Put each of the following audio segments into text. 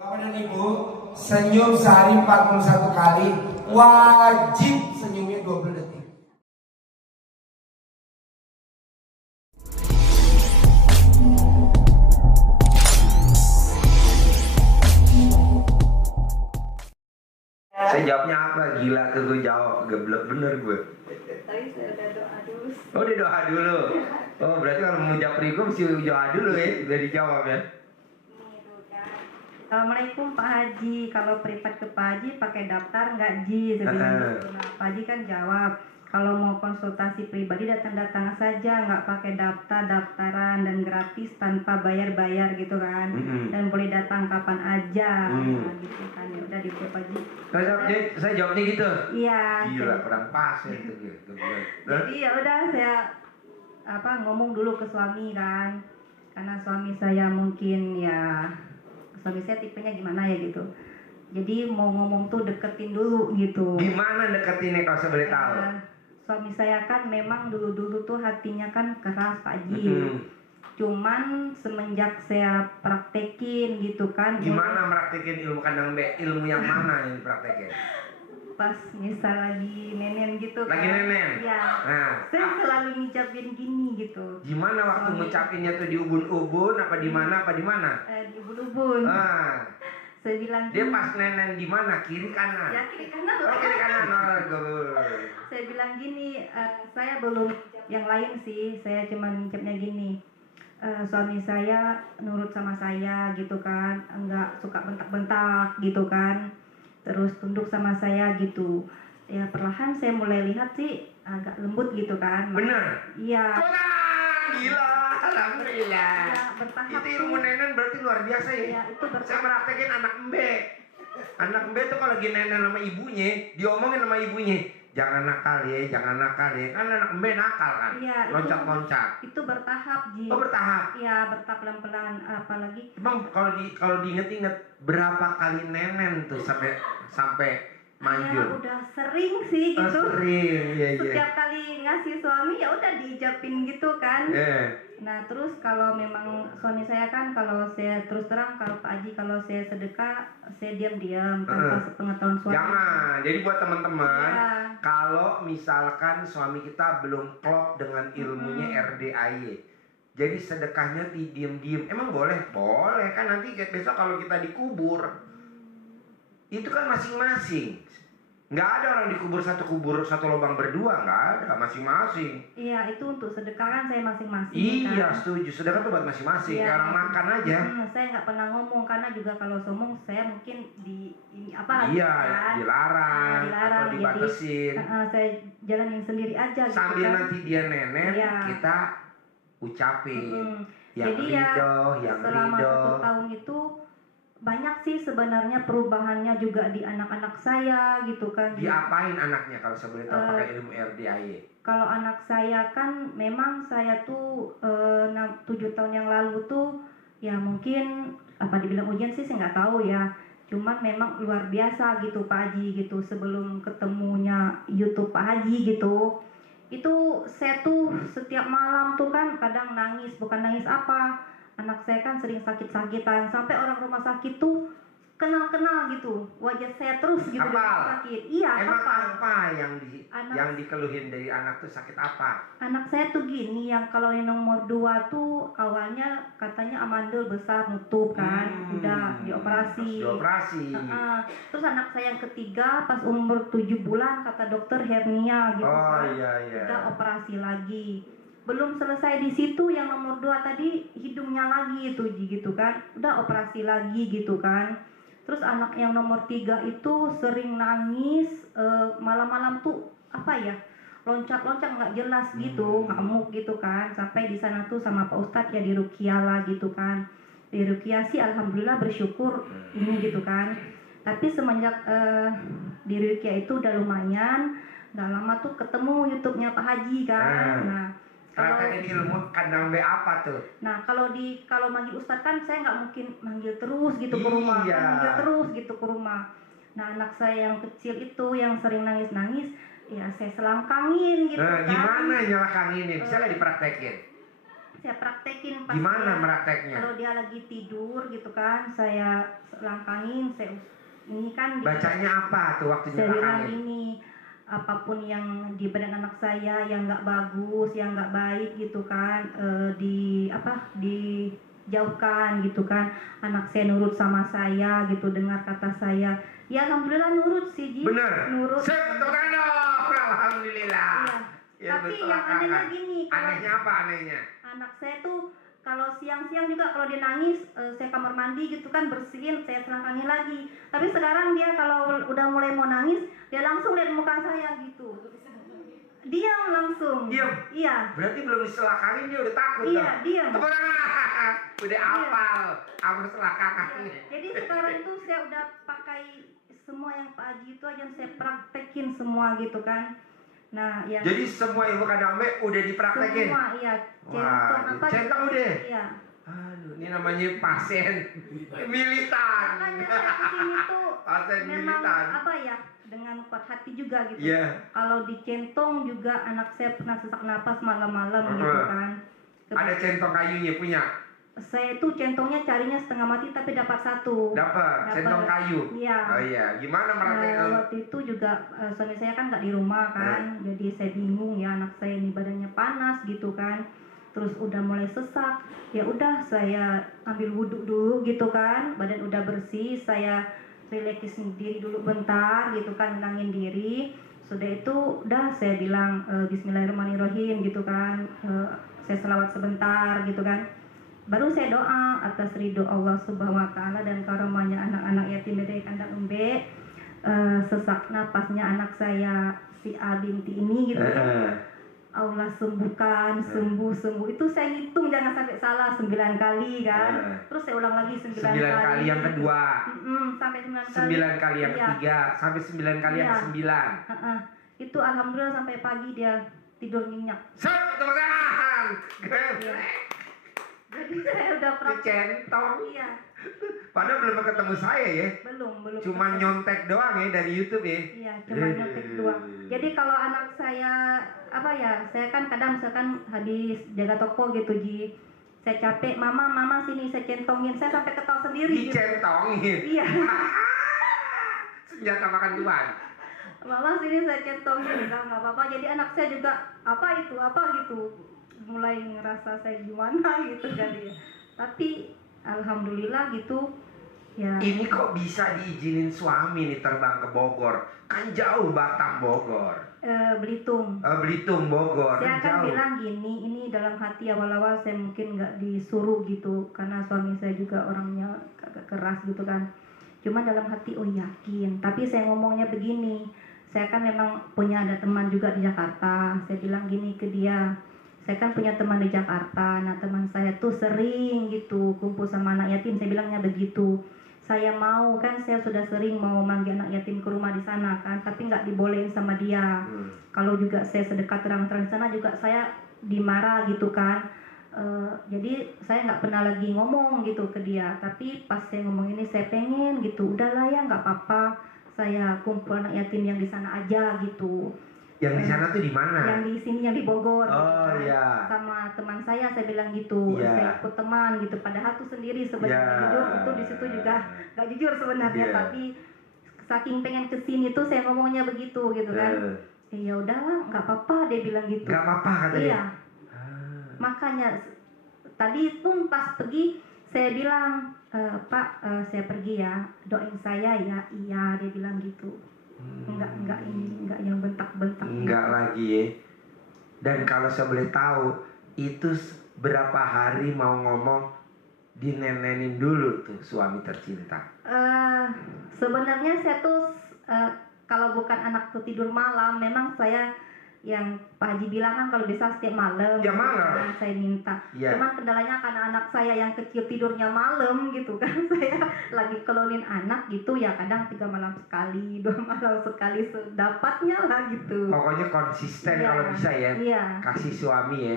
Bapak dan Ibu, senyum sehari 41 kali, wajib senyumnya 20 detik. Saya jawabnya apa? Gila tuh gue jawab, geblek bener gue. Tadi saya udah doa dulu. Oh udah doa dulu. Oh berarti kalau mau jawab Riko mesti doa dulu ya, udah dijawab ya. Assalamualaikum Pak Haji. Kalau privat ke Pak Haji pakai daftar nggak Ji? Saya bilang gitu. Nah Pak Haji kan jawab, kalau mau konsultasi pribadi datang-datang saja, nggak pakai daftaran dan gratis tanpa bayar-bayar gitu kan. Dan boleh datang kapan aja. Nah, gitu kan ya udah di Pak Haji. Saya jawabnya gitu. Iya. Gila kurang pas ya itu gitu. Jadi ya udah saya ngomong dulu ke suami kan, karena suami saya mungkin ya suami saya tipenya gimana ya gitu. Jadi mau ngomong tuh deketin dulu gitu. Gimana deketinnya kalau saya boleh tahu? Suami saya kan memang dulu tuh hatinya kan keras Pak Haji. Cuman semenjak saya praktekin gitu kan. Gimana praktekin ilmu kandang B? Ilmu yang mana yang dipraktekin? Pas misal lagi nenen gitu lagi kan. Nenen? Ya. Nah, saya selalu ngucapin gini gitu. Gimana waktu ngucapinnya tuh di ubun-ubun apa di mana Di ubun-ubun. Saya bilang dia pas nenen di mana? Kiri kanan? Ya kiri kanan. Oh kiri kanan. Saya bilang gini, saya belum yang lain sih, saya cuma ngucapnya gini. Suami saya nurut sama saya gitu kan, enggak suka bentak-bentak gitu kan. Terus tunduk sama saya gitu. Ya perlahan saya mulai lihat sih agak lembut gitu kan. Benar? Iya. Gila, alhamdulillah. Ya, bertahap itu ilmu nenen berarti luar biasa ya. Ya itu bertahap. Saya meraktekin anak embe. Anak embe tuh kalau lagi nenen sama ibunya, diomongin sama ibunya, jangan nakal ya, jangan nakal ya. Kan anak embe nakal kan, ya, loncat-loncat. Itu bertahap Ji. Oh bertahap? Iya bertahap pelan-pelan. Apalagi emang kalau diinget-inget berapa kali nenen tuh sampai manjur? Ya udah sering sih gitu. Sering, iya. Setiap kali ngasih suami ya udah diijapin gitu kan. Nah terus kalau memang suami saya kan, kalau saya terus terang kalau Pak Haji kalau saya sedekah saya diam-diam tanpa sepengetahuan suami. Jangan. Jadi buat teman-teman, kalau misalkan suami kita belum klop dengan ilmunya RDAY, jadi sedekahnya diem-diem. Emang boleh? Boleh kan, nanti besok kalau kita dikubur, itu kan masing-masing. Nggak ada orang dikubur satu lubang berdua, nggak ada, masing-masing. Iya, itu untuk sedekah kan saya masing-masing. Iya, kan? setuju. Sedekah tuh buat masing-masing. Kayak orang makan aja. Saya nggak pernah ngomong karena juga kalau ngomong saya mungkin Iya, kan? dilarang atau dibatasin. Jadi, saya jalanin sendiri aja. Sambil gitu, kan? nanti dia nenen, kita ucapin. Yang Jadi ridho, yang selama ridho. 1 tahun itu banyak sih sebenarnya perubahannya juga di anak-anak saya gitu kan. Diapain anaknya kalau saya boleh tahu pakai ilmu RDAY? Kalau anak saya kan memang saya tuh 7 tahun yang lalu tuh ya mungkin apa dibilang ujian sih saya nggak tahu ya. Cuman memang luar biasa gitu Pak Haji gitu, sebelum ketemunya YouTube Pak Haji gitu. Itu saya tuh setiap malam tuh kan kadang nangis, bukan nangis apa. Anak saya kan sering sakit-sakitan, sampai orang rumah sakit tuh kenal-kenal gitu wajah saya terus gitu di rumah sakit. Iya, emang apa yang dikeluhin dari anak tuh sakit apa? Anak saya tuh gini, yang kalau yang nomor 2 tuh awalnya katanya amandel besar nutup kan, udah dioperasi. Terus anak saya yang ketiga pas umur 7 bulan kata dokter hernia gitu kan. Iya. Udah operasi lagi. Belum selesai di situ, yang nomor 2 tadi hidungnya lagi itu gitu kan, udah operasi lagi gitu kan. Terus anak yang nomor 3 itu sering nangis, malam-malam tuh loncat-loncat nggak jelas gitu, ngamuk gitu kan. Sampai di sana tuh sama Pak Ustadz ya diruqyah lah gitu kan. Diruqyah sih alhamdulillah bersyukur ini gitu kan. Tapi semenjak diruqyah itu udah lumayan, nggak lama tuh ketemu YouTube-nya Pak Haji kan. Nah praktekin ilmu kandang B apa tuh? Nah kalau manggil Ustadz kan saya nggak mungkin manggil terus gitu ke rumah, manggil terus gitu ke rumah. Nah anak saya yang kecil itu yang sering nangis-nangis, ya saya selangkangin gitu kan. Gimana nyelangkangin? Bisa nggak dipraktekin? saya praktekin pas Gimana dia- merakteknya? kalau dia lagi tidur gitu kan, saya langkangin, saya ini kan Bacanya apa tuh waktu saya bilang nyelakain? ini apapun yang di badan anak saya yang nggak bagus, yang nggak baik gitu kan, dijauhkan gitu kan. Anak saya nurut sama saya gitu, dengar kata saya. Ya alhamdulillah nurut sih Ji. Bener. Nurut. Tepuk tangan dong. Alhamdulillah. Iya. Tapi betul yang anehnya belakangan. gini, kalau Anehnya apa anehnya? anak saya tuh kalau siang-siang juga kalau dia nangis, saya kamar mandi gitu kan bersihin, saya selangkangin lagi. Tapi sekarang dia kalau udah mulai mau nangis, dia langsung lihat muka saya gitu. Diam langsung. Diam? Iya. Berarti belum diselakain dia udah takut Iya, dong. diam. Tepuk tangan. Udah Iya. hafal. Apa selakakan? Iya. Jadi sekarang tuh saya udah pakai semua yang Pak Haji itu aja saya praktekin semua gitu kan. Nah, yang Jadi semua ilmu kadambe udah dipraktekin. semua iya, Wah, centong apa centong gitu. udah. Iya. Aduh, ini namanya pasien militan. Makanya saya kesini tuh Pasien memang militan. apa ya, dengan kuat hati juga gitu. Iya. Kalau dicentong juga anak saya pernah sesak napas malam-malam gitu kan. Ada centong kayunya punya. Saya itu centongnya carinya setengah mati tapi dapat satu. Dapat centong kayu. Iya. Oh iya, gimana meraktekin? Waktu itu juga suami saya kan nggak di rumah kan, jadi saya bingung ya, anak saya ini badannya panas gitu kan, terus udah mulai sesak, ya udah saya ambil wudhu dulu gitu kan, badan udah bersih, saya relaxin diri dulu bentar gitu kan, nenangin diri, sudah itu udah saya bilang Bismillahirrahmanirrahim gitu kan, saya selawat sebentar gitu kan. Baru saya doa atas ridho Allah Subhanahu wa taala dan karunia anak-anak yatim dari kandang embe, sesak napasnya anak saya si A binti ini gitu ya. Allah sembuhkan, sembuh. Itu saya hitung jangan sampai salah 9 kali kan. Terus saya ulang lagi 9 9 kali yang kedua. Sampai 9 kali. 9 kali yang Iya. ketiga, sampai 9 kali yang Iya. ke-9. Itu alhamdulillah sampai pagi dia tidur nyenyak. Tepuk tangan. Jadi saya udah praktek. Centong. Iya, Padahal belum ketemu saya ya. belum. Cuman ketemu. nyontek doang ya dari YouTube ya. Iya, cuma nyontek doang. Jadi kalau anak saya apa ya, saya kan kadang misalkan habis jaga toko gitu Ji, saya capek, mama sini saya centongin, saya sampai ketawa sendiri. Gitu. Dicentongin. Iya, Senjata makan tuan. mama sini saya centongin, nggak apa-apa. Jadi anak saya juga apa gitu, mulai ngerasa saya gimana gitu kan ya. Tapi alhamdulillah gitu. Ya. Ini kok bisa diizinin suami nih terbang ke Bogor? Kan jauh Batam Bogor. Belitung. Belitung Bogor. Saya Kan akan jauh. bilang gini, ini dalam hati awal-awal saya mungkin nggak disuruh gitu, karena suami saya juga orangnya agak keras gitu kan. Cuma dalam hati oh yakin, tapi saya ngomongnya begini, saya kan memang punya ada teman juga di Jakarta. Saya bilang gini ke dia, saya kan punya teman di Jakarta, nah teman saya tuh sering gitu kumpul sama anak yatim, saya bilangnya begitu. Saya mau kan, saya sudah sering mau manggil anak yatim ke rumah di sana kan, tapi nggak dibolehin sama dia. Kalau juga saya sedekah terang-terang di sana juga saya dimarah gitu kan. Jadi saya nggak pernah lagi ngomong gitu ke dia. Tapi pas saya ngomong ini saya pengen gitu, udahlah ya nggak apa-apa. Saya kumpul anak yatim yang di sana aja gitu. Yang di sana tuh di mana? Yang di sini, yang di Bogor. Oh, gitu kan. iya. Sama teman saya bilang gitu. Iya. Saya ikut teman gitu. Padahal tuh sendiri sebenarnya Iya. jujur itu di situ juga nggak jujur sebenarnya. Iya. Tapi saking pengen kesini tuh saya ngomongnya begitu gitu kan. Ya udahlah nggak apa-apa dia bilang gitu. Nggak apa-apa kata dia. Iya. Makanya tadi pun pas pergi saya bilang Pak saya pergi ya, doain saya ya. Iya dia bilang gitu. Enggak yang bentak-bentak. Enggak lagi ya. Dan kalau saya boleh tahu, itu berapa hari mau ngomong dinenenin dulu tuh suami tercinta? Sebenarnya saya tuh kalau bukan anak tuh tidur malam, memang saya yang Pak Haji bilang kan kalau bisa setiap malam. Tiap malam? Nah, saya minta. Iya. Cuman kendalanya karena anak saya yang kecil tidurnya malam gitu kan, saya lagi kelonin anak gitu ya, kadang 3 malam sekali, 2 malam sekali dapatnya lah gitu. Pokoknya konsisten Iya. kalau bisa ya. Iya. Kasih suami ya.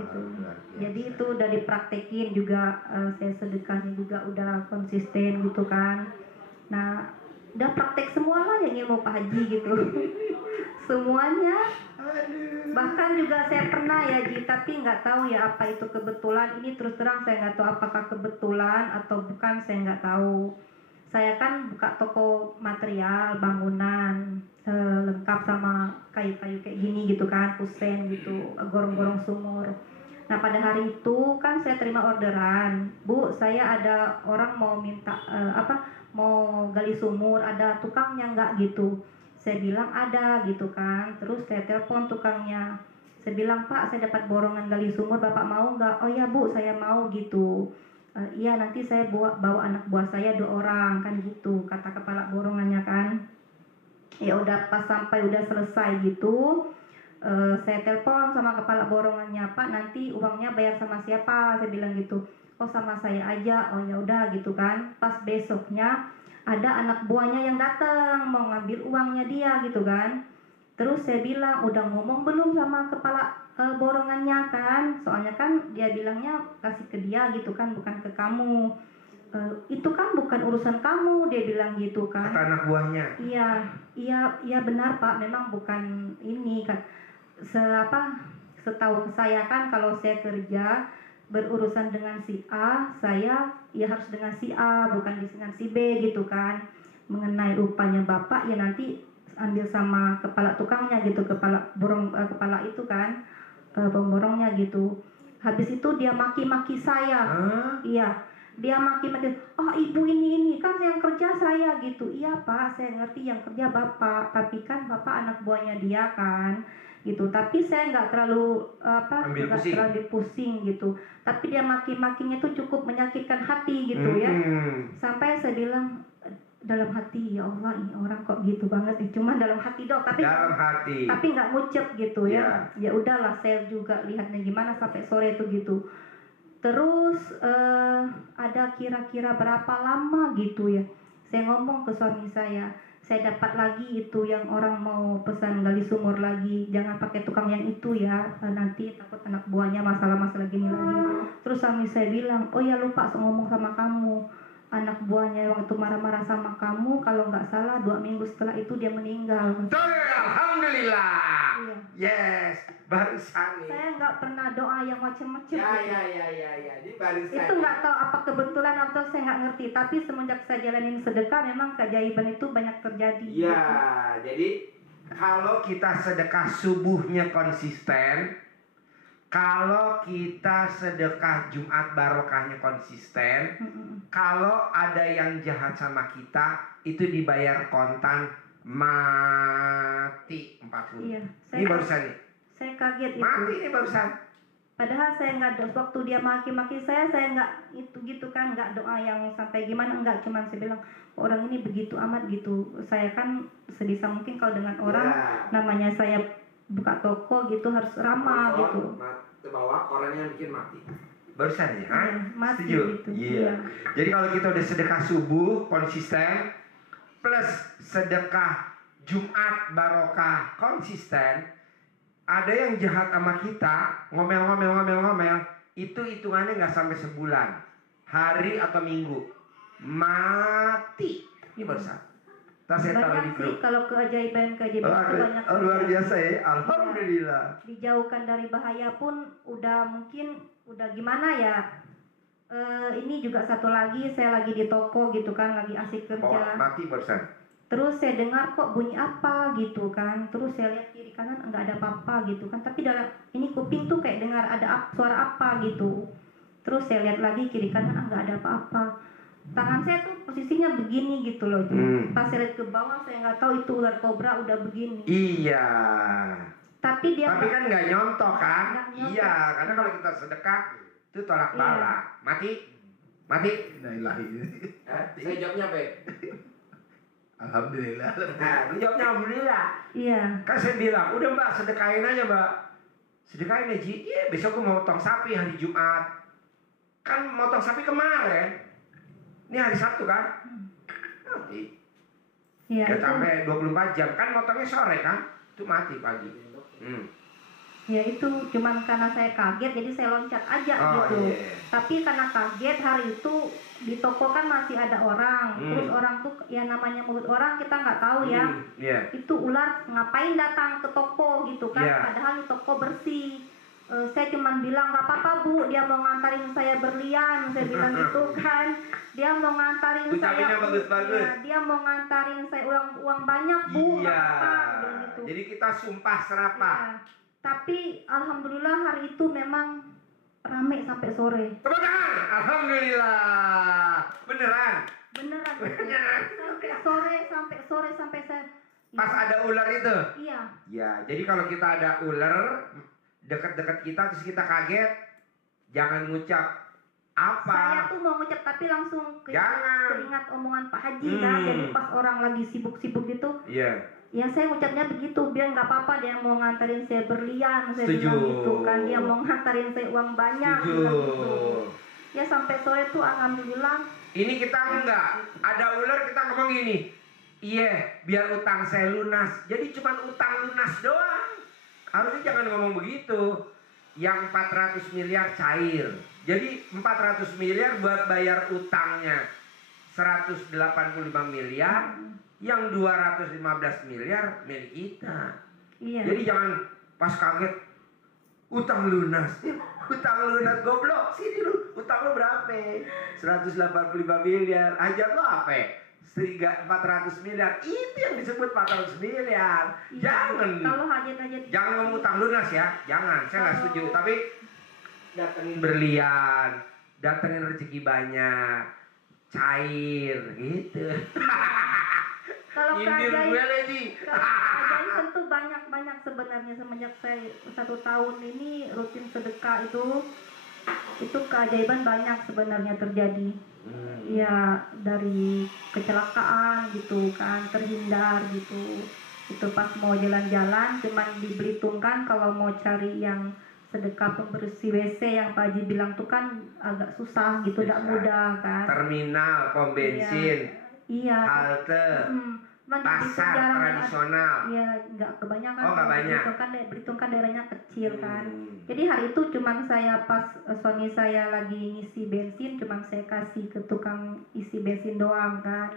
Gitu. Luar biasa. Jadi itu udah dipraktekin juga, saya sedekahnya juga udah konsisten gitu kan. Nah, udah praktek semua lah yang ilmu Pak Haji gitu. Semuanya. Aduh. Bahkan juga saya pernah ya Ji, tapi nggak tahu ya apa itu kebetulan. Ini terus terang saya nggak tahu apakah kebetulan atau bukan, saya nggak tahu. Saya kan buka toko material bangunan, lengkap sama kayu-kayu kayak gini gitu kan, kusen gitu, gorong-gorong sumur. Nah pada hari itu kan saya terima orderan, Bu saya ada orang mau minta mau gali sumur, ada tukangnya nggak gitu. Saya bilang ada gitu kan, terus saya telepon tukangnya. Saya bilang Pak saya dapat borongan gali sumur, Bapak mau nggak? Oh ya Bu saya mau gitu. Iya nanti saya bawa anak buah saya 2 orang kan gitu, kata kepala borongannya kan. Ya udah pas sampai udah selesai gitu, saya telepon sama kepala borongannya, Pak nanti uangnya bayar sama siapa? Saya bilang gitu. Oh sama saya aja. Oh ya udah gitu kan. Pas besoknya ada anak buahnya yang datang mau ngambil uangnya dia gitu kan. Terus saya bilang udah ngomong belum sama kepala borongannya kan, soalnya kan dia bilangnya kasih ke dia gitu kan, bukan ke kamu. Itu kan bukan urusan kamu, dia bilang gitu kan. Kata anak buahnya. Iya benar Pak, memang bukan ini kan. Setahu saya kan kalau saya kerja berurusan dengan si A, saya ya harus dengan si A, bukan dengan si B gitu kan. Mengenai upahnya Bapak ya nanti ambil sama kepala tukangnya gitu, kepala itu kan, pemborongnya gitu. Habis itu dia maki-maki saya. Iya, dia maki-maki, oh ibu ini kan yang kerja saya gitu. Iya Pak saya ngerti yang kerja Bapak, tapi kan Bapak anak buahnya dia kan gitu. Tapi saya nggak terlalu terlalu pusing gitu, tapi dia maki-makinya tuh cukup menyakitkan hati gitu ya. Sampai saya bilang dalam hati, ya Allah ini orang kok gitu banget ya, cuma dalam hati dong, tapi nggak ngucap gitu ya. Ya udahlah saya juga lihatnya gimana sampai sore itu gitu. Terus ada kira-kira berapa lama gitu ya, saya ngomong ke suami saya dapat lagi itu yang orang mau pesan gali sumur lagi, jangan pakai tukang yang itu ya, nanti takut anak buahnya masalah-masalah gini lagi. Terus suami saya bilang, oh ya lupa ngomong sama kamu, anak buahnya yang itu marah-marah sama kamu, kalau nggak salah 2 minggu setelah itu dia meninggal. Alhamdulillah. Iya. Yes, barusan nih. Saya nggak pernah doa yang macam-macam. Ya. Jadi barusan. Itu nggak tahu apa kebetulan atau saya nggak ngerti. Tapi semenjak saya jalanin sedekah, memang keajaiban itu banyak terjadi. Ya, jadi kalau kita sedekah subuhnya konsisten, kalau kita sedekah Jumat barokahnya konsisten, kalau ada yang jahat sama kita, itu dibayar kontan mati 40. Iya, Ini barusan nih. Saya kaget itu. Mati ini barusan. Padahal saya nggak waktu dia maki-maki saya nggak itu gitu kan, nggak doa yang sampai gimana, nggak, cuman saya bilang orang ini begitu amat gitu. Saya kan sebisa mungkin kalau dengan orang namanya saya buka toko gitu harus ramah gitu. Bahwa orangnya bikin mati. Barusan ya? Mati. Setuju? Gitu. Iya. Jadi kalau kita udah sedekah subuh konsisten plus sedekah Jumat barokah konsisten, ada yang jahat sama kita, ngomel, itu hitungannya nggak sampai sebulan, hari atau minggu, mati. Ini barusan. Saya taruh di grup. Kalau keajaiban itu banyak. Luar biasa ya, alhamdulillah. Dijauhkan dari bahaya pun udah mungkin udah gimana ya. Ini juga satu lagi, saya lagi di toko gitu kan, lagi asik kerja. Mati barusan. Terus saya dengar kok bunyi apa gitu kan. Terus saya lihat kiri kanan enggak ada apa-apa gitu kan. Tapi dalam ini kuping tuh kayak dengar ada suara apa gitu. Terus saya lihat lagi kiri kanan enggak ada apa-apa. Tangan saya tuh posisinya begini gitu loh. Pas saya lihat ke bawah saya nggak tahu itu ular kobra udah begini. Iya. Tapi kan nggak nyontok kan? Nggak nyontok. Iya, karena kalau kita sedekah itu tolak bala. Mati. Ilahi. Saya jawabnya apa? Alhamdulillah. Nah, lu jawabnya alhamdulillah. Iya. Kan saya bilang, udah Mbak sedekahin aja Mbak. Sedekahin aja. Iya, besok aku mau motong sapi hari Jumat. Kan motong sapi kemarin. Ini hari Sabtu kan? Mati. Iya. Udah sampai 24 jam. Kan motongnya sore kan? Itu mati pagi. Ya itu cuman karena saya kaget jadi saya loncat aja gitu. iya. Tapi karena kaget hari itu di toko kan masih ada orang. Terus orang tuh ya namanya mulut orang kita nggak tahu ya. Iya. Itu ular ngapain datang ke toko gitu kan. Iya. Padahal di toko bersih. Saya cuman bilang nggak apa-apa Bu, dia mau ngantarin saya berlian, saya bilang gitu kan. Dia mau ngantarin Ucapinnya saya bagus-bagus. ya, dia mau ngantarin saya uang banyak Bu, nggak Iya. apa-apa, bilang gitu. Jadi kita sumpah serapah. Ya. Tapi alhamdulillah hari itu memang rame sampai sore. Tepuk tangan. Alhamdulillah. Beneran. Beneran. Beneran. sampai sore sampai saya. Pas ada ular itu. Iya. Ya, jadi kalau kita ada ular dekat-dekat kita terus kita kaget, jangan ngucap apa. Saya tuh mau ngucap tapi langsung Jangan. teringat omongan Pak Haji kan. Jadi pas orang lagi sibuk-sibuk gitu, Iya. ya saya ngucapnya begitu biar nggak apa-apa dia mau ngantarin saya berlian, saya Setuju. bilang gitu kan. Dia mau ngantarin saya uang banyak, Setuju. bilang gitu. Ya sampai sore tuh alhamdulillah. Ini kita enggak ada ular kita ngomong gini. Iya, biar utang saya lunas. Jadi cuma utang lunas doang. Harusnya jangan ngomong begitu. Yang 400 miliar cair. Jadi 400 miliar buat bayar utangnya 185 miliar. Yang 215 miliar milik kita. Iya. Jadi jangan pas kaget utang lunas. Utang lunas goblok. Sini lu, utang lu berapa? 185 miliar. Ajar lu apa? 400 miliar. Itu yang disebut 400 miliar. Iya. Jangan. Kalau hajat-hajat Jangan ngomong utang lunas ya. Jangan. Saya nggak setuju. Tapi datengin berlian, datengin rezeki banyak, cair gitu. kalau Nyindir gue keajaiban lagi. tentu banyak sebenarnya semenjak saya 1 tahun ini rutin sedekah itu keajaiban banyak sebenarnya terjadi. Ya dari kecelakaan gitu kan, terhindar gitu. Itu pas mau jalan-jalan cuman di Belitung kan kalau mau cari yang sedekah pembersih WC yang Pak Haji bilang tuh kan agak susah gitu, tidak mudah kan. Terminal, pom bensin, Iya. halte, Cuman di Belitung pasar jarang ada. tradisional. Iya, nggak kebanyakan. Oh, nggak banyak. Belitung kan daerahnya kecil kan. Hmm. Jadi hari itu cuman saya pas suami saya lagi ngisi bensin, cuman saya kasih ke tukang isi bensin doang kan.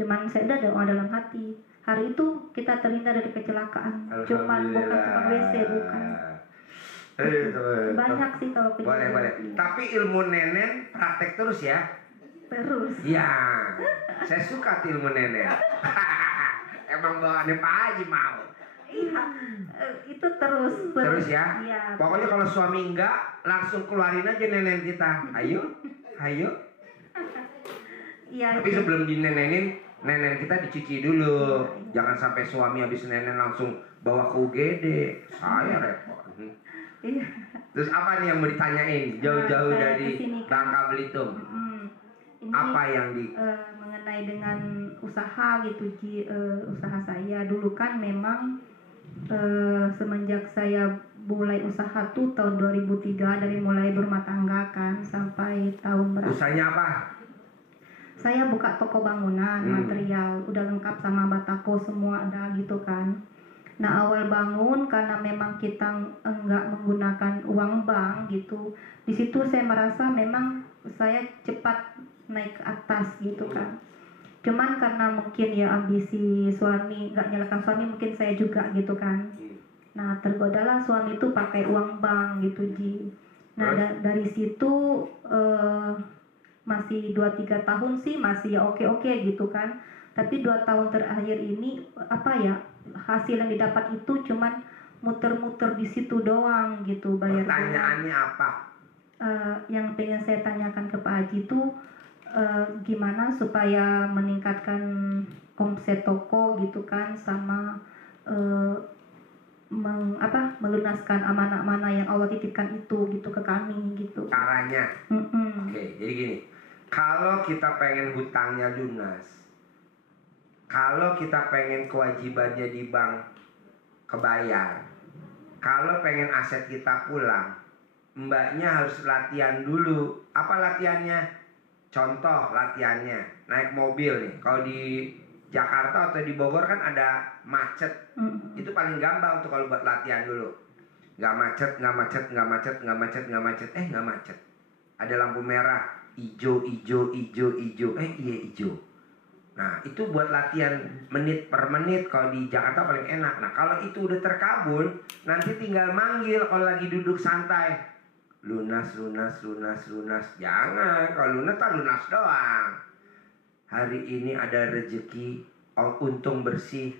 Cuman saya udah doa dalam hati. Hari itu kita terhindar dari kecelakaan. Cuman bukan tukang WC, bukan. Banyak sih kalau kejadian. Boleh. Tapi ilmu nenen praktek terus ya. Terus. Iya. Saya suka tuh ilmu nenen. Emang bawaannya Pak Haji mau. Iya, itu terus. Terus ya. Iya. Pokoknya kalau suami enggak, langsung keluarin aja nenen kita. Ayo. Iya. Tapi sebelum dinenenin, nenen kita dicuci dulu. Jangan sampai suami habis nenen langsung bawa ke UGD. Saya repot. Iya. Terus apa nih yang mau ditanyain jauh-jauh Saya dari kesini kan. Bangka Belitung? Ini Apa yang di mengenai dengan usaha gitu Ji, usaha saya dulu kan memang semenjak saya mulai usaha tuh tahun 2003 dari mulai berumah tangga kan sampai tahun berapa? usahanya apa? Saya buka toko bangunan material udah lengkap sama batako semua ada gitu kan. Nah awal bangun karena memang kita enggak menggunakan uang bank gitu, di situ saya merasa memang saya cepat naik ke atas gitu kan. Cuman karena mungkin ya ambisi suami, nggak nyalakan suami, mungkin saya juga gitu kan. Nah tergodalah suami itu pakai uang bank gitu Ji. Nah dari situ masih 2-3 tahun sih masih ya oke gitu kan. Tapi 2 tahun terakhir ini apa ya, hasil yang didapat itu cuman muter-muter di situ doang gitu bayar. Pertanyaannya apa? Yang pengen saya tanyakan ke Pak Haji itu gimana supaya meningkatkan omset toko gitu kan, sama melunaskan amanah-amanah yang Allah titipkan itu gitu ke kami gitu. Caranya. Oke, jadi gini. Kalau kita pengen hutangnya lunas, kalau kita pengen kewajibannya di bank kebayar, kalau pengen aset kita pulang, mbaknya harus latihan dulu. Apa latihannya? Contoh latihannya, naik mobil nih. Kalau di Jakarta atau di Bogor kan ada macet. Itu paling gampang tuh kalau buat latihan dulu. nggak macet, nggak macet, nggak macet, nggak macet, nggak macet, nggak macet. Ada lampu merah, ijo, ijo, ijo, ijo, iya ijo. Nah itu buat latihan menit per menit kalau di Jakarta paling enak. Nah kalau itu udah terkabul, nanti tinggal manggil kalau lagi duduk santai. Lunas, lunas, lunas, lunas. Jangan, kalau lunas tak lunas doang. Hari ini ada rezeki, untung bersih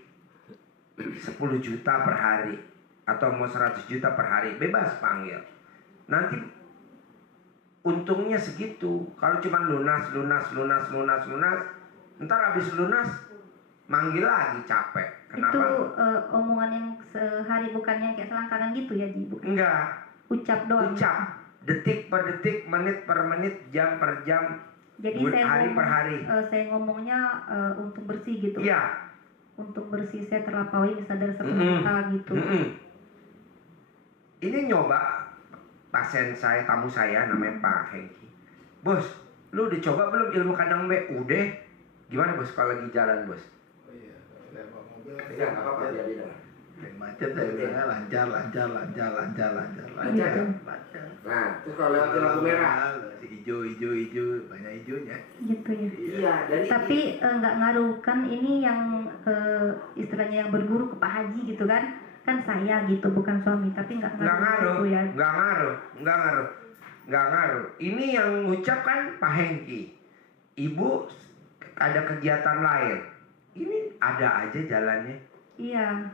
10 juta per hari. Atau mau 100 juta per hari, bebas panggil. Nanti untungnya segitu. Kalau cuma lunas, lunas, lunas, lunas, lunas, ntar habis lunas manggil lagi capek. Kenapa? Itu omongan yang sehari, bukan yang kayak selangkangan gitu ya Ji? Bukan. Enggak. Ucap doang. Ucap. Detik per detik, menit per menit, jam per jam, Jadi hari per hari. Saya ngomongnya untuk bersih gitu. Iya. Untuk bersih saya terlampaui bisa dari 1 juta gitu. Ini nyoba pasien saya, tamu saya namanya Pak Hengki. Bos, lu udah coba belum ilmu kandang B? Udah. Gimana bos kalau lagi jalan bos? Oh iya, saya bawa mobil. Iya, nggak apa-apa, biar dia dengar. Yang macet saya bilangnya lancar, lancar, lancar, lancar, lancar, Lancar. lancar. Nah, terus kalau lewat lampu merah. Hijau, hijau, hijau, banyak hijaunya. Gitu ya. Iya, dari Tapi nggak ngaruh kan, ini yang istilahnya yang berguru ke Pak Haji gitu kan saya gitu, bukan suami, tapi nggak ngaruh, gitu ya. nggak ngaruh. Ini yang ngucap kan Pak Hengki. Ibu ada kegiatan lain. Ini ada aja jalannya. Iya.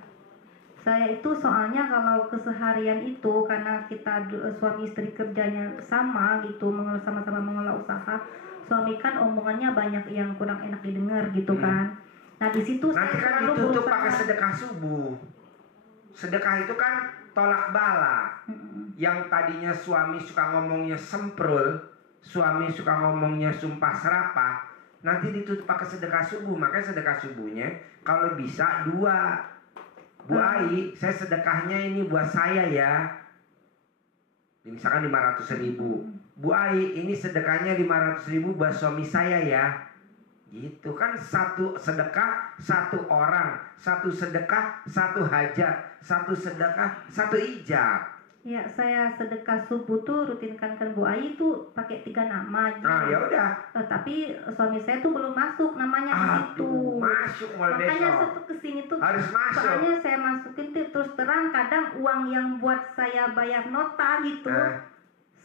Saya itu soalnya kalau keseharian itu karena kita suami istri kerjanya sama gitu, sama-sama mengelola usaha. Suami kan omongannya banyak yang kurang enak didengar gitu kan. Nah di situ Nanti saya kan selalu ditutup berusaha. pakai sedekah subuh. Sedekah itu kan tolak bala. Yang tadinya suami suka ngomongnya semprul, suami suka ngomongnya sumpah serapah, nanti ditutup pakai sedekah subuh. Makanya sedekah subuhnya kalau bisa 2. Bu Ai, saya sedekahnya ini buat saya ya. Misalkan 500.000. Bu Ai, ini sedekahnya 500.000 buat suami saya ya. Gitu kan, satu sedekah 1 orang, 1 sedekah 1 hajat, 1 sedekah 1 ijab. Ya, saya sedekah subuh tuh rutinkan Bu Ai tuh pakai 3 nama. Nah, ya udah. Tapi suami saya tuh belum masuk namanya di situ. Masuk mulai Makanya besok. saya kesini tuh Harus masuk. soalnya saya masukin tuh terus terang, kadang uang yang buat saya bayar nota gitu,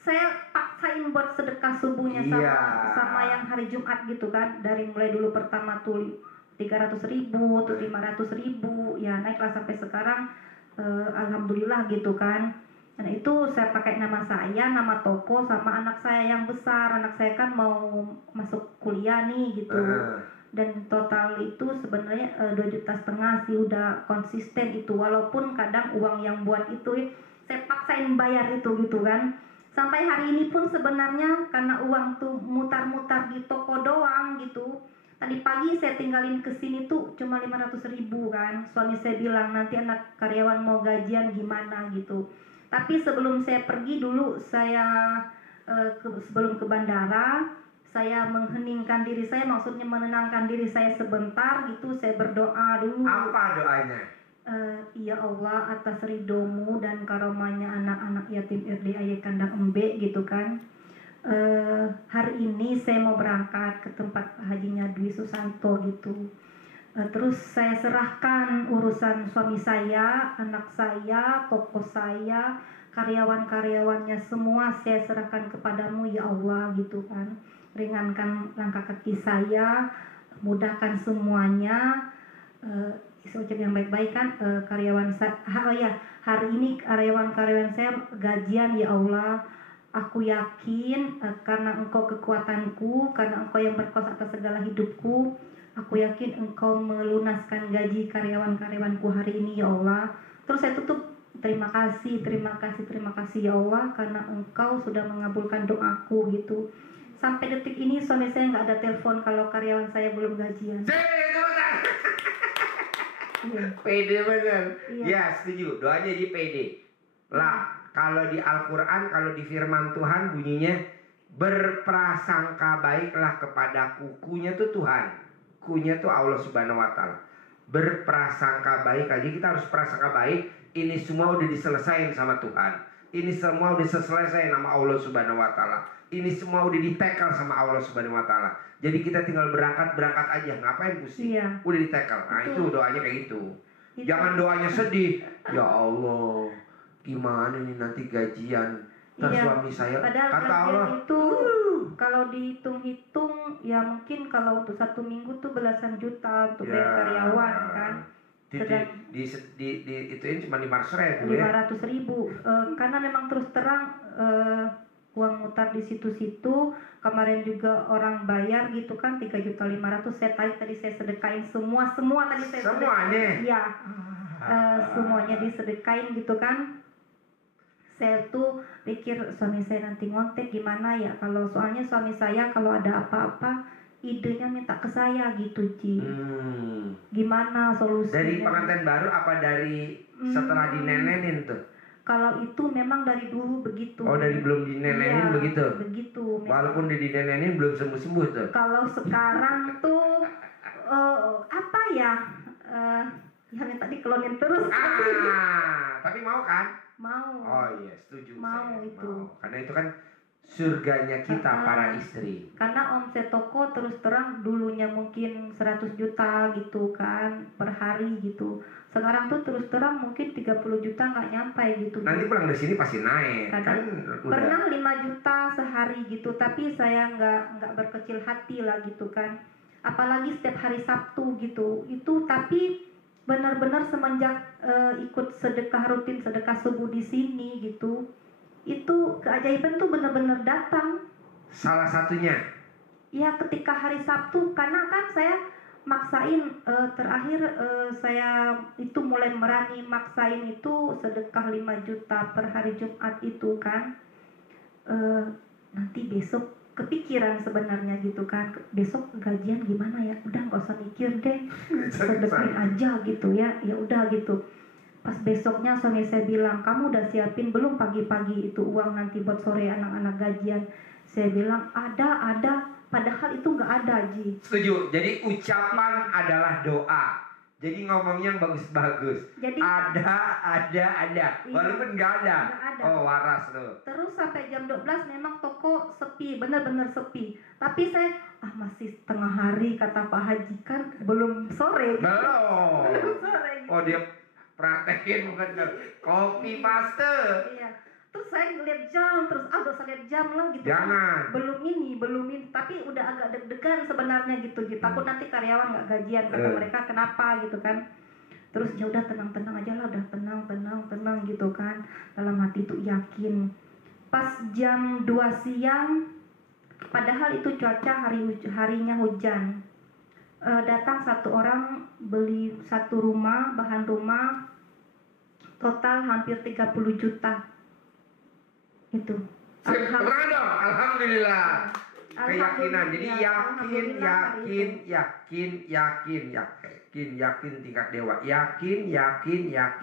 saya paksain buat sedekah subuhnya Iya. sama yang hari Jumat gitu kan. Dari mulai dulu pertama tuh 300.000, terus 500.000, ya naiklah sampai sekarang alhamdulillah gitu kan. Nah itu saya pakai nama saya, nama toko, sama anak saya yang besar. Anak saya kan mau masuk kuliah nih gitu. Dan total itu sebenarnya 2,5 juta sih, udah konsisten itu. Walaupun kadang uang yang buat itu saya paksain bayar itu gitu kan. Sampai hari ini pun sebenarnya karena uang tuh mutar-mutar di toko doang gitu. Tadi pagi saya tinggalin ke sini tuh cuma 500.000 kan. Suami saya bilang nanti anak karyawan mau gajian gimana gitu. Tapi sebelum saya pergi dulu, saya sebelum ke bandara, saya mengheningkan diri saya, maksudnya menenangkan diri saya sebentar gitu. Saya berdoa dulu. Apa doanya? Ya Allah, atas ridhomu dan karomahnya anak-anak yatim RDAY Kandang Embe gitu kan. Hari ini saya mau berangkat ke tempat hajinya Dwi Susanto gitu. Terus saya serahkan urusan suami saya, anak saya, toko saya, karyawan-karyawannya semua saya serahkan kepadamu ya Allah gitu kan. Ringankan langkah kaki saya, mudahkan semuanya. Ucap yang baik-baik kan, karyawan saya. Oh ya, hari ini karyawan-karyawan saya gajian ya Allah. Aku yakin karena Engkau kekuatanku, karena Engkau yang berkuasa atas segala hidupku. Aku yakin Engkau melunaskan gaji karyawan-karyawanku hari ini ya Allah. Terus saya tutup, terima kasih ya Allah, karena Engkau sudah mengabulkan doaku gitu. Sampai detik ini suami saya nggak ada telepon kalau karyawan saya belum gajian. Iya. Pede bener. Iya. Ya setuju, doanya di pede. Lah, kalau di Al-Quran, kalau di firman Tuhan bunyinya berprasangka baiklah kepadaku. Kunya tuh Tuhan, kunya tuh Allah Subhanahu Wa Taala. Berprasangka baik aja, kita harus prasangka baik Ini semua udah diselesain sama Tuhan. Ini semua udah selesai sama Allah Subhanahu wa taala. Ini semua udah di-tackle sama Allah Subhanahu wa taala. Jadi kita tinggal berangkat aja, ngapain pusing? Iya. Udah di-tackle. Nah, itu doanya kayak gitu. Jangan doanya sedih. Ya Allah, gimana nih nanti gajian? Ntar Iya. suami saya Padahal kata gajian Allah, itu kalau dihitung-hitung ya mungkin kalau untuk 1 minggu tuh belasan juta untuk bayar karyawan kan. ituin cuma 500.000 ya. 500.000 karena memang terus terang uang mutar di situ-situ. Kemarin juga orang bayar gitu kan 3.500.000. Saya tadi saya sedekain semua tadi saya Semuanya? iya. Semuanya disedekain gitu kan. Saya tuh pikir suami saya nanti ngontek gimana ya, kalau soalnya suami saya kalau ada apa-apa idenya minta ke saya gitu Ji. Gimana solusinya? Dari pengantin baru apa dari setelah dinenenin tuh? Kalau itu memang dari dulu begitu. Oh, dari belum dinenenin Iya, begitu? Begitu. Walaupun udah dinenenin belum sembuh-sembuh tuh? Kalau sekarang tuh apa ya? Ya minta diklonin terus. Tapi mau kan? Mau. Oh iya, setuju. Mau saya. itu. Mau. Karena itu kan surganya kita para istri. Karena omset toko terus terang dulunya mungkin 100 juta gitu kan per hari gitu. Sekarang tuh terus terang mungkin 30 juta nggak nyampe gitu. Nanti pulang dari sini pasti naik. Kadang Kan pernah 5 juta sehari gitu, tapi saya nggak berkecil hati lah gitu kan. Apalagi setiap hari Sabtu gitu. Itu tapi benar-benar semenjak ikut rutin sedekah subuh di sini gitu, itu keajaiban tuh benar-benar datang. Salah satunya? Ya ketika hari Sabtu, karena kan saya maksain terakhir saya itu mulai berani maksain itu sedekah 5 juta per hari Jumat itu kan. Nanti besok kepikiran sebenarnya gitu kan, besok gajian gimana ya, udah nggak usah mikir deh, sedekahin aja gitu ya udah gitu. Pas besoknya suami saya bilang, kamu udah siapin belum pagi-pagi itu uang nanti buat sore anak-anak gajian? Saya bilang ada, padahal itu nggak ada Ji. Setuju. Jadi ucapan adalah doa. Jadi ngomongnya yang bagus-bagus. Jadi ada. Iya, Walaupun nggak ada. nggak ada. Oh, waras tuh. Terus sampai jam 12 memang toko sepi, benar-benar sepi. Tapi saya masih tengah hari kata Pak Haji kan belum sore. Belum. Belum sore gitu. Oh, dia praktekin bukan kopi paste. Iya. Terus saya ngeliat jam, terus gak usah lihat jam lah gitu. Jangan. Kan. Belum ini, tapi udah agak deg-degan sebenarnya gitu. Takut nanti karyawan nggak gajian kata mereka kenapa gitu kan. Terus ya udah tenang aja lah, udah tenang gitu kan. Dalam hati tuh yakin. Pas jam 2 siang, padahal itu cuaca harinya hujan. Datang satu orang beli satu rumah, bahan rumah total hampir 30 juta. Itu. Tenang dong, alhamdulillah. Keyakinan. Jadi yakin tingkat dewa. Yakin ya. Iya.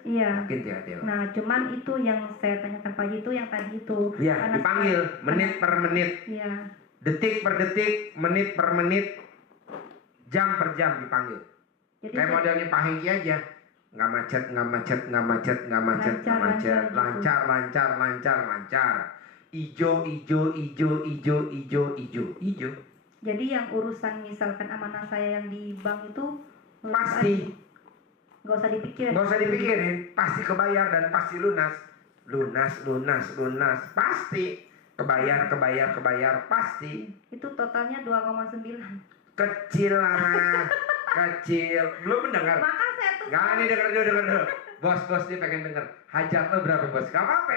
Yakin tingkat dewa. Nah, cuman itu yang saya tanyakan Pak Haji itu yang tadi itu. Iya, dipanggil menit per menit. Iya. Detik per detik, menit per menit, jam per jam dipanggil. Jadi kayak modelnya Pak Hengki aja. Nggak macet, lancar. Ijo. Jadi yang urusan misalkan amanah saya yang di bank itu Pasti. nggak usah dipikirin. Nggak usah dipikirin, pasti kebayar dan pasti lunas. Pasti kebayar, pasti. Itu totalnya 2,9. Kecil lah, kecil. Belum mendengar. Maka saya tuh Nggak, nih denger dulu. Bos dia pengen denger. Hajat lo berapa bos? Gak apa-apa.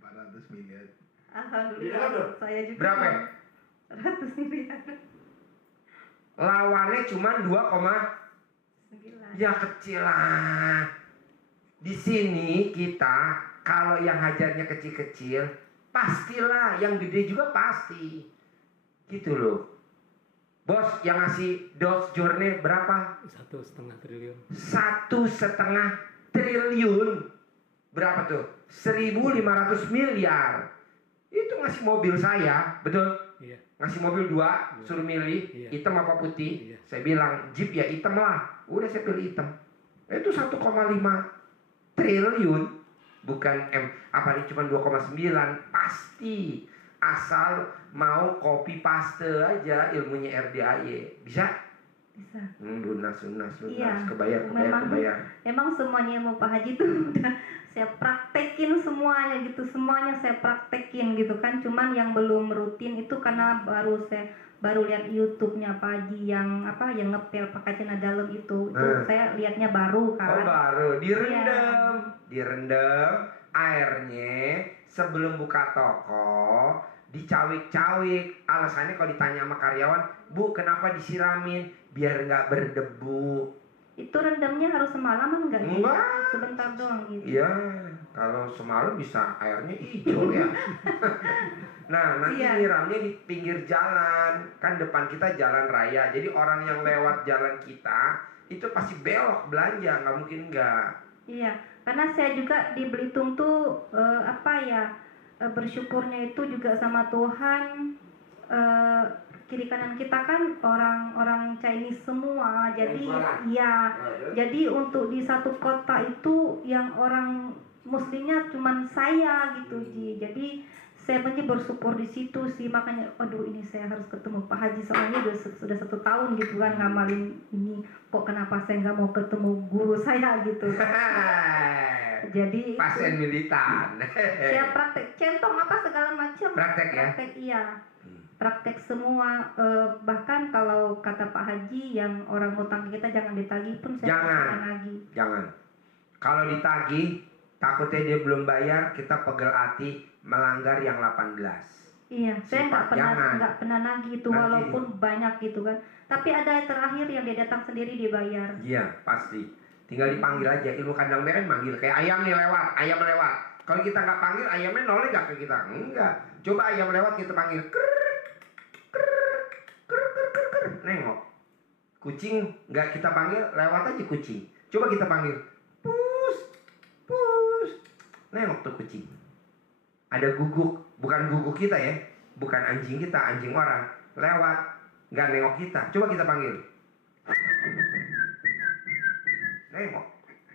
400 miliar. alhamdulillah saya juga Berapa? 100 miliar. Lawannya cuma 9. Ya kecil lah. Di sini kita kalau yang hajatnya kecil-kecil, pastilah yang gede juga pasti. Gitu loh. Bos yang ngasih Dodge Journey berapa? 1,5 triliun. 1,5 triliun. Berapa tuh? 1.500 miliar. Itu ngasih mobil saya, betul? Iya. Ngasih mobil 2, suruh milih, Iya. hitam apa putih. Iya. Saya bilang, Jeep ya hitam lah. Udah saya pilih hitam. Itu 1,5 triliun. Bukan apalagi cuma 2,9. Pasti. Asal mau copy paste aja ilmunya RDAY. Bisa? Bisa. Lunas. Iya. Kebayar. Emang semuanya ilmu Pak Haji tuh udah saya praktekin semuanya gitu. Semuanya saya praktekin gitu kan. Cuman yang belum rutin itu karena baru lihat YouTube-nya Pak Haji yang ngepel pakai celana dalam itu. Saya lihatnya baru kan. Oh, baru. Direndam. Iya. Direndam airnya sebelum buka toko, dicawik-cawik. Alasannya kalau ditanya sama karyawan, "Bu, kenapa disiramin?" Biar nggak berdebu. Itu rendamnya harus semalaman nggak? Enggak. Sebentar doang gitu. Iya, kalau semalam bisa airnya hijau ya. Nah, nanti nyiramnya di pinggir jalan. Kan depan kita jalan raya. Jadi orang yang lewat jalan kita itu pasti belok belanja, nggak mungkin nggak. Iya, karena saya juga di Belitung tuh bersyukurnya itu juga sama Tuhan. Kiri kanan kita kan orang Chinese semua, jadi jadi untuk di satu kota itu yang orang Muslimnya cuman saya gitu Ji. Jadi saya banyak bersyukur di situ sih, makanya aduh ini saya harus ketemu Pak Haji soalnya sudah 1 tahun gitu kan ngamalin ini, kok kenapa saya nggak mau ketemu guru saya gitu. Jadi pasien militan. Saya praktek centong apa segala macam. Praktek ya? Praktek iya. Praktek semua, bahkan kalau kata Pak Haji yang orang utang kita jangan ditagih pun saya nagih. Jangan. Kalau ditagih takutnya dia belum bayar, kita pegel hati melanggar yang 18. Iya, saya nggak pernah nagih itu walaupun banyak gitu kan. Tapi ada yang terakhir yang dia datang sendiri dibayar. Iya, pasti. Tinggal dipanggil aja. Ilmu kandang merah manggil kayak ayam nih lewat, ayam lewat. Kalau kita nggak panggil, ayamnya noleh nggak ke kita? Enggak. Coba ayam lewat kita panggil. Nengok. Kucing nggak kita panggil, lewat aja kucing. Coba kita panggil. Pus. Nengok tuh kucing. Ada guguk, bukan guguk kita ya. Bukan anjing kita, anjing orang. Lewat, nggak nengok kita. Coba kita panggil. Nengok.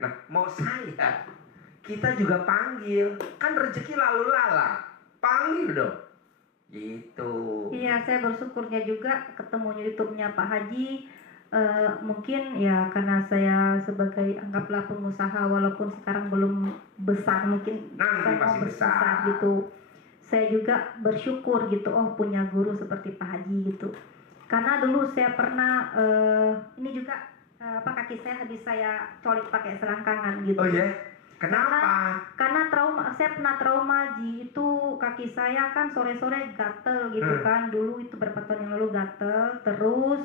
Nah, mau saya, kita juga panggil. Kan rezeki lalu lala. Panggil dong. Gitu. Iya, saya bersyukurnya juga ketemu YouTube-nya Pak Haji. Mungkin ya karena saya sebagai anggaplah pengusaha walaupun sekarang belum besar, mungkin nanti saya pasti mau besar gitu. Saya juga bersyukur gitu, punya guru seperti Pak Haji gitu. Karena dulu saya pernah ini juga kaki saya habis saya colek pakai selangkangan gitu. Oh ya? Kenapa? Karena saya pernah trauma Ji, itu kaki saya kan sore-sore gatel gitu kan. Dulu itu berapa tahun yang lalu gatel, terus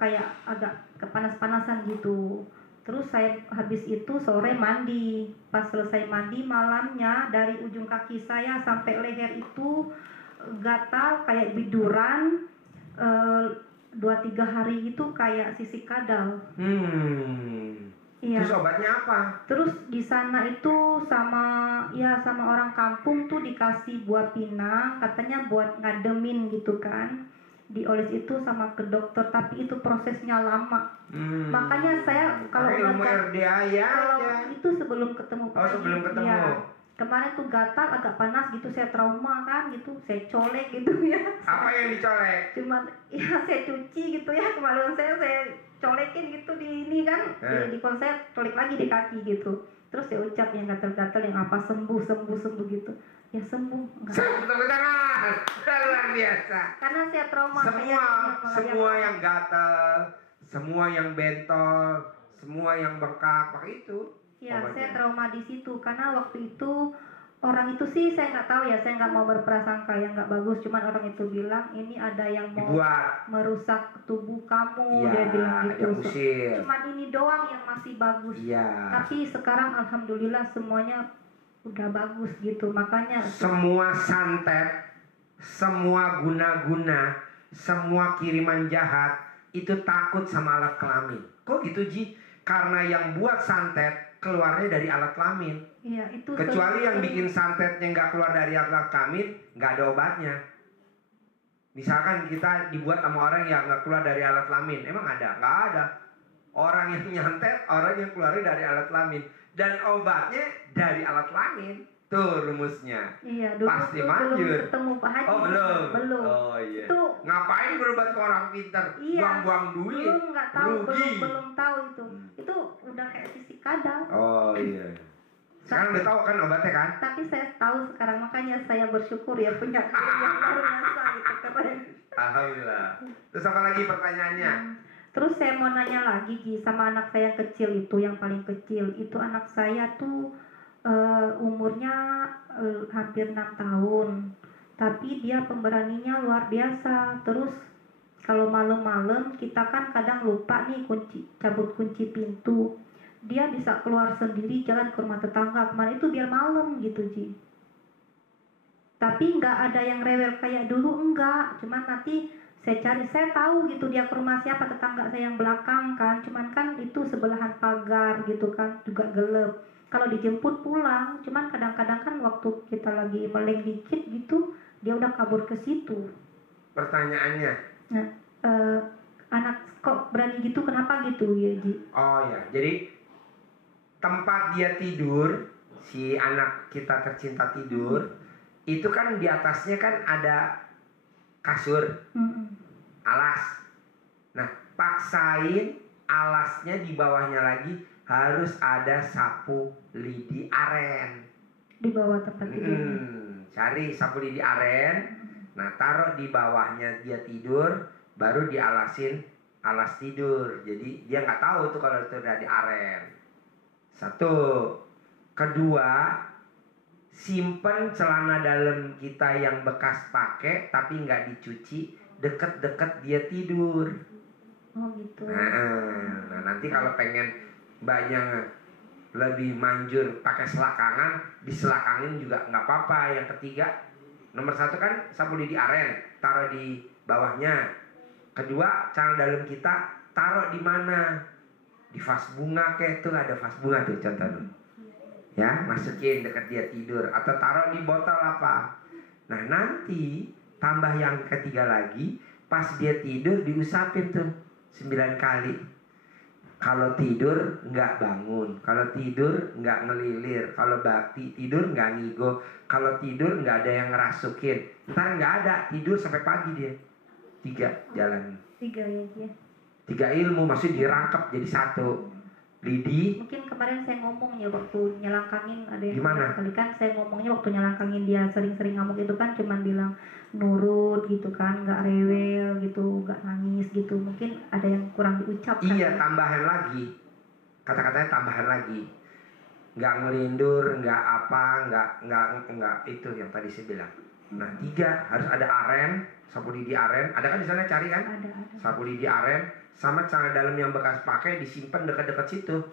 kayak agak kepanas-panasan gitu. Terus saya habis itu sore mandi. Pas selesai mandi malamnya dari ujung kaki saya sampai leher itu gatal kayak biduran. 2-3 hari itu kayak sisik kadal. Iya. Terus obatnya apa? Terus di sana itu sama orang kampung tuh dikasih buah pinang, katanya buat ngademin gitu kan. Dioles itu sama ke dokter, tapi itu prosesnya lama. Makanya saya kalau itu sebelum ketemu Pak Haji. Sebelum ketemu. Ya. Kemarin tuh gatal agak panas gitu, saya trauma kan gitu, saya colek gitu ya. Apa yang dicolek? Cuman ya saya cuci gitu ya, kemarin saya colekin gitu di ini kan, di konsep colek lagi di kaki gitu. Terus saya ucap yang gatal-gatal yang apa sembuh gitu. Ya sembuh. Tepuk tangan. Luar biasa. Karena saya trauma. Semua yang gatal, semua yang bentol, semua yang bengkak, pakai itu. Ya, saya trauma di situ karena waktu itu orang itu sih saya nggak tahu ya, saya nggak mau berprasangka yang nggak bagus, cuman orang itu bilang ini ada yang mau merusak tubuh kamu, dia bilang gitu. Cuman ini doang yang masih bagus. Tapi sekarang alhamdulillah semuanya udah bagus gitu, makanya semua santet, semua guna-guna, semua kiriman jahat itu takut sama alat kelamin. Kok gitu Ji? Karena yang buat santet keluarnya dari alat kelamin. Iya, itu kecuali yang bikin santetnya nggak keluar dari alat kelamin, nggak ada obatnya. Misalkan kita dibuat sama orang yang nggak keluar dari alat kelamin, emang ada? Nggak ada. Orang yang nyantet, orang yang keluarnya dari alat kelamin. Dan obatnya dari alat kelamin. Tuh rumusnya. Iya, dulu Pasti tuh manjur. belum ketemu Pak Haji. Oh belum? Belum. Oh iya. Itu Ngapain berobat ke orang pintar? iya, Buang-buang duit. belum nggak tahu, Rugi. belum tahu itu. Itu udah kayak fisik kadal. Oh iya. Sekarang udah tahu kan obatnya kan? Tapi saya tahu sekarang, makanya saya bersyukur ya punya guru yang luar biasa gitu, keren. Alhamdulillah. Terus apa lagi pertanyaannya? Terus saya mau nanya lagi Ji, sama anak saya yang kecil itu, yang paling kecil itu anak saya tuh umurnya hampir 6 tahun, tapi dia pemberaninya luar biasa. Terus kalau malam-malam kita kan kadang lupa nih cabut kunci pintu, dia bisa keluar sendiri jalan ke rumah tetangga kemana itu biar malam gitu Ji. Tapi nggak ada yang rewel kayak dulu, enggak. Cuman nanti saya cari, saya tahu gitu dia ke rumah siapa, tetangga saya yang belakang kan. Cuman kan itu sebelahan pagar gitu kan, juga gelap. Kalau dijemput pulang, cuman kadang-kadang kan waktu kita lagi meleng dikit gitu, dia udah kabur ke situ. Pertanyaannya. Nah, anak kok berani gitu, kenapa gitu ya Ji? Oh ya, jadi tempat dia tidur, si anak kita tercinta tidur, itu kan di atasnya kan ada kasur, alas. Nah, paksain alasnya di bawahnya lagi harus ada sapu lidi aren. Di bawah tempat tidur. Cari sapu lidi aren. Nah, taruh di bawahnya dia tidur, baru dialasin alas tidur. Jadi dia nggak tahu tuh kalau itu udah di aren. Satu. Kedua, simpen celana dalam kita yang bekas pakai tapi nggak dicuci deket-deket dia tidur. Oh gitu. Nah nanti kalau pengen mbaknya lebih manjur pakai selakangan, diselakangin juga nggak apa-apa. Yang ketiga, nomor 1 kan sapu lidi aren, taruh di bawahnya. Kedua, celana dalam kita taruh di mana? Di vas bunga, kayak tuh ada vas bunga tuh contohnya. Ya, masukin dekat dia tidur atau taruh di botol apa. Nah nanti tambah yang ketiga lagi, pas dia tidur diusapin tuh 9 kali. Kalau tidur nggak bangun, kalau tidur nggak ngelilir, kalau tidur nggak ngigo, kalau tidur nggak ada yang ngerasukin. Ntar nggak ada, tidur sampai pagi dia. 3 jalan. 3 ya Ji. 3 ilmu masih dirangkap jadi 1. Lidi. Mungkin kemarin saya ngomong ya waktu nyelangkangin, ada yang Gimana? kali kan saya ngomongnya waktu nyelangkangin dia sering-sering ngamuk itu kan cuman bilang nurut gitu kan, nggak rewel gitu, nggak nangis gitu. Mungkin ada yang kurang diucapkan. Iya, tambahan lagi. Kata-katanya tambahan lagi. Nggak ngelindur, nggak apa, nggak itu yang tadi saya bilang. Nah 3 harus ada aren, sapu lidi aren. Ada kan di sana, cari kan? Ada. Sapu lidi aren sama celana dalam yang bekas pakai disimpan dekat-dekat situ.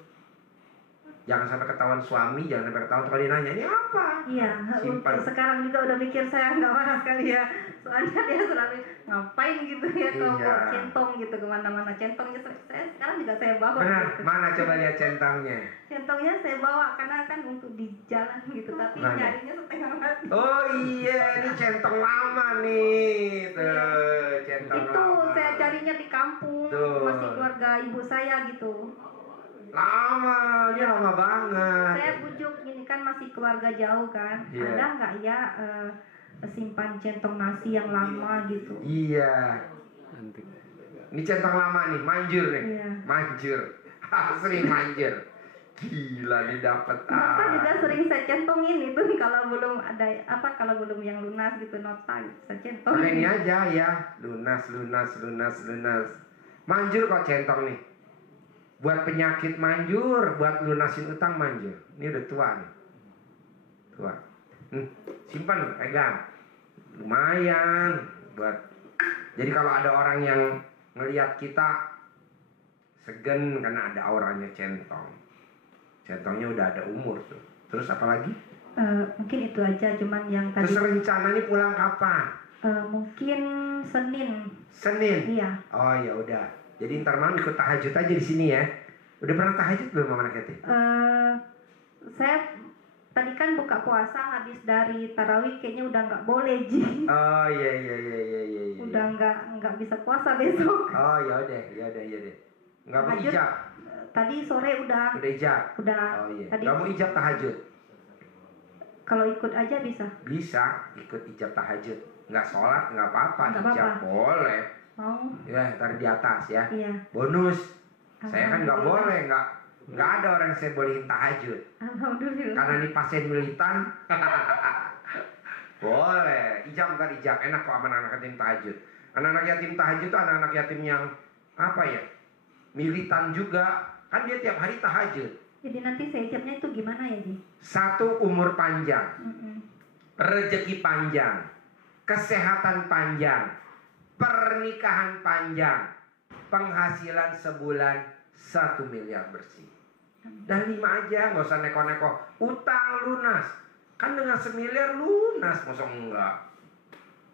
Jangan sampai ketahuan suami, jangan sampai ketahuan kalau dia nanya, ini apa? Iya, Simpan. sekarang juga udah mikir saya nggak marah sekali ya. Soalnya dia selalu ngapain gitu ya kalau Iya. bawa centong gitu kemana-mana. Centongnya saya sekarang juga saya bawa. Benar, gitu. mana coba lihat centangnya. Centongnya saya bawa karena kan untuk di jalan gitu, tapi Mana? nyarinya setengah mati. Oh iya, ini centong lama nih. Tuh, centong Itu lama. saya carinya di kampung, Tuh. masih keluarga ibu saya gitu. Lama, ini lama banget. Saya bujuk, ini kan masih keluarga jauh kan. Iya. Ada nggak ya simpan centong nasi yang lama gitu? Iya. Ini centang lama nih, manjur nih. Iya. Manjur. Asli manjur. Gila nih dapat. Nota juga sering saya centongin itu kalau belum ada kalau belum yang lunas gitu, nota gitu, saya centong. Nah, ini aja ya, lunas. Manjur kok centong nih. Buat penyakit manjur, buat lunasin utang manjur. Ini udah tua nih. Tua. Simpan, pegang. Lumayan buat. Jadi kalau ada orang yang ngelihat kita segen karena ada auranya centong. Centongnya udah ada umur tuh. Terus apa lagi? Mungkin itu aja, cuman yang tadi. Terus rencananya pulang kapan? Mungkin Senin. Senin. Iya. Oh ya udah. Jadi ntar malam ikut tahajud aja di sini ya. Udah pernah tahajud belum Mama Keti? Saya tadi kan buka puasa habis dari tarawih kayaknya udah nggak boleh Ji. Oh iya. Udah nggak bisa puasa besok. Oh ya udah. Nggak mau Tahajud, ijab? tadi sore udah Udah ijab? udah Oh iya. tadi Nggak mau ijab tahajud? kalau ikut aja bisa. Bisa ikut ijab tahajud. Nggak sholat nggak apa-apa. Nggak Ijab apa-apa. boleh. Mau? Ya ntar di atas ya. Iya. Bonus. Saya kan nggak Alhamdulillah. boleh, nggak ada orang yang saya bolehin tahajud. Alhamdulillah. Karena ini pasien militan. Boleh, ijab ntar ijab, enak kok sama anak yatim tahajud. Anak-anak yatim tahajud itu anak-anak yatim yang apa ya? Militan juga. Kan dia tiap hari tahajud. Jadi nanti saya ijabnya itu gimana ya, Ji? Satu, umur panjang, Mm-mm. rezeki panjang, kesehatan panjang, pernikahan panjang, penghasilan sebulan 1 miliar bersih. Dan 5 aja, nggak usah neko-neko. Utang lunas, kan dengan 1 miliar lunas, masa enggak?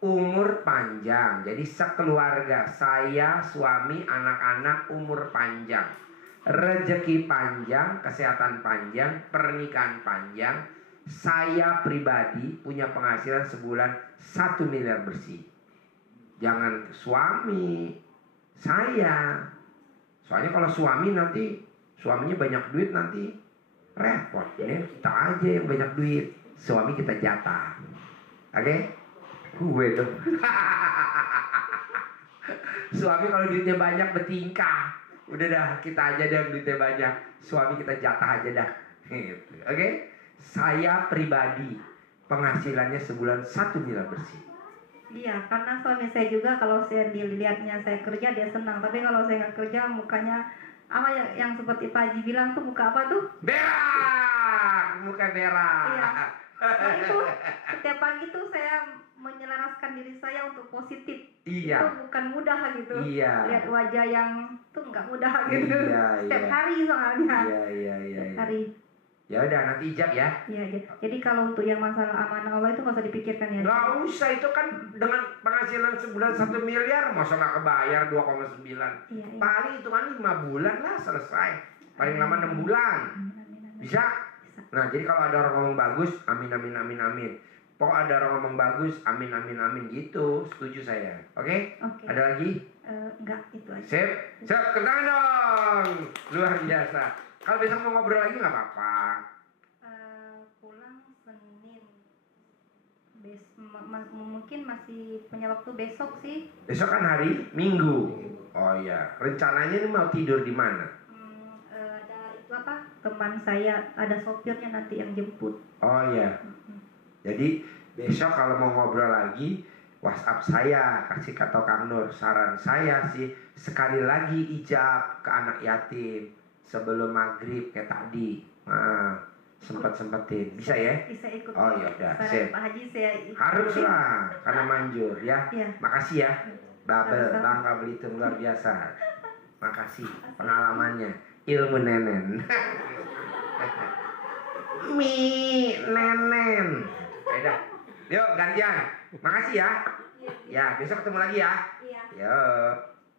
Umur panjang, jadi sekeluarga, saya, suami, anak-anak umur panjang, rezeki panjang, kesehatan panjang, pernikahan panjang. Saya pribadi punya penghasilan sebulan 1 miliar bersih. Jangan suami, saya. Soalnya kalau suami nanti, suaminya banyak duit nanti repot. Ini kita aja yang banyak duit, suami kita jatah. Oke? Gue tuh. Suami kalau duitnya banyak bertingkah. Udah dah, kita aja deh yang duitnya banyak. Suami kita jatah aja dah. Gitu. Oke? Saya pribadi penghasilannya sebulan 1 miliar bersih. Iya, karena suami saya juga kalau saya dilihatnya saya kerja dia senang. Tapi kalau saya nggak kerja mukanya apa ya, yang seperti Pak Haji bilang tuh muka apa tuh? Berak, muka berak. Iya. Nah itu setiap pagi tuh saya menyelaraskan diri saya untuk positif. Iya. Itu bukan mudah gitu. Iya. Lihat wajah yang tuh nggak mudah gitu. Iya, Setiap iya. hari soalnya. Iya. Setiap hari. Ya udah nanti ijab ya. Iya. Jadi kalau untuk yang masalah amanah Allah itu nggak usah dipikirkan ya. Nggak usah, itu kan dengan penghasilan sebulan 1 miliar, masa nggak kebayar 2,9. Iya. Paling itu kan 5 bulan lah selesai. Paling lama 6 bulan. Amin. Bisa? Nah, jadi kalau ada orang ngomong bagus, amin amin amin amin. Pokok ada orang ngomong bagus, amin amin amin gitu. Setuju saya. Oke? Oke. Ada lagi? Enggak, itu aja. Sip, tepuk tangan dong. Luar biasa. Kalau besok mau ngobrol lagi nggak apa-apa. Pulang Senin. Mungkin masih punya waktu besok sih. Besok kan hari Minggu. Oh iya, rencananya ini mau tidur di mana? Ada itu apa? Teman saya ada sopirnya nanti yang jemput. Oh iya. Jadi besok kalau mau ngobrol lagi, WhatsApp saya, kasih kata Kang Nur. Saran saya sih sekali lagi ijab ke anak yatim sebelum maghrib kayak tadi. Nah, sempetin, bisa ya? Bisa ikut. Oh iya udah, Saran sip. Pak Haji saya ikut. Harus lah, karena manjur ya. Iya. Makasih ya, Babel, Sama-sama. Bangka Belitung luar biasa. Makasih pengalamannya, ilmu nenen. Nenen. Udah, yuk gantian. Makasih ya. Ya, besok ketemu lagi ya. Iya. Yuk,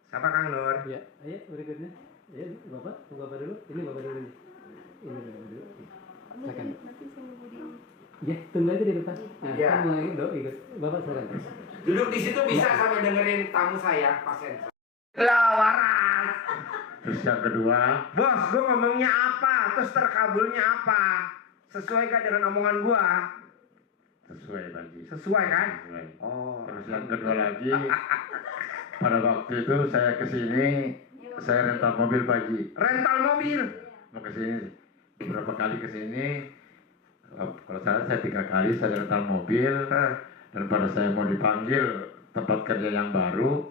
siapa Kang Nur? Ya, ayo berikutnya. Ya, Bapak dulu. Ini Bapak dulu. Ini Bapak dulu. Silakan. Nanti saya nunggu di. Ya, tunggu aja di depan. Nah, Ya. kamu lagi ikut. Bapak silakan. Duduk di situ bisa sambil dengerin tamu saya, pasien. Lah waras. Terus yang kedua, Bos, gue ngomongnya apa? Terus terkabulnya apa? Sesuai gak dengan omongan gua? sesuai Pak Haji. Sesuai kan? Sesuai. Oh. Terus yang kedua lagi, pada waktu itu saya kesini, saya rental mobil Pak Haji. Rental mobil. Mau kesini, beberapa kali kesini, kalau saya 3 kali saya rental mobil. Dan pada saya mau dipanggil tempat kerja yang baru,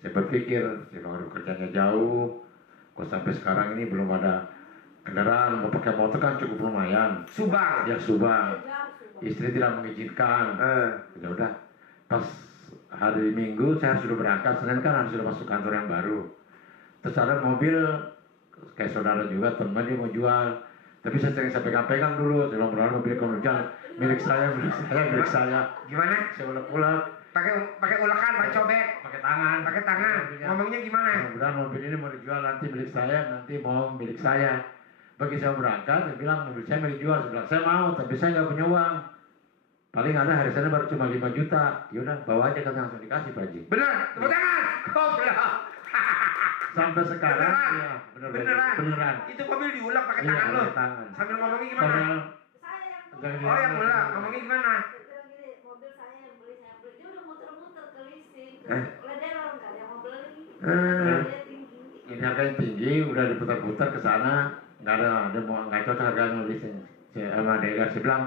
saya berpikir, waduh kerjanya jauh, kok sampai sekarang ini belum ada kendaraan, mau pakai motor kan cukup lumayan. Subang. Ya Subang, istri tidak mengizinkan. Ya udah, pas hari Minggu saya sudah berangkat, Senin kan harus sudah masuk kantor yang baru. Terus ada mobil, kayak saudara juga, teman dia mau jual. Tapi saya sering pegang dulu, saya bilang mobil komersial, milik saya. Gimana? Saya ulek-ulek, Pakai ulekan, pakai cobek, pakai tangan. Ngomongnya gimana? Mudah-mudahan mobil ini mau dijual, nanti milik saya, nanti mau milik saya. Bagi saya berangkat, saya bilang mobil saya mau dijual. Saya bilang, saya mau, tapi saya nggak punya uang. Paling ada hari sana baru cuma 5 juta. Yaudah, bawa aja kan langsung dikasih Pak Haji. Bener, tepuk tangan. Goblok. sampai sekarang Beneran? ya Beneran? beneran. Itu mobil diulang pakai Iya, tangan lo. pakai tangan. Sambil ngomongnya gimana? Sampai Oh yang ulang, ngomongnya gimana? mobil saya yang beli dia udah muter-muter ke leasing Eh. oleh dealer nggak ada yang mau beli. Eh. Dia tinggi. ini harganya tinggi, udah diputar-putar ke sana, nggak ada mau nggak cocok harganya nulisin. Sama dealer saya bilang,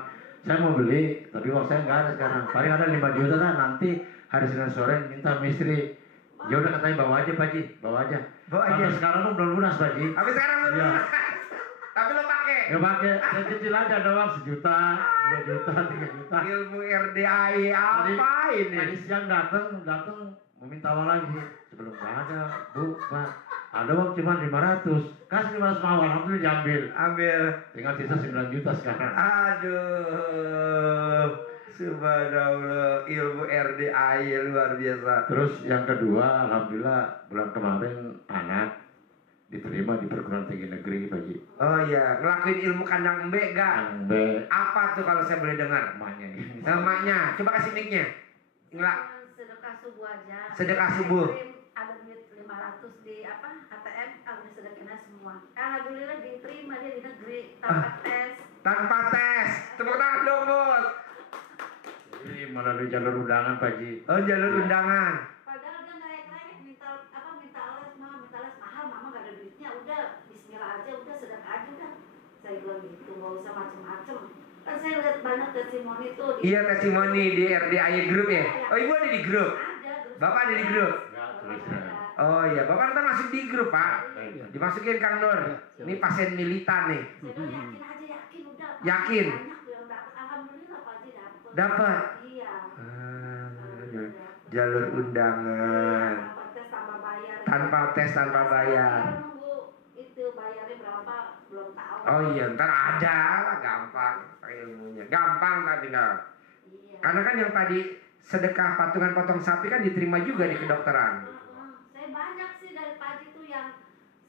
saya mau beli, tapi uang saya nggak ada sekarang. Paling ada 5 juta kan, nanti hari Senin sore minta mistri. Ya udah katanya bawa aja Pak Ji, bawa aja. Bawa aja. Sampai sekarang tuh belum lunas Pak Ji. Habis sekarang lo Iya. Tapi lo pakai. Ya pakai, saya cicil aja doang 1 juta, 2 juta, 3 juta. Ilmu RDAI apa ini? Tadi siang datang mau minta uang lagi. Sebelum nggak ada, Bu, Pak. Ada uang cuma 500. Kasih 500 mau, alhamdulillah diambil. Ambil. Tinggal sisa 9 juta sekarang. Aduh. Subhanallah, ilmu RDAI luar biasa. Terus yang kedua, alhamdulillah bulan kemarin anak diterima di perguruan tinggi negeri Pak Ji. Oh iya, ngelakuin ilmu kandang embe gak? Yang B, Apa tuh kalau saya boleh dengar? emaknya nih. Namanya, coba kasih mic-nya. Ngelak. Sedekah subuh aja. Sedekah subuh. Ada duit 500 di ATM, udah sedekahnya semua. Alhamdulillah diterima dia di negeri tanpa tes. Tanpa tes. Tepuk tangan dong, Bos. Ini melalui jalur undangan Pak Ji. Oh, jalur undangan. Padahal dia ngerek-ngerek minta les mahal, mama gak ada duitnya, udah bismillah aja, udah sedekah aja udah. Saya bilang gitu, gak usah macem-macem. Kan saya lihat banyak testimoni tuh di Iya, testimoni di RDAI Group ya. Oh, Ibu ada di grup. ada. Bapak ada di grup. Enggak, terus ya. Oh iya, Bapak ntar masuk di grup, Pak. Iya. Dimasukin Kang Nur. Ini pasien militan nih. Saya bilang yakin aja, yakin udah. Yakin? Banyak tuh yang dapet, alhamdulillah Pak Haji dapet. Dapat. Iya. Jalur undangan. Tanpa tes tanpa bayar. Tanpa tes, tanpa bayar. Saya nunggu itu bayarnya berapa belum tahu. Oh iya, ntar ada lah, gampang ilmunya. Gampang kan tinggal. Iya. Karena kan yang tadi sedekah patungan potong sapi kan diterima juga di kedokteran. Saya banyak sih dari pagi tuh yang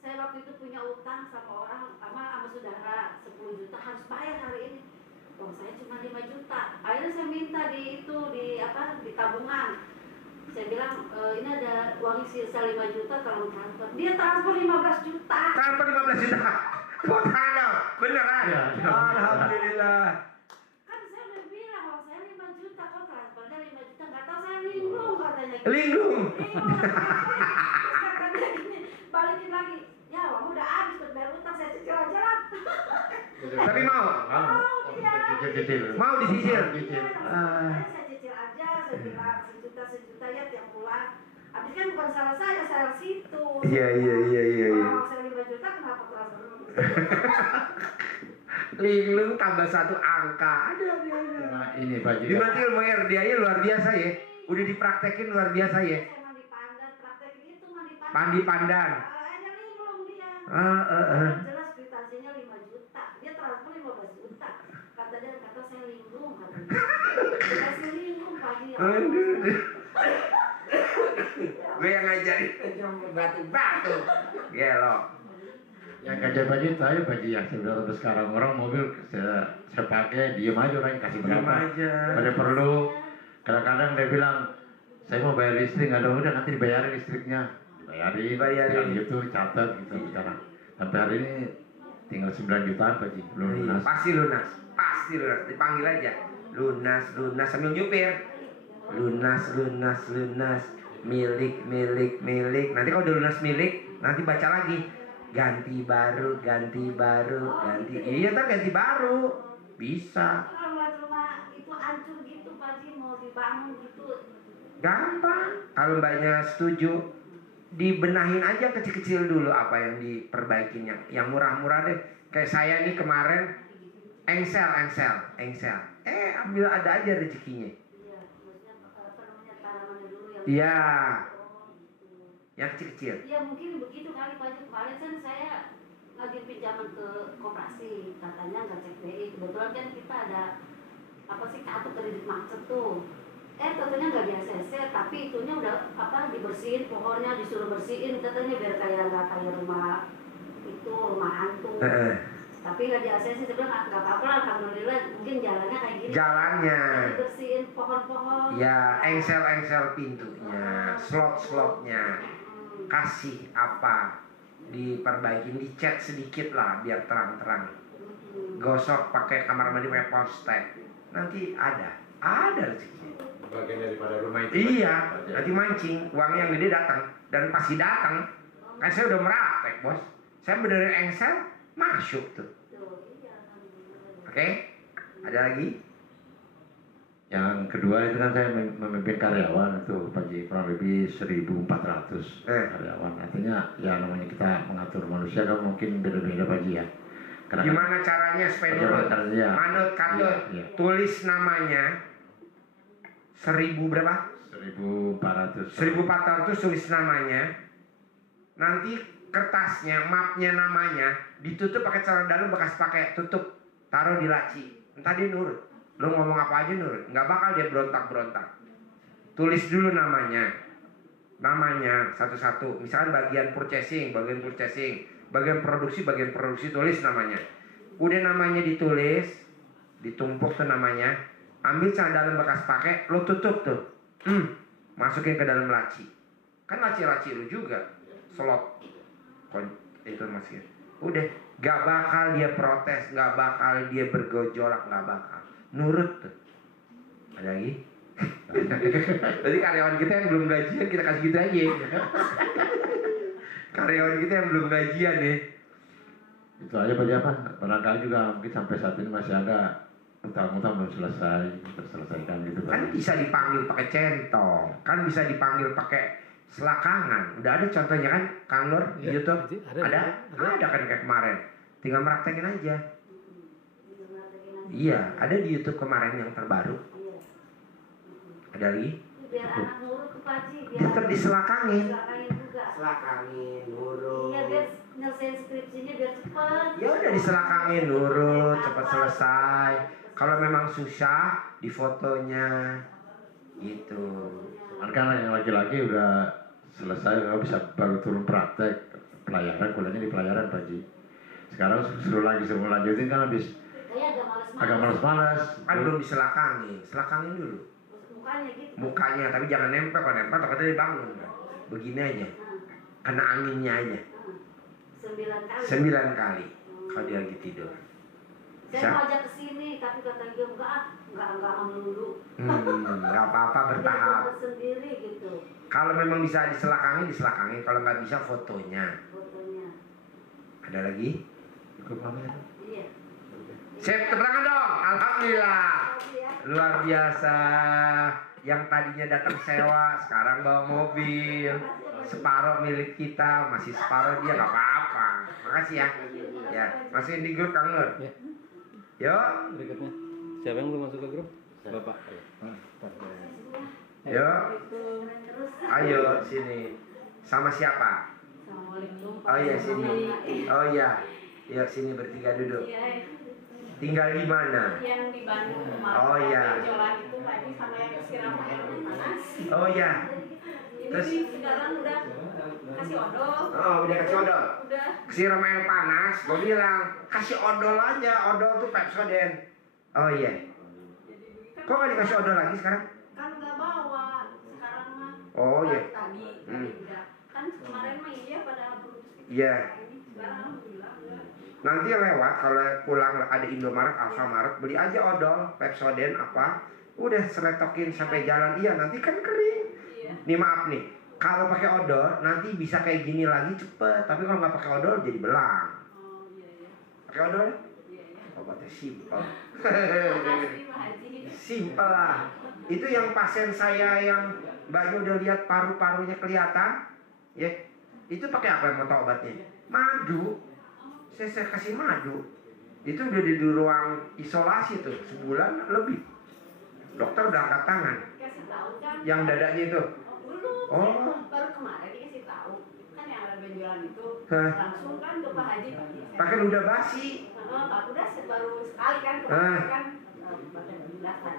saya waktu itu punya utang sama orang sama saudara 10 juta harus bayar hari ini. Uang saya cuma 5 juta. Akhirnya saya minta di di tabungan. Saya bilang ini ada uang sisa 5 juta tolong transfer. Dia transfer 15 juta. Transfer 15 juta. Kok ada? Beneran? Iya. Alhamdulillah. Kan saya udah bilang uang saya 5 juta kok transfernya 5 juta. Gak tahu saya linglung katanya. Linglung. Terus katanya gini, balikin lagi. Ya uang udah habis buat bayar utang, saya cicil aja lah. Tapi mau? Cicil. Mau disisir? Cicil. Saya cicil aja, saya bilang sejuta ya tiap bulan. Habis kan bukan salah saya, salah situ. Iya. Kalau saya 5 juta kenapa transfer? Linglung tambah 1 angka. Ada. Nah, ini Pak Ji. Di berarti ilmu RDAI luar biasa ya. Udah dipraktekin luar biasa ya. Saya mandi pandan, praktek itu mandi pandan. Mandi pandan. Ada linglung dia. Jelas kwitansinya 5 juta. Dia transfer 15 juta. Kata saya linglung katanya. Kasih linglung pagi ya. Gue yang ngajarin cuma batu-batu. Gelo. Yang gajah Pak Ji saya Pak Ji ya. Saya udah sekarang orang mobil saya pakai diem aja orang kasih berapa. Diem aja. Pada perlu. Kadang-kadang dia bilang saya mau bayar listrik nggak ada udah nanti dibayarin listriknya. Dibayarin. Yang gitu catat gitu sekarang. Sampai hari ini tinggal 9 jutaan Pak Ji belum lunas. Pasti lunas. Dipanggil aja. Lunas sambil nyupir. Lunas. Milik. Nanti kalau udah lunas milik, nanti baca lagi. Ganti baru. Iya, ntar ganti baru. Bisa. Kalau rumah itu hancur gitu Pak Ji, mau dibangun gitu. Gampang. Kalau mbaknya setuju, dibenahin aja kecil-kecil dulu apa yang diperbaikin yang murah-murah deh. Kayak saya nih kemarin engsel. Ambil ada aja rezekinya. Iya, maksudnya tanamannya dulu yang. Iya. Yang kecil-kecil. Ya mungkin begitu kali Pak Ji. Kemarin kan saya lagi pinjaman ke koperasi, katanya nggak cek BI. Kebetulan kan kita ada kartu kredit macet tuh. Katanya nggak di ACC, tapi itunya udah dibersihin, pohonnya disuruh bersihin katanya biar nggak kayak rumah hantu. Tapi nggak di ACC, saya bilang nggak apa-apa lah, alhamdulillah mungkin jalannya kayak gini. Jalannya. Dibersihin pohon-pohon. Ya, engsel pintunya, slot-slotnya. kasih apa, diperbaikin, dicat sedikit lah biar terang-terang. Gosok pakai kamar mandi pakai postek, nanti ada rezeki. Bagian daripada rumah itu. Iya, nanti mancing, uang yang gede datang dan pasti datang. Kan saya udah meraktek, bos. Saya benerin engsel, masuk tuh. Oke, ada lagi? Yang kedua itu kan saya memimpin karyawan itu Pak Ji, kurang lebih 1.400 karyawan. Artinya ya namanya kita mengatur manusia kan mungkin beda-beda Pak Ji ya. Gimana caranya supaya nurut? Manut, katut, iya. tulis namanya 1.000 berapa? 1.400. 1.400 tulis namanya. Nanti kertasnya, mapnya namanya ditutup pakai celana dalam bekas pakai tutup, taruh di laci. Entah dia nurut. Lo ngomong apa aja nurut, nggak bakal dia berontak-berontak. Tulis dulu namanya satu-satu. Misalkan bagian purchasing, bagian produksi tulis namanya. Udah namanya ditulis, ditumpuk tuh namanya. Ambil celana dalam bekas pakai, lo tutup tuh. Masukin ke dalam laci. Kan laci-laci lu juga. Slot. Itu masukin. Udah, gak bakal dia protes, gak bakal dia bergojolak, gak bakal. Nurut tuh. Ada lagi? Berarti karyawan kita yang belum gajian kita kasih gitu aja. Karyawan kita yang belum gajian ya. Itu aja Pak Ji apa? Barangkali juga mungkin sampai saat ini masih ada utang-utang belum terselesaikan gitu Pak. Kan bisa dipanggil pakai centong, kan bisa dipanggil pakai selakangan. Udah ada contohnya kan, Kang Nur di YouTube? Ada kan kayak kemarin. Tinggal meraktekin aja. Iya, ada di YouTube kemarin yang terbaru. Ada lagi? Biar anak nurut ke Pak Ji, Tetap diselakangin. juga. Selakangin, nurut. Iya, biar nyelesain skripsinya biar cepet. Ya udah diselakangin, nurut, cepat selesai. Kalau memang susah, di fotonya gitu. Kan yang laki-laki udah selesai, kalau bisa baru turun praktek pelayaran, kuliahnya di pelayaran Pak Ji. Sekarang suruh lanjutin kan habis Kayak agak malas-malas. Kan belum diselakangin, selakangin dulu. mukanya gitu. Mukanya, tapi jangan nempel. Kalau nempel takutnya dia bangun kan. Begini aja, kena anginnya aja. 9 kali. 9 kali kalau dia lagi tidur. Saya mau ajak ke sini, tapi kata dia enggak melulu. Nggak apa-apa, bertahap. Dia sendiri gitu Kalau memang bisa diselakangin. Kalau nggak bisa fotonya. fotonya. Ada lagi? Cukup lama ya? Iya. Sip, terangan dong. Alhamdulillah. Luar biasa. Yang tadinya datang sewa, sekarang bawa mobil. Separuh milik kita, masih separuh dia, nggak apa-apa. Makasih ya. Ya, masukin di grup Kang Nur. Ya. Yuk, Berikutnya. Siapa yang belum masuk ke grup? Bapak. yuk. Terus. Ayo sini. Sama siapa? Assalamualaikum. Oh iya sini. Oh iya. Ya sini bertiga duduk. Iya. Tinggal di mana? Yang di Bandung kemarin. Oh iya. Jualan itu tadi sama yang kesiram air panas. Oh iya. Ini Terus? sekarang udah kasih odol. Oh udah kasih odol. Udah. Siram air panas. Gue bilang kasih odol aja. Odol tuh Pepsodent. Oh iya. Kok nggak dikasih odol lagi sekarang? Kan nggak bawa sekarang mah. Oh iya. Tadi udah. Kan kemarin mah iya pada putus. Iya. Sekarang alhamdulillah udah. Nanti lewat kalau pulang ada Indomaret, Alfamaret, beli aja odol Pepsodent apa. Udah seletokin sampai jalan. Iya nanti kan kering. Iya. Nih maaf nih. Kalau pakai odol nanti bisa kayak gini lagi cepet. Tapi kalau nggak pakai odol jadi belang. Oh iya iya. Pakai odol? Iya iya. Obatnya simpel. Makasih Pak Haji. Simpel lah. Itu yang pasien saya yang Mbaknya udah lihat paru-parunya kelihatan, ya. Itu pakai apa yang mau tahu obatnya? Madu. Saya kasih madu. Itu udah di ruang isolasi tuh sebulan lebih. Dokter udah angkat tangan. Kasih tahu kan. Yang dadanya itu. Belum. Oh. Baru kemarin dikasih tahu. Kan yang ada benjolan itu Hah? langsung kan ke Pak Haji pagi. Pakai ludah basi. Pak udah baru sekali kan kemarin kan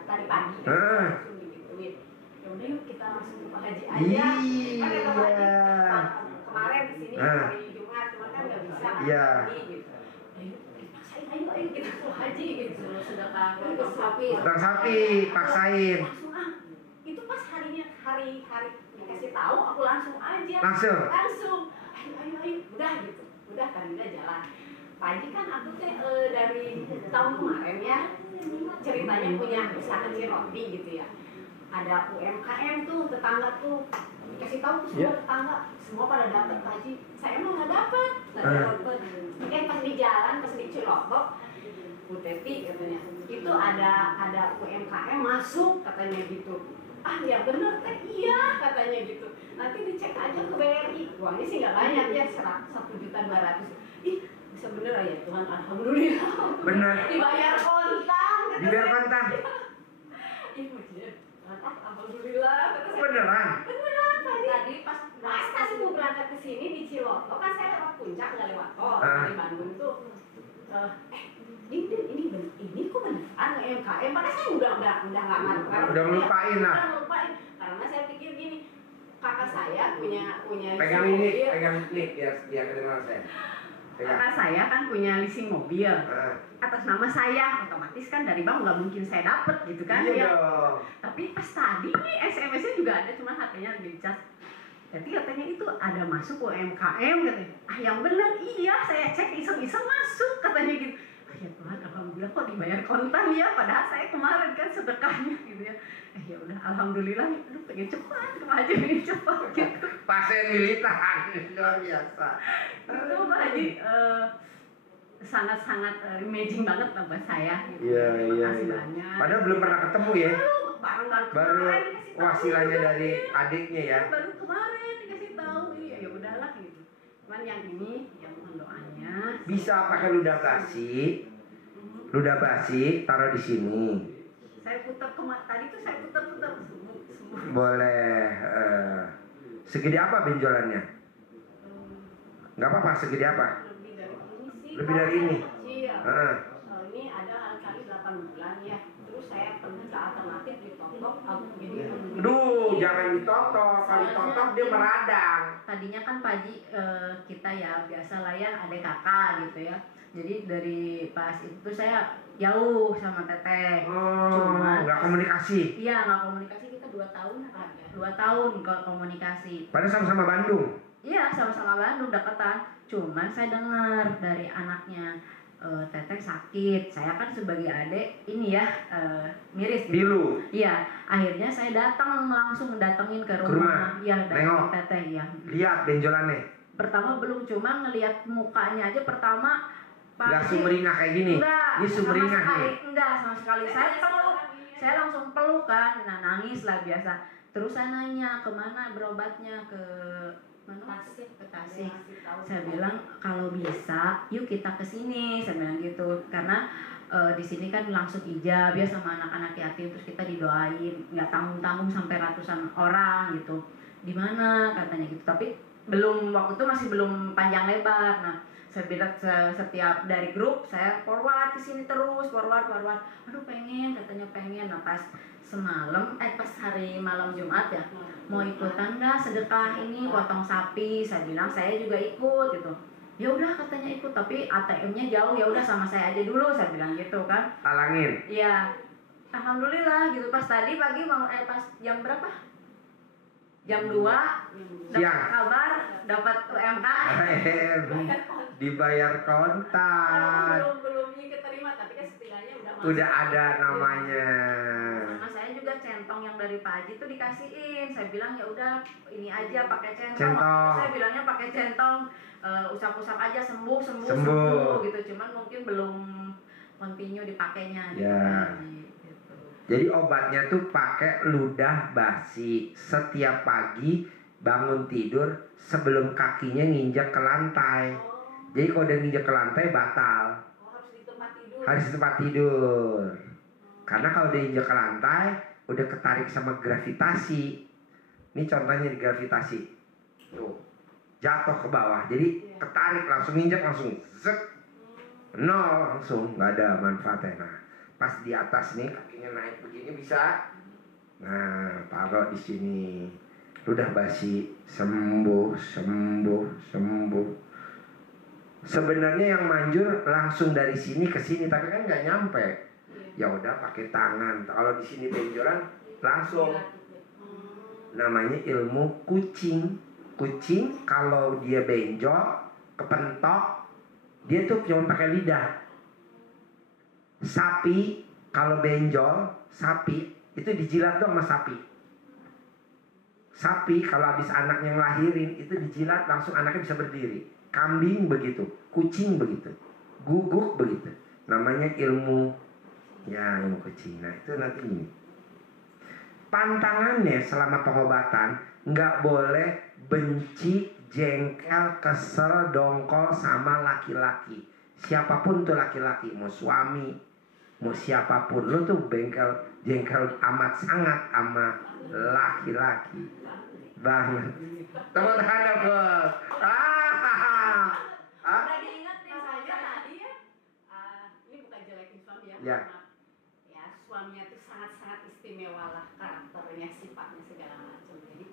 tadi pagi langsung digituin. Ya udah yuk kita langsung ke Pak Haji aja. Kan kata Pak Haji kemarin di sini hari Jumat cuma kan nggak bisa kan pagi gitu. Ayo kita ke Pak Haji gitu. Sudah kangen ke sapi. Tukang sapi paksain. Langsung itu pas hari dikasih tahu aku langsung aja Langsung. Ayo, udah gitu. Udah kan, udah jalan. Pak Haji kan aku teh dari tahun kemarin ya, ceritanya punya usaha kecil roti gitu ya. Ada UMKM tuh, tetangga tuh dikasih tahu tuh semua tetangga, semua pada dapat Pak Haji. Saya emang nggak dapat. Pas di jalan, pas di Ciloto, Bu Teti katanya, itu ada UMKM masuk katanya gitu. Ah ya bener teh, iya katanya gitu. Nanti dicek aja ke BRI, uangnya sih nggak banyak ya, 1.200.000. Ih bisa bener ya Tuhan, alhamdulillah. Bener. Dibayar kontan. Dibayar kontan. Ih maksudnya, alhamdulillah. Beneran. Beneran tadi pas mau berangkat ke sini di Ciloto kan saya lewat puncak nggak lewat tol dari Bandung tuh. Ini kok beneran UMKM, padahal saya udah nggak ngaruh. Udah ngelupain lah. Udah ngelupain, karena saya pikir gini, kakak saya punya Pegang leasing ini, mobil. pegang ini biar kedengaran saya. Pegang. Kakak saya kan punya leasing mobil atas nama saya, otomatis kan dari bank nggak mungkin saya dapet gitu kan. Iya ya. dong. Tapi pas tadi nih SMS-nya juga ada, cuma HP-nya dicas. Jadi katanya itu ada masuk UMKM katanya. Ah yang bener, iya saya cek iseng-iseng masuk katanya gitu. Ah ya Tuhan, alhamdulillah kok dibayar kontan ya, padahal saya kemarin kan sedekahnya gitu ya. Ya udah, alhamdulillah. Aduh pengen cepat, kemana pengen cepat gitu. Pasien militan luar biasa. Itu Pak Haji sangat-sangat amazing banget lah buat saya gitu. Iya. Terima kasih banyak. Padahal belum pernah ketemu ya. Baru kemarin dikasih tahu. wasilanya dari adiknya ya. Baru kemarin dikasih tahu. Iya ya udahlah gitu. Cuman yang ini yang mohon doanya. Bisa pakai ludah basi. Ludah basi taruh di sini. Saya putar tadi tuh saya putar semua. Boleh. Segede apa benjolannya? Nggak apa-apa, segede apa? Lebih dari ini sih. Lebih dari ini? Kecil. Ini ada kali 8 bulan ya. Terus saya pergi ke alternatif ditotok. Jadi Duh, jangan ditotok. Kalau ditotok dia meradang. tadinya kan Pak Haji kita ya biasa lah ya adik kakak gitu ya. Jadi dari pas itu saya jauh sama Teteh. Oh, nggak komunikasi. Iya nggak komunikasi, kita 2 tahun kan ya. 2 tahun ke komunikasi. Padahal sama-sama Bandung. Iya sama-sama Bandung deketan. Cuman saya dengar dari anaknya Teteh sakit. Saya kan sebagai adik ini ya miris. Gitu. Bilu. Iya, akhirnya saya langsung datengin ke rumah. Iya, datengin Teteh ya. Lihat benjolannya. Pertama belum, cuma ngelihat mukanya aja pertama Nggak sumringah kayak gini. Enggak, Ini sumringah sama sekali, nih. enggak sama sekali. Saya peluk, saya langsung peluk kan, nangis lah biasa. Terus saya nanya kemana berobatnya, ke mana? Ke Tasik. Saya bilang kalau bisa, yuk kita ke sini. Saya bilang gitu, karena di sini kan langsung ijab ya sama anak-anak yatim, terus kita didoain, nggak tanggung-tanggung sampai ratusan orang gitu. Di mana katanya gitu, tapi belum, waktu itu masih belum panjang lebar. Nah saya bilang setiap dari grup saya forward ke sini terus, forward. Aduh pengen, katanya pengen. Nah pas semalam, pas hari malam Jumat ya, mau ikutan nggak sedekah ini potong sapi? Saya bilang saya juga ikut gitu. Ya udah katanya ikut, tapi ATM-nya jauh, ya udah sama saya aja dulu, saya bilang gitu kan. Talangin. Iya, alhamdulillah gitu. Pas tadi pagi mau pas jam berapa? Jam 2 dapat kabar dapat UMKM. Dibayar kontan. Belum keterima, tapi kan setidaknya udah masuk. Udah ada namanya. Sama saya juga centong yang dari Pak Haji tuh dikasihin. Saya bilang ya udah ini aja pakai centong. Centong. Saya bilangnya pakai centong, usap-usap aja sembuh gitu. Cuman mungkin belum continue dipakainya gitu, Ya. Pak Haji. Jadi obatnya tuh pakai ludah basi. Setiap pagi bangun tidur sebelum kakinya nginjak ke lantai. Jadi kalau udah nginjak ke lantai batal. Harus di tempat tidur. Harus di tempat tidur. Karena kalau udah injak ke lantai udah ketarik sama gravitasi. Ini contohnya di gravitasi. Tuh. Jatuh ke bawah. Jadi ketarik langsung injak langsung zet. Nol langsung, nggak ada manfaatnya. Nah, pas di atas nih kakinya naik begini bisa. Nah, taruh di sini. Ludah basi sembuh. Sebenarnya yang manjur langsung dari sini ke sini, tapi kan nggak nyampe. Ya udah pakai tangan. Kalau di sini benjolan langsung. Namanya ilmu kucing. Kucing kalau dia benjol, kepentok, dia tuh cuma pakai lidah. Sapi kalau benjol, sapi itu dijilat tuh sama sapi. Sapi kalau habis anaknya ngelahirin itu dijilat langsung anaknya bisa berdiri. Kambing begitu, kucing begitu, guguk begitu. Namanya ilmu kucing. Nah itu nanti ini. Pantangannya selama pengobatan nggak boleh benci, jengkel, kesel, dongkol sama laki-laki. Siapapun tuh laki-laki, mau suami, mau siapapun, lu tuh jengkel amat sangat sama laki-laki banget. Tepuk tangan dong, Bos. Udah diingetin saja tadi ya. Ini bukan jelekin suami ya. Ya. Ya, suaminya tuh sangat-sangat istimewa lah karakternya, sifatnya segala macam. Jadi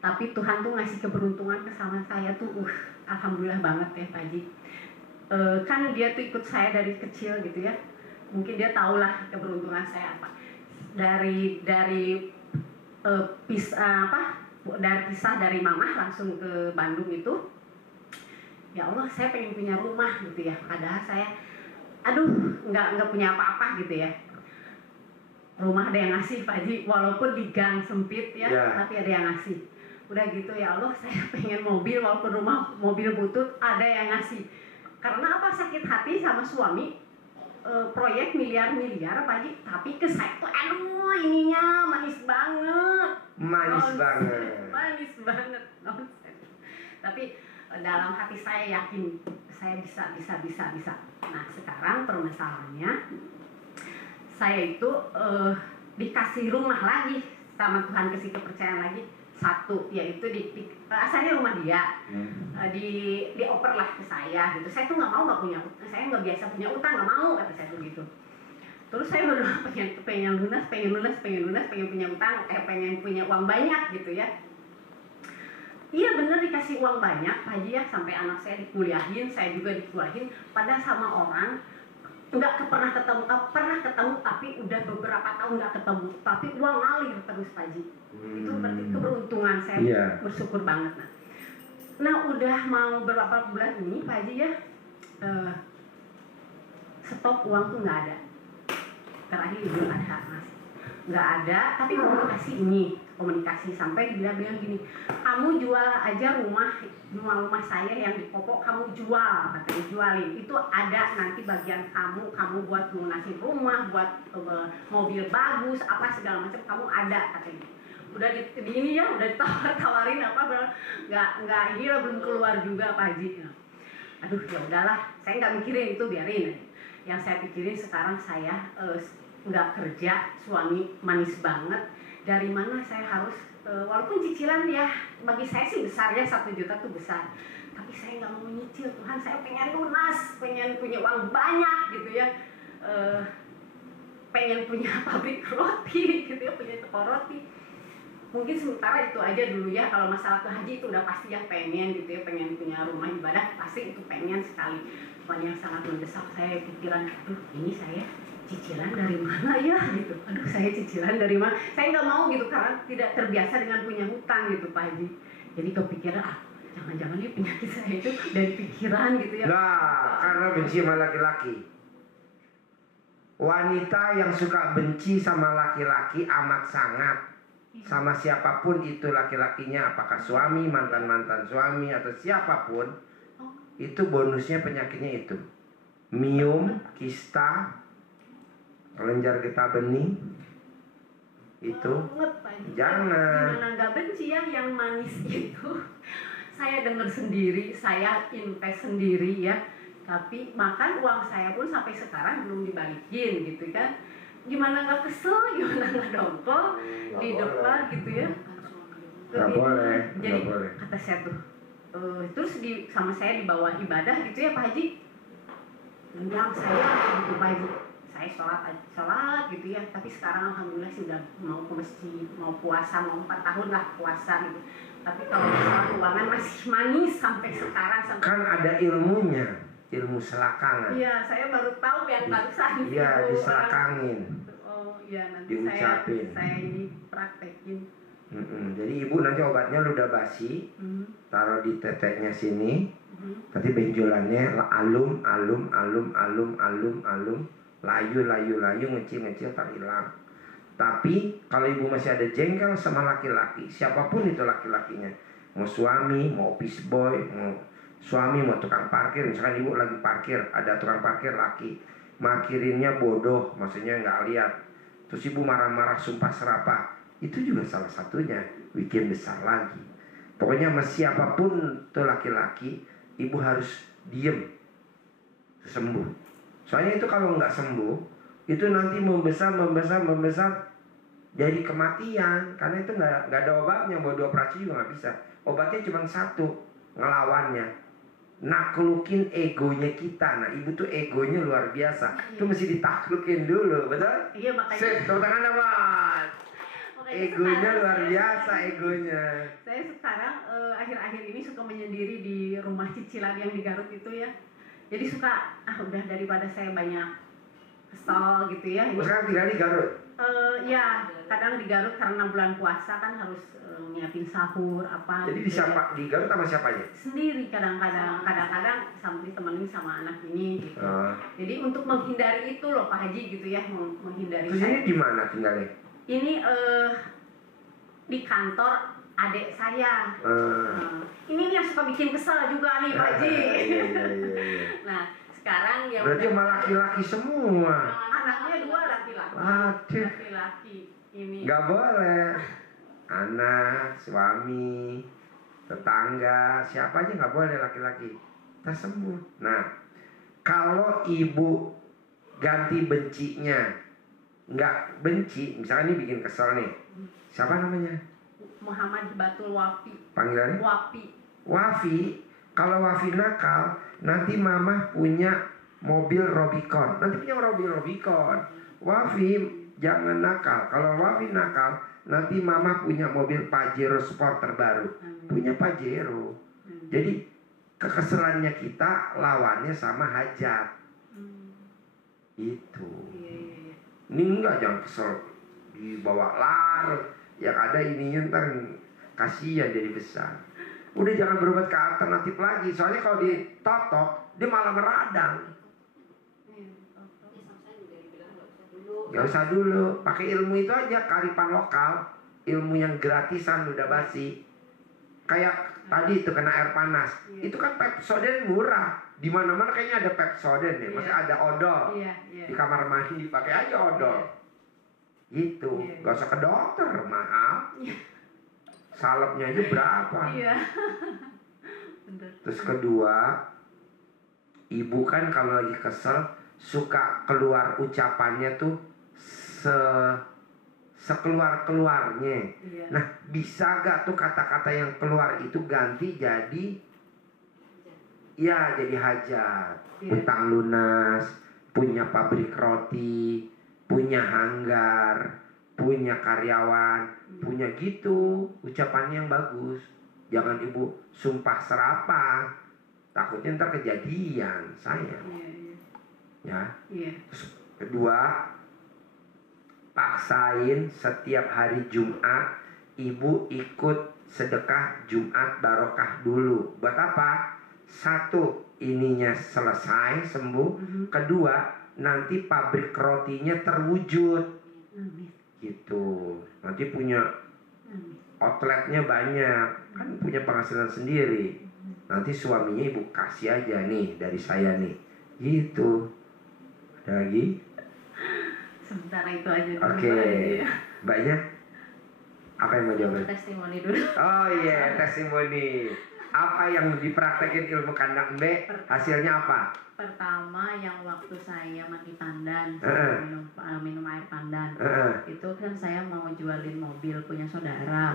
tapi Tuhan tuh ngasih keberuntungan ke sama saya tuh, alhamdulillah banget ya Pak Haji. Kan dia tuh ikut saya dari kecil gitu ya. Mungkin dia tahulah keberuntungan saya apa. Dari pisah dari mama langsung ke Bandung itu, ya Allah saya pengen punya rumah gitu ya. Padahal saya nggak punya apa-apa gitu ya. Rumah ada yang ngasih Pak Haji, walaupun di gang sempit ya, tapi ada yang ngasih. Udah gitu ya Allah saya pengen mobil, walaupun rumah mobil butut ada yang ngasih. Karena apa, sakit hati sama suami, proyek miliar-miliar Pak Haji, tapi ke saya tuh ininya manis banget. Manis banget. Tapi dalam hati saya yakin saya bisa. Nah sekarang permasalahannya saya itu dikasih rumah lagi sama Tuhan, kasih kepercayaan lagi satu, yaitu asalnya rumah dia dioper lah ke saya gitu. Saya tuh nggak punya utang, saya nggak biasa punya utang, nggak mau kata saya tuh gitu. Terus saya berdoa pengen lunas, pengen punya utang, pengen punya uang banyak gitu ya. Iya bener dikasih uang banyak Pak Haji ya, sampai anak saya dikuliahin, saya juga dikuliahin, padahal sama orang pernah ketemu tapi udah beberapa tahun nggak ketemu, tapi uang ngalir terus Pak Haji. Itu berarti keberuntungan saya, bersyukur banget. Nah udah mau berapa bulan ini Pak Haji ya, stok uang tuh nggak ada. Terakhir Idul Adha masih nggak ada, tapi komunikasi sampai dia bilang gini, kamu jual aja rumah saya yang di Popok, kamu jual, katanya jualin, itu ada nanti bagian kamu buat lunasin rumah, buat mobil bagus apa segala macam, kamu ada katanya. Udah udah ditawar-tawarin apa, nggak ini lah, belum keluar juga Pak Haji. Aduh ya udahlah, saya nggak mikirin itu, biarin. Yang saya pikirin sekarang saya nggak kerja, suami manis banget, dari mana saya harus walaupun cicilan ya bagi saya sih besar ya, 1 juta tuh besar, tapi saya nggak mau nyicil. Tuhan, saya pengen lunas, pengen punya uang banyak gitu ya, pengen punya pabrik roti gitu ya, punya toko roti. Mungkin sementara itu aja dulu ya. Kalau masalah ke haji itu udah pasti ya pengen gitu ya, pengen punya rumah ibadah, pasti itu pengen sekali. Cuman yang sangat mendesak saya pikiran, aduh ini saya cicilan dari mana ya gitu, aduh saya cicilan dari mana, saya nggak mau gitu karena tidak terbiasa dengan punya hutang gitu Pak Haji. Jadi kepikiran jangan-jangan dia penyakit saya itu dari pikiran gitu ya. Nah, karena benci sama laki-laki. Wanita yang suka benci sama laki-laki amat sangat, sama siapapun itu laki-lakinya, apakah suami, mantan suami atau siapapun, itu bonusnya penyakitnya itu miom, kista, kelenjar getah bening itu. Jangan. Gimana nggak benci ya, yang manis itu saya dengar sendiri, saya invest sendiri ya, tapi makan uang saya pun sampai sekarang belum dibalikin gitu kan. Gimana nggak kesel, gimana nggak dongkol di depan gitu ya. Nggak boleh. Jadi kata saya tuh terus sama saya dibawa ibadah gitu ya Pak Haji, yang saya gitu Pak Haji, saya sholat gitu ya, tapi sekarang alhamdulillah sudah mau ke masjid, mau puasa, mau 4 tahun lah puasa gitu. Tapi kalau masalah keuangan masih manis sampai sekarang. Kan ada ilmunya, ilmu selakangan. Iya, saya baru tahu yang barusan. Iya, diselakangin. Oh iya, nanti diucapin. saya ini praktekin. Jadi ibu nanti obatnya ludah basi, taruh di teteknya sini, nanti benjolannya alum, layu, ngecil terhilang. Tapi kalau ibu masih ada jengkel sama laki-laki, siapapun itu laki-lakinya, mau suami, mau office boy, mau suami, mau tukang parkir, misalkan ibu lagi parkir, ada tukang parkir laki, markirinnya bodoh, maksudnya nggak lihat, terus ibu marah-marah, sumpah serapah, itu juga salah satunya bikin besar lagi. Pokoknya sama siapapun tuh laki-laki, ibu harus diem, sembuh. Soalnya itu kalau nggak sembuh, itu nanti membesar, jadi kematian. Karena itu nggak ada obatnya, mau dioperasi juga nggak bisa. Obatnya cuma satu, ngelawannya, naklukin egonya kita. Nah ibu tuh egonya luar biasa, itu mesti ditaklukin dulu, betul? Iya, makanya. Sip, tepuk tangan dapat. Egonya luar biasa, egonya. Saya sekarang akhir-akhir ini suka menyendiri di rumah cicilan yang di Garut itu ya. Jadi suka udah daripada saya banyak kesel gitu ya. Sekarang tinggal di Garut. Ya kadang di Garut karena bulan puasa kan harus nyiapin sahur apa. Jadi gitu siapa di Garut sama siapanya? Sendiri kadang-kadang sama ditemenin sama anak ini gitu. Jadi untuk menghindari itu loh Pak Haji gitu ya, menghindari. Terus ini di mana tinggalnya? Ini di kantor adik saya. Ini nih yang suka bikin kesel juga nih Pak Haji. Iya. Nah sekarang ya berarti sama laki-laki semua. Anaknya 2 laki-laki. Aduh. Laki-laki ini. Gak boleh. Anak, suami, tetangga, siapa aja gak boleh laki-laki. Kita sembuh. Nah, kalau ibu ganti bencinya, nggak benci, misalnya ini bikin kesel nih. Siapa namanya? Muhammad Batul Wafi. Panggilannya? Wafi. Wafi. Kalau Wafi nakal, nanti mama punya mobil Robicon. Nanti punya mobil Robicon. Wafi jangan nakal. Kalau Wafi nakal, nanti mama punya mobil Pajero Sport terbaru. Punya Pajero. Jadi kekeselannya kita lawannya sama hajat. Itu. Ini enggak, jangan kesel dibawa larut. Yang ada ininya ntar kasihan jadi besar. Udah jangan berobat ke alternatif lagi. Soalnya kalau ditotok dia malah meradang. Gak usah dulu. Pakai ilmu itu aja, kearifan lokal. Ilmu yang gratisan udah basi. Kayak tadi itu kena air panas. Itu kan Pepsodent murah. Di mana-mana kayaknya ada Pepsodent deh. Masih ada odol. Di kamar mandi pakai aja odol. Gitu. Gak usah ke dokter, mahal. Salepnya aja berapa? Terus kedua, ibu kan kalau lagi kesel suka keluar ucapannya tuh sekeluar-keluarnya. Nah, bisa gak tuh kata-kata yang keluar itu ganti jadi jadi hajat. Utang lunas, punya pabrik roti, punya hanggar, punya karyawan, punya gitu, ucapannya yang bagus. Jangan ibu sumpah serapah, takutnya ntar kejadian saya. Ya. Terus kedua, paksain setiap hari Jumat ibu ikut sedekah Jumat barokah dulu. Buat apa? 1, ininya selesai sembuh. Kedua, nanti pabrik rotinya terwujud. Gitu. Nanti punya outletnya banyak, kan punya penghasilan sendiri. Nanti suaminya ibu kasih aja nih dari saya nih. Gitu. Ada lagi? Sementara itu aja. Oke. Mbaknya apa yang mau jawab? Testimoni dulu. Oh iya, testimoni. Apa yang dipraktekin ilmu kandang Mbak? Hasilnya apa? Pertama yang waktu saya mandi pandan, minum air pandan, itu kan saya mau jualin mobil punya saudara.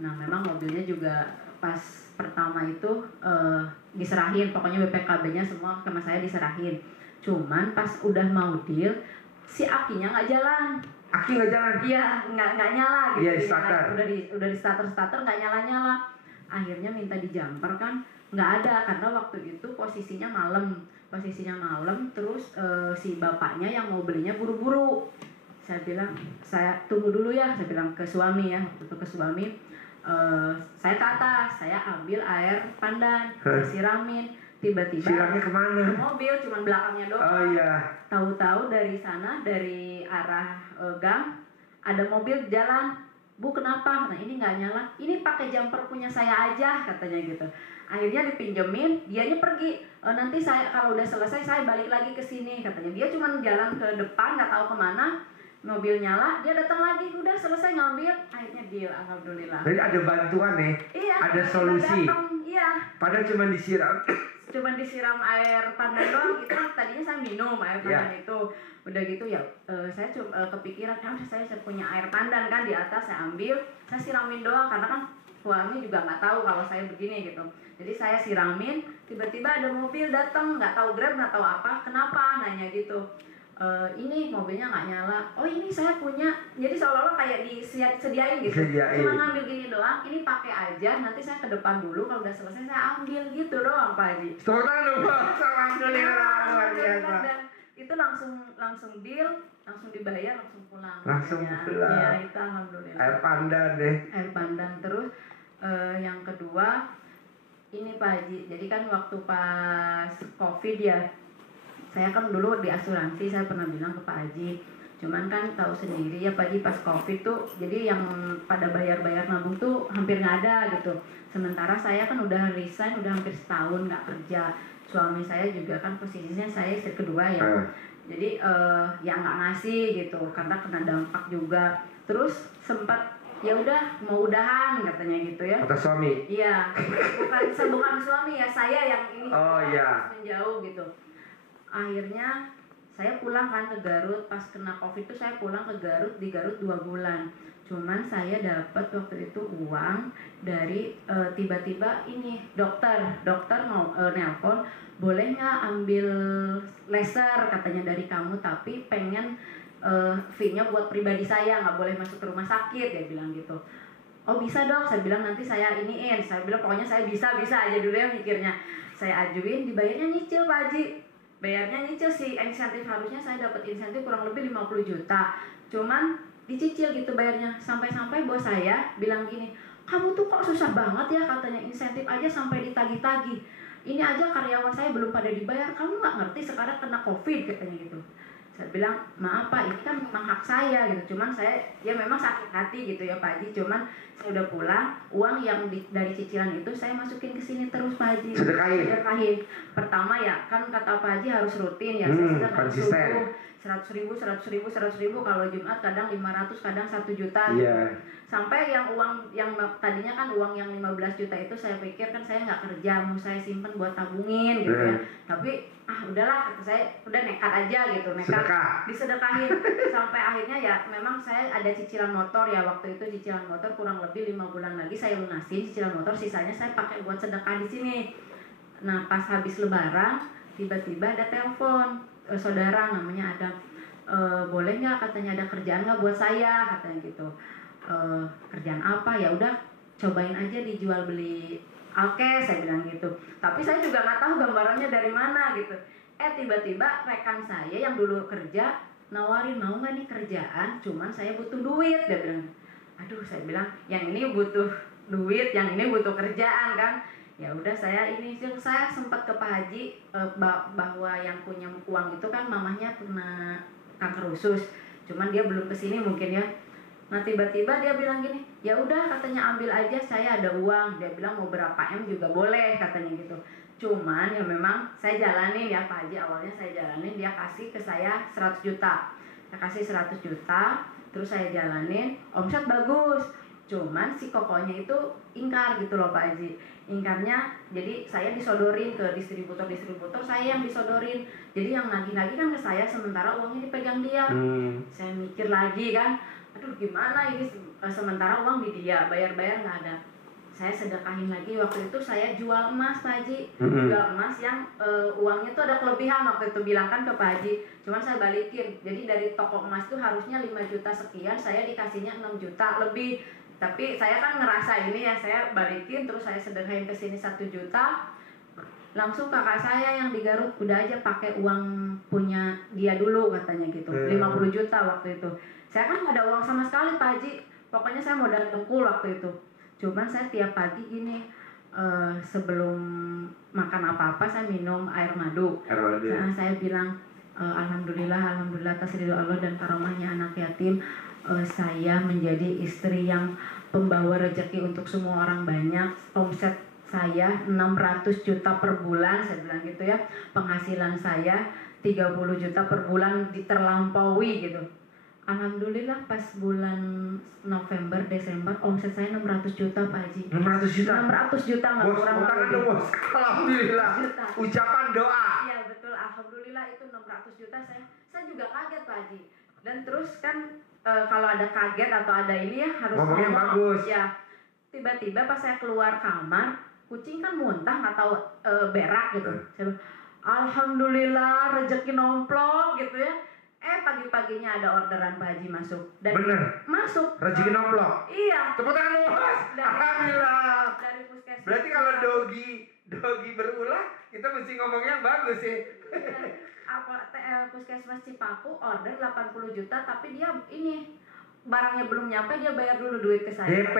Nah memang mobilnya juga pas pertama itu diserahin, pokoknya BPKB-nya semua sama saya diserahin. Cuman pas udah mau deal, si akinya nggak jalan. Aki nggak jalan? Iya, nggak nyala gitu. Iya, starter. Udah di starter nggak nyala. Akhirnya minta di jumper kan, nggak ada karena waktu itu posisinya malam, terus si bapaknya yang mau belinya buru-buru. Saya bilang, saya tunggu dulu ya, saya bilang ke suami ya, waktu itu ke suami. Saya ke atas, saya ambil air pandan, saya siramin. Tiba-tiba Siramnya ke kemana? mobil, cuman belakangnya doang. Oh iya. Tahu-tahu dari sana, dari arah gang, ada mobil jalan. Bu, kenapa? Nah, ini nggak nyala. Ini pakai jumper punya saya aja, katanya gitu. Akhirnya dipinjemin, dianya pergi. Nanti saya kalau udah selesai saya balik lagi ke sini, katanya. Dia cuma jalan ke depan, nggak tahu kemana. Mobil nyala, dia datang lagi, udah selesai ngambil. Akhirnya deal, alhamdulillah. Jadi ada bantuan nih. Iya. Ada solusi. Datang, iya. Padahal cuma disiram. Cuman disiram air pandan doang gitu kan, tadinya saya minum air pandan itu udah gitu ya, saya cuma kepikiran saya punya air pandan kan di atas, saya ambil, saya siramin doang karena kan suami juga nggak tahu kalau saya begini gitu, jadi saya siramin, tiba-tiba ada mobil datang, nggak tahu Grab nggak tahu apa, kenapa, nanya gitu. Ini mobilnya nggak nyala. Oh, ini saya punya. Jadi seolah-olah kayak disediain gitu. Cuma ngambil gini doang. Ini pakai aja. Nanti saya ke depan dulu. Kalau udah selesai saya ambil gitu doang, Pak Haji. Alhamdulillah, luar biasa. Dan itu langsung deal, langsung dibayar, langsung pulang. Langsung pulang. Ya, itu alhamdulillah. Air pandan deh. Air pandan terus. Yang kedua, ini Pak Haji. Jadi kan waktu pas COVID ya. Saya kan dulu di asuransi, saya pernah bilang ke Pak Haji, cuman kan tahu sendiri ya Pak Haji pas COVID tuh, jadi yang pada bayar-bayar nabung tuh hampir nggak ada gitu. Sementara saya kan udah resign, udah hampir setahun nggak kerja. Suami saya juga kan posisinya saya istri kedua ya, jadi ya nggak ngasih gitu, karena kena dampak juga. Terus sempat ya udah mau udahan katanya gitu ya. Kata suami? Iya, bukan suami ya, saya yang ini menjauh gitu. Akhirnya saya pulang kan ke Garut, pas kena COVID itu saya pulang ke Garut, di Garut 2 bulan. Cuman saya dapat waktu itu uang dari tiba-tiba ini dokter mau nelpon, boleh nggak ambil laser katanya dari kamu, tapi pengen fee-nya buat pribadi saya, nggak boleh masuk ke rumah sakit, dia bilang gitu. Oh bisa dok, saya bilang nanti saya iniin, saya bilang pokoknya saya bisa aja dulu ya mikirnya. Saya ajuin, dibayarnya nyicil Pak Haji. Bayarnya nyicil sih, insentif harusnya saya dapat insentif kurang lebih 50 juta. Cuman dicicil gitu bayarnya. Sampai-sampai bos saya bilang gini, kamu tuh kok susah banget ya, katanya insentif aja sampai ditagih-tagih. Ini aja karyawan saya belum pada dibayar, kamu nggak ngerti sekarang kena COVID, katanya gitu. Saya bilang, maaf Pak, ini kan memang hak saya gitu. Cuman saya, ya memang sakit hati gitu ya Pak Haji. Cuman saya udah pulang, uang yang dari cicilan itu saya masukin ke sini terus Pak Haji. Sedekahin. Pertama ya, kan kata Pak Haji harus rutin ya. Saya sudah konsisten. 100 ribu, kalau Jumat kadang 500, kadang 1 juta gitu. Sampai yang uang yang tadinya kan uang yang 15 juta itu saya pikir kan saya nggak kerja, mau saya simpen buat tabungin gitu ya. Tapi udahlah, kata saya udah nekat aja gitu, disedekahin. Sampai akhirnya ya memang saya ada cicilan motor ya, waktu itu cicilan motor kurang lebih 5 bulan lagi saya lunasin cicilan motor, sisanya saya pakai buat sedekah di sini. Nah pas habis lebaran tiba-tiba ada telepon saudara namanya Adam, boleh nggak katanya ada kerjaan nggak buat saya, katanya gitu. Kerjaan apa? Ya udah cobain aja dijual beli alkes, saya bilang gitu. Tapi saya juga nggak tahu gambarannya dari mana gitu. Tiba-tiba rekan saya yang dulu kerja nawarin, mau nggak nih kerjaan, cuman saya butuh duit, dia bilang. Aduh, saya bilang yang ini butuh duit, yang ini butuh kerjaan kan. Ya udah saya sempat ke Pak Haji bahwa yang punya uang itu kan mamahnya kena kanker usus, cuman dia belum kesini mungkin ya. Nah tiba-tiba dia bilang gini, ya udah katanya ambil aja, saya ada uang. Dia bilang mau berapa M juga boleh katanya gitu. Cuman ya memang saya jalanin ya Pak Haji, awalnya saya jalanin, dia kasih ke saya 100 juta. Saya kasih 100 juta, terus saya jalanin, omset bagus. Cuman si kokonya itu ingkar gitu loh Pak Haji. Ingkarnya jadi saya disodorin ke distributor, saya yang disodorin. Jadi yang nagih-nagih kan ke saya, sementara uangnya dipegang dia. Saya mikir lagi kan, aduh gimana ini, sementara uang di dia, bayar-bayar nggak ada. Saya sedekahin lagi, waktu itu saya jual emas Pak Haji. Jual emas yang uangnya tuh ada kelebihan, waktu itu bilang kan ke Pak Haji, cuman saya balikin. Jadi dari toko emas tuh harusnya 5 juta sekian, saya dikasihnya 6 juta lebih. Tapi saya kan ngerasa ini ya, saya balikin, terus saya sedekahin ke sini 1 juta. Langsung kakak saya yang di Garut, udah aja pakai uang punya dia dulu katanya gitu, 50 juta waktu itu. Saya kan nggak ada uang sama sekali Pak Haji, pokoknya saya modal dengkul waktu itu. Cuman saya tiap pagi gini, sebelum makan apa-apa saya minum air madu. Nah, saya bilang alhamdulillah atas ridho Allah dan karomahnya anak yatim, saya menjadi istri yang pembawa rezeki untuk semua orang banyak. Omset saya 600 juta per bulan, saya bilang gitu ya. Penghasilan saya 30 juta per bulan diterlampaui gitu. Alhamdulillah pas bulan November, Desember omset saya 600 juta Pak Haji. 600 juta? 600 juta nggak Bos, kurang tangan lebih. dong bos. Alhamdulillah. Juta. Ucapan doa. Iya betul, alhamdulillah itu 600 juta saya juga kaget Pak Haji. Dan terus kan kalau ada kaget atau ada ini ya harus ngomongnya ngomong. bagus. Ya, tiba-tiba pas saya keluar kamar, kucing kan muntah nggak tahu berak gitu. Saya bilang, alhamdulillah rezeki nomplok gitu ya. Pagi-paginya ada orderan Pak Haji masuk. Dan Bener. masuk. Rezeki nomplok. Iya. Tepuk tangan lu bos. Alhamdulillah. Dari puskesmas. Berarti kalau dogi berulah, kita mesti ngomong yang bagus ya. Puskesmas Cipaku order 80 juta tapi dia ini barangnya belum nyampe, dia bayar dulu duit ke saya. DP.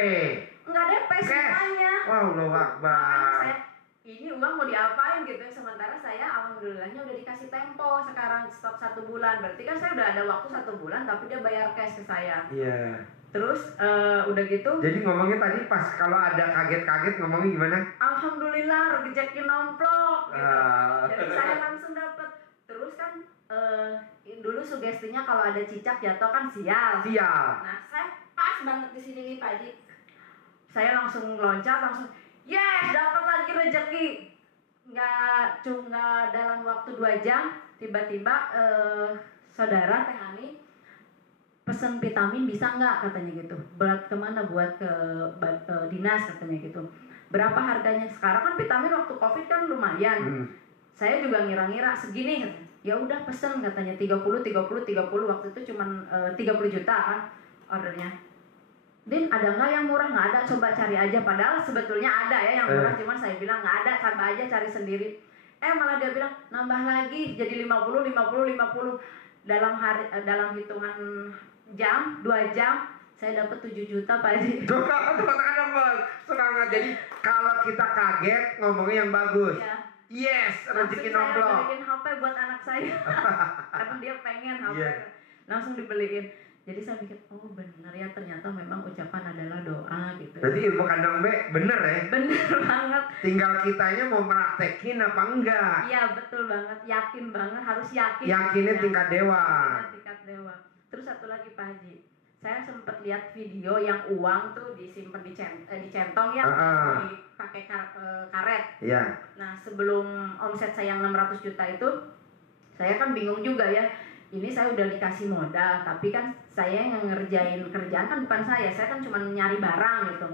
Enggak DP semuanya. Wow, Allahu Makanya Akbar. saya ini uang mau diapain gitu, sementara saya alhamdulillahnya udah dikasih tempo sekarang stok 1 bulan, berarti kan saya udah ada waktu 1 bulan tapi dia bayar cash ke saya. Iya. Terus udah gitu Jadi ngomongnya tadi pas kalau ada kaget-kaget ngomongnya gimana? alhamdulillah rezeki nomplok gitu. Ah. Jadi saya langsung dapat. Terus kan dulu sugestinya kalau ada cicak jatuh kan sial. Sial. Nah saya pas banget di sini nih Pak Haji. Saya langsung loncat, langsung yes dapat lagi rezeki. Nggak dalam waktu 2 jam tiba-tiba saudara Teh Hani pesen vitamin bisa nggak katanya gitu. Berat kemana buat ke dinas katanya gitu. Berapa harganya sekarang kan vitamin waktu COVID kan lumayan. Saya juga ngira-ngira segini. Ya udah pesen katanya 30 waktu itu cuman 30 juta kan ordernya. Din ada nggak yang murah? Nggak ada, coba cari aja. Padahal sebetulnya ada ya yang murah, cuman saya bilang nggak ada, coba aja cari sendiri. Malah dia bilang nambah lagi jadi 50. Dalam hitungan jam 2 jam saya dapat 7 juta Pak Haji. Tepuk tangan dong bos. Semangat. Jadi kalau kita kaget ngomongnya yang bagus. Ya. Yes, rezeki Langsung saya nomplok. beliin HP buat anak saya karena dia pengen HP. Iya. Langsung dibeliin. Jadi saya pikir, oh benar ya, ternyata memang ucapan adalah doa gitu. Berarti ilmu kandang B bener ya? Bener banget. Tinggal kitanya mau praktekin apa enggak? Iya betul banget, yakin banget, harus yakin. Yakinnya tingkat dewa. Yakinnya tingkat dewa. Terus satu lagi Pak Haji, saya sempat lihat video yang uang tuh disimpan di centong ya, dipakai karet. Iya. Nah sebelum omset saya yang 600 juta itu, saya kan bingung juga ya. Ini saya udah dikasih modal, tapi kan saya yang ngerjain kerjaan kan bukan saya kan cuma nyari barang gitu.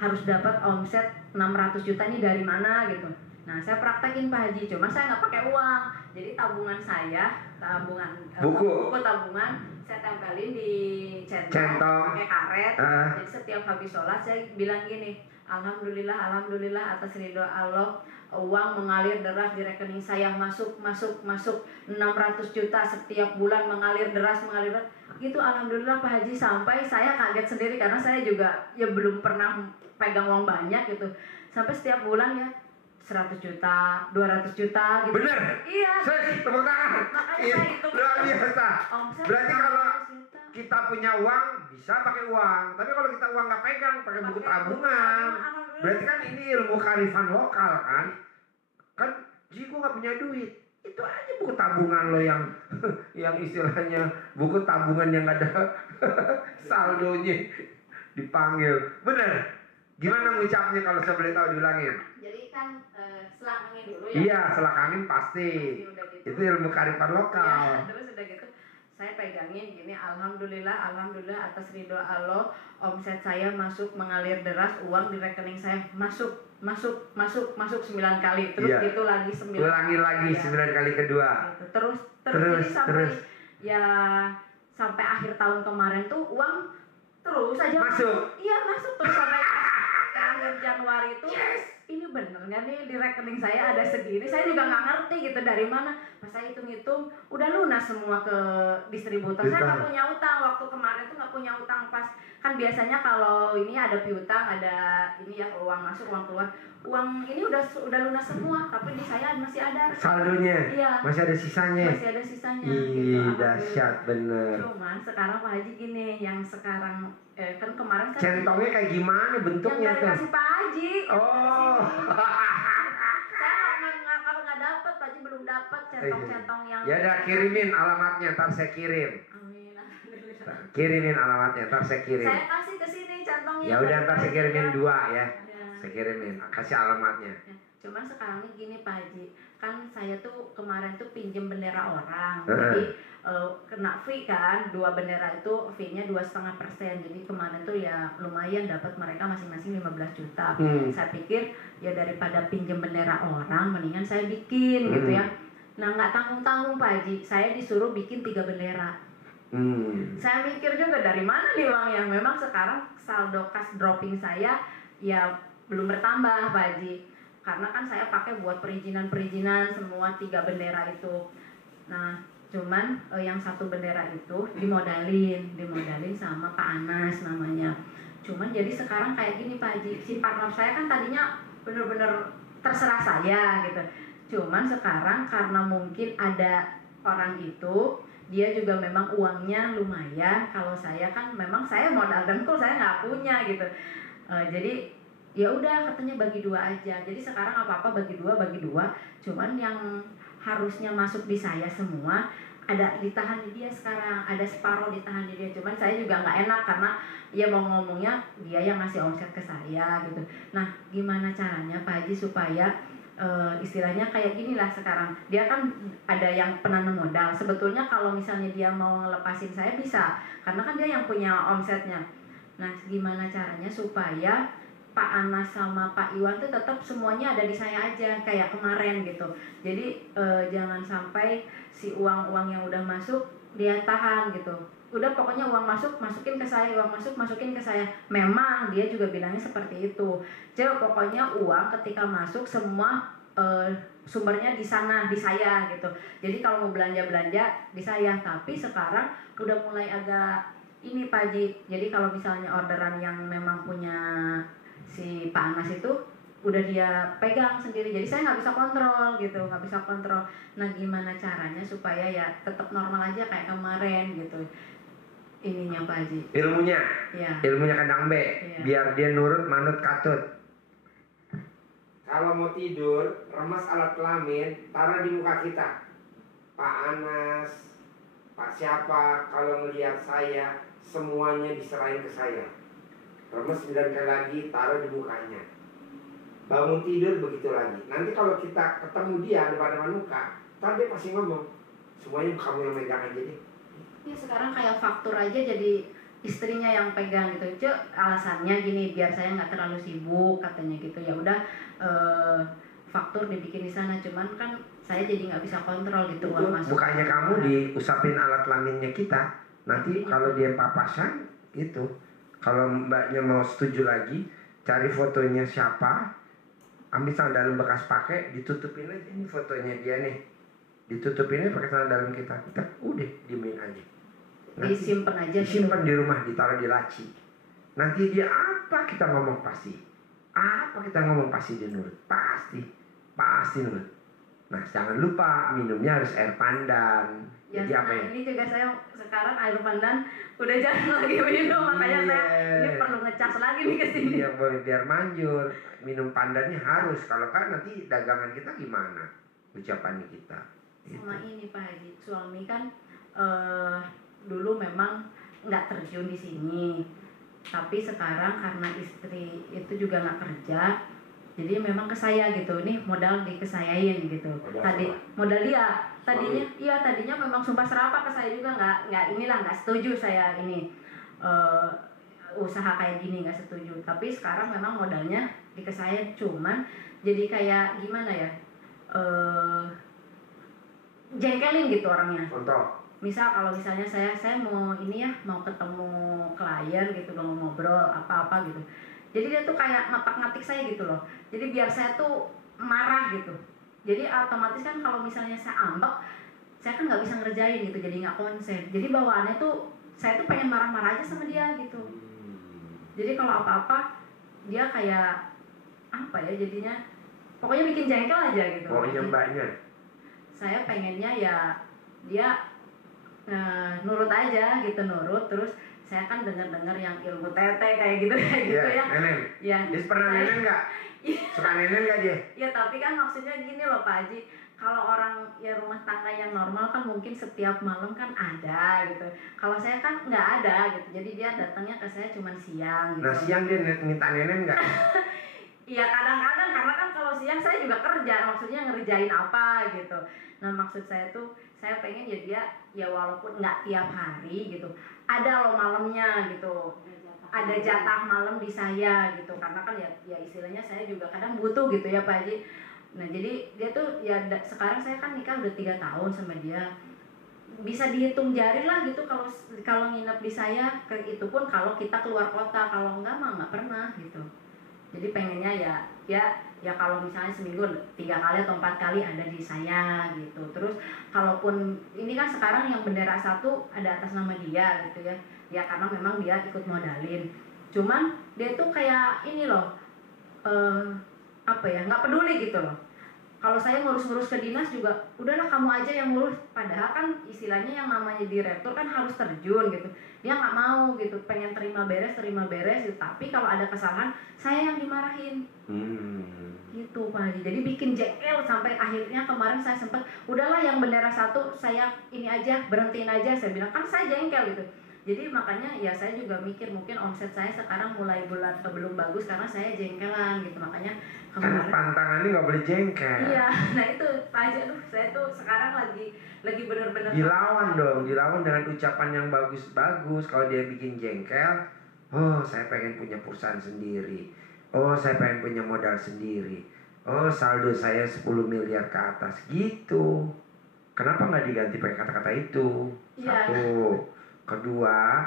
Harus dapat omset 600 juta ini dari mana gitu. Nah saya praktekin Pak Haji, cuma saya nggak pakai uang. Jadi tabungan saya, buku tabungan, saya tempelin di centong pakai karet. Jadi setiap habis sholat saya bilang gini, alhamdulillah atas ridho Allah, uang mengalir deras di rekening saya, masuk 600 juta setiap bulan, mengalir deras gitu. Alhamdulillah Pak Haji, sampai saya kaget sendiri karena saya juga ya belum pernah pegang uang banyak gitu. Sampai setiap bulan ya 100 juta, 200 juta gitu. Bener? Iya. Tepuk tangan. Makanya saya hitung luar biasa. omset Berarti kalau 100 juta. kita punya uang bisa pakai uang, tapi kalau kita uang nggak pegang pakai buku tabungan, berarti kan ini ilmu kearifan lokal kan? Kan, Ji gue nggak punya duit, itu aja buku tabungan lo yang yang istilahnya buku tabungan yang ada saldonya dipanggil, bener? Gimana ngucapnya kalau saya boleh tahu diulangin? Jadi kan selang angin dulu ya. Iya, selak angin pasti. Udah gitu. Itu ilmu kearifan lokal. Ya, terus udah gitu saya pegangin gini, alhamdulillah atas ridho Allah, omset saya masuk mengalir deras, uang di rekening saya masuk 9 kali, terus Iya. gitu lagi 9. Ulangi lagi Ya. 9 kali kedua. Gitu. Terus jadi sampai ya sampai akhir tahun kemarin tuh uang terus aja Masuk. Iya masuk terus sampai akhir akhir Januari itu ini bener nggak nih di rekening saya ada segini, saya juga nggak ngerti gitu dari mana. Pas saya hitung-hitung udah lunas semua ke distributor. Saya nggak punya utang waktu kemarin tuh, nggak punya utang. Pas kan biasanya kalau ini ada piutang, ada ini ya, uang masuk uang keluar, uang ini udah lunas semua, tapi di saya masih ada saldonya. Iya. Masih ada sisanya. Masih ada sisanya. Ih, dahsyat bener. Cuman sekarang Pak Haji gini, yang sekarang kan kemarin kan Centongnya kayak gimana bentuknya yang tuh? dari kasih Pak Haji. Oh. Saya nggak dapat, Pak Haji belum dapat centong-centong yang. Ya udah kirimin alamatnya, ntar saya kirim. Amin. Alhamdulillah. Kirimin alamatnya, ntar saya kirim. Saya kasih ke sini centongnya. Ya udah ntar saya kirimin 2 ya. Ya. Saya kirimin, kasih alamatnya. Ya. Cuman sekarang ini gini Pak Haji, kan saya tuh kemarin tuh pinjem bendera orang, jadi kena fee kan, 2 bendera itu fee-nya 2,5%. Jadi kemarin tuh ya lumayan dapat mereka masing-masing 15 juta. Saya pikir ya daripada pinjem bendera orang, mendingan saya bikin gitu ya. Nah nggak tanggung-tanggung Pak Haji, saya disuruh bikin 3 bendera. Saya mikir juga dari mana nih uangnya. Memang sekarang saldo cash dropping saya ya belum bertambah Pak Haji, karena kan saya pakai buat perizinan semua 3 bendera itu. Nah cuman yang 1 bendera itu dimodalin sama Pak Anas namanya. Cuman jadi sekarang kayak gini Pak Haji, si partner saya kan tadinya bener-bener terserah saya gitu. Cuman sekarang karena mungkin ada orang itu, dia juga memang uangnya lumayan. Kalau saya kan memang saya modal dengkul, saya nggak punya gitu. Jadi ya udah katanya bagi 2 aja. Jadi sekarang apa-apa bagi dua. Cuman yang harusnya masuk di saya semua ada ditahan di dia sekarang, ada separuh ditahan di dia. Cuman saya juga nggak enak karena ya mau ngomongnya dia yang ngasih omset ke saya gitu. Nah gimana caranya Pak Haji supaya istilahnya kayak gini lah sekarang, dia kan ada yang penanam modal. Sebetulnya kalau misalnya dia mau ngelepasin saya bisa, karena kan dia yang punya omsetnya. Nah gimana caranya supaya Pak Anas sama Pak Iwan tuh tetap semuanya ada di saya aja kayak kemarin gitu. Jadi jangan sampai si uang-uang yang udah masuk dia tahan gitu. Udah pokoknya uang masuk masukin ke saya, uang masuk masukin ke saya. Memang dia juga bilangnya seperti itu. Jadi pokoknya uang ketika masuk semua sumbernya di sana, di saya gitu. Jadi kalau mau belanja di saya. Tapi sekarang udah mulai agak ini Pak Haji. Jadi kalau misalnya orderan yang memang punya si Pak Anas itu udah dia pegang sendiri, jadi saya nggak bisa kontrol gitu, nggak bisa kontrol. Nah gimana caranya supaya ya tetap normal aja kayak kemarin gitu ininya Pak Haji, Ilmunya ya. Ilmunya kandang B, Iya. biar dia nurut manut katut. Kalau mau tidur, remas alat kelamin, taruh di muka kita. Pak Anas, Pak siapa, kalau melihat saya, semuanya diserahin ke saya. Remes 9 kali lagi, taruh di mukanya. Bangun tidur begitu lagi. Nanti kalau kita ketemu dia depan-depan muka, ntar dia pasti ngomong, semuanya kamu yang megang aja deh. Ya sekarang kayak faktur aja jadi istrinya yang pegang gitu. Cuk, alasannya gini biar saya nggak terlalu sibuk katanya gitu. Ya udah faktur dibikin di sana. Cuman kan saya jadi nggak bisa kontrol gitu uang masuk. Bukannya kamu diusapin alat kelaminnya kita, nanti kalau dia papasan itu, kalau mbaknya mau setuju lagi, cari fotonya siapa, ambil celana dalam bekas pakai, ditutupin aja ini fotonya dia nih, ditutupinnya pakai celana dalam kita, udah diemin aja. Nanti Disimpan aja. disimpan di rumah, ditaruh di laci. Nanti dia apa kita ngomong pasti, apa kita ngomong pasti dia nurut, pasti nurut. Nah jangan lupa minumnya harus air pandan. Ya, Jadi apa ya? Ini juga saya sekarang air pandan udah jarang lagi minum, makanya saya ini perlu ngecas lagi nih ke sini. Iya boleh biar manjur. Minum pandannya harus, kalau kan nanti dagangan kita gimana? Ucapan kita. Sama ini Pak Haji, suami kan dulu memang nggak terjun di sini, tapi sekarang karena istri itu juga nggak kerja, jadi memang ke saya gitu, nih modal dikesayain gitu. Modal dia tadinya memang sumpah serapah ke saya juga, nggak setuju saya ini usaha kayak gini, nggak setuju. Tapi sekarang memang modalnya dikesayain, cuman jadi kayak gimana ya, jengkelin gitu orangnya. Contoh. Misal kalau misalnya saya mau ini ya, mau ketemu klien gitu, mau ngobrol apa-apa gitu, Jadi dia tuh kayak ngatik saya gitu loh. Jadi biar saya tuh marah gitu. Jadi otomatis kan kalau misalnya saya ambek, saya kan nggak bisa ngerjain gitu, jadi nggak konsen. Jadi bawaannya tuh saya tuh pengen marah-marah aja sama dia gitu. Jadi kalau apa-apa dia kayak apa ya jadinya, pokoknya bikin jengkel aja gitu. Oh iya mbaknya. Saya pengennya ya dia nurut aja gitu, nurut. Terus saya kan dengar yang ilmu tete kayak gitu Iya, ya. nenen. Ya. Dia pernah nenen nggak? Suka nenen nggak dia? Ya tapi kan maksudnya gini loh Pak Haji, kalau orang ya rumah tangga yang normal kan mungkin setiap malam kan ada gitu. Kalau saya kan nggak ada gitu, jadi dia datangnya ke saya cuma siang gitu. Nah siang dia minta nenen nggak? Iya kadang-kadang, karena kan kalau siang saya juga kerja, maksudnya ngerjain apa gitu. Nah maksud saya tuh, saya pengen ya dia ya walaupun nggak tiap hari gitu, ada loh malamnya gitu, ada jatah malam di saya gitu, karena kan ya istilahnya saya juga kadang butuh gitu ya Pak Haji. Nah jadi dia tuh ya sekarang saya kan nikah udah 3 tahun sama dia, bisa dihitung jari lah gitu kalau nginep di saya, itu pun kalau kita keluar kota, kalau enggak mah nggak pernah gitu. Jadi pengennya ya kalau misalnya seminggu 3 kali atau 4 kali ada di saya gitu. Terus kalaupun ini kan sekarang yang bendera 1 ada atas nama dia gitu ya, ya karena memang dia ikut modalin. Cuman dia tuh kayak ini loh, apa ya, nggak peduli gitu loh. Kalau saya ngurus-ngurus ke dinas juga, udahlah kamu aja yang ngurus. Padahal kan istilahnya yang namanya direktur kan harus terjun gitu. Dia nggak mau gitu, pengen terima beres gitu. Tapi kalau ada kesalahan, saya yang dimarahin. Gitu Pak Haji. Jadi bikin jengkel sampai akhirnya kemarin saya sempat, udahlah yang bendera 1 saya ini aja, berhentiin aja. Saya bilang kan saya jengkel gitu. Jadi makanya ya saya juga mikir mungkin omset saya sekarang mulai bulan belum bagus karena saya jengkelan gitu. Makanya Karena kemarin pantangannya nggak boleh jengkel. iya, nah itu Pak Haji, aduh saya tuh sekarang lagi bener-bener Dilawan dong, dilawan dengan ucapan yang bagus-bagus. Kalau dia bikin jengkel, oh saya pengen punya perusahaan sendiri, oh saya pengen punya modal sendiri, oh saldo saya 10 miliar ke atas gitu. Kenapa nggak diganti pakai kata-kata itu? Iya. Satu. Kedua,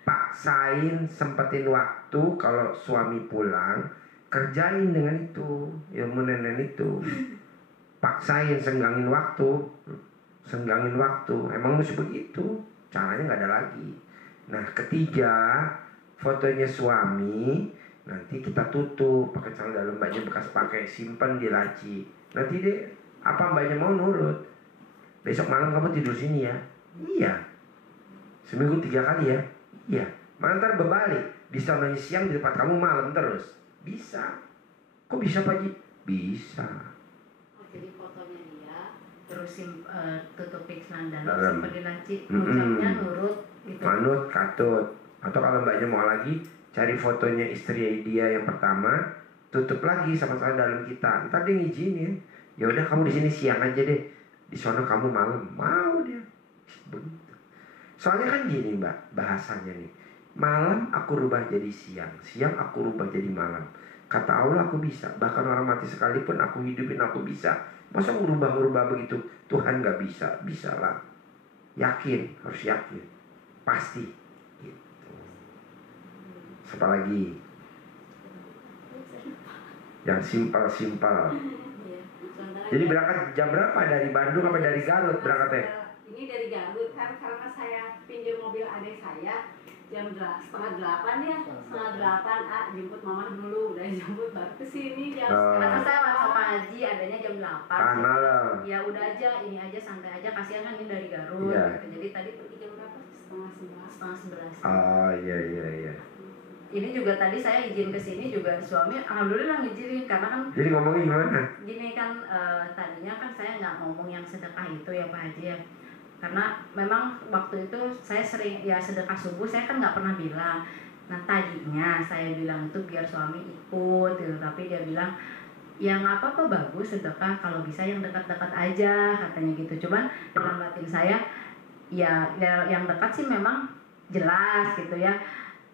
paksain sempetin waktu kalau suami pulang, kerjain dengan itu ilmu nenen itu. Paksain, senggangin waktu, emang mesti begitu, caranya nggak ada lagi. Nah ketiga, fotonya suami nanti kita tutup pakai celana dalam, mbaknya bekas pakai, simpan di laci. Nanti deh apa mbaknya mau nurut, besok malam kamu tidur sini ya. Iya, seminggu 3 kali ya. Iya, malah ntar berbalik, di sananya siang, di tempat kamu malam terus. Bisa. Kok bisa Pak Ji? Bisa. jadi fotonya dia terus tutupin celana Dalam. simpen di laci, ucapnya nurut gitu. Manut, katut. Atau kalau mbaknya mau lagi, cari fotonya istri dia yang pertama, tutup lagi sama celana dalam kita. Ntar dia ngizinin. Ya udah kamu di sini siang aja deh. Di sana kamu malam. Mau dia. Begitu. Soalnya kan gini mbak, bahasanya nih. Malam aku rubah jadi siang, siang aku rubah jadi malam. Kata Allah aku bisa, bahkan orang mati sekalipun aku hidupin aku bisa. Masa merubah begitu? Tuhan gak bisa, bisa lah. Yakin, harus yakin, pasti. Gitu. Siapa lagi? Yang simpel-simpel. Jadi berangkat jam berapa? Dari Bandung apa dari Garut berangkatnya? Ini dari Garut kan, karena saya pinjam mobil adik saya jam 7:30 ya, 7:30 jemput mama dulu, udah jemput baru kesini jam Karena saya sama Pak Haji adanya jam 8. Karena lah. Ya udah aja, ini aja santai aja, kasihan kan ini dari Garut Iya. gitu. Jadi tadi pergi jam berapa? 10:30. Oh iya. Ini juga tadi saya izin ke sini juga suami alhamdulillah ngizinin, karena kan Jadi ngomongnya gimana? gini kan tadinya kan saya nggak ngomong yang sedekah itu ya Pak Haji ya, karena memang waktu itu saya sering ya sedekah subuh saya kan nggak pernah bilang. Nah tadinya saya bilang itu biar suami ikut gitu, tapi dia bilang ya nggak apa-apa, bagus sedekah kalau bisa yang dekat-dekat aja katanya gitu. Cuman dalam batin saya ya yang dekat sih memang jelas gitu ya,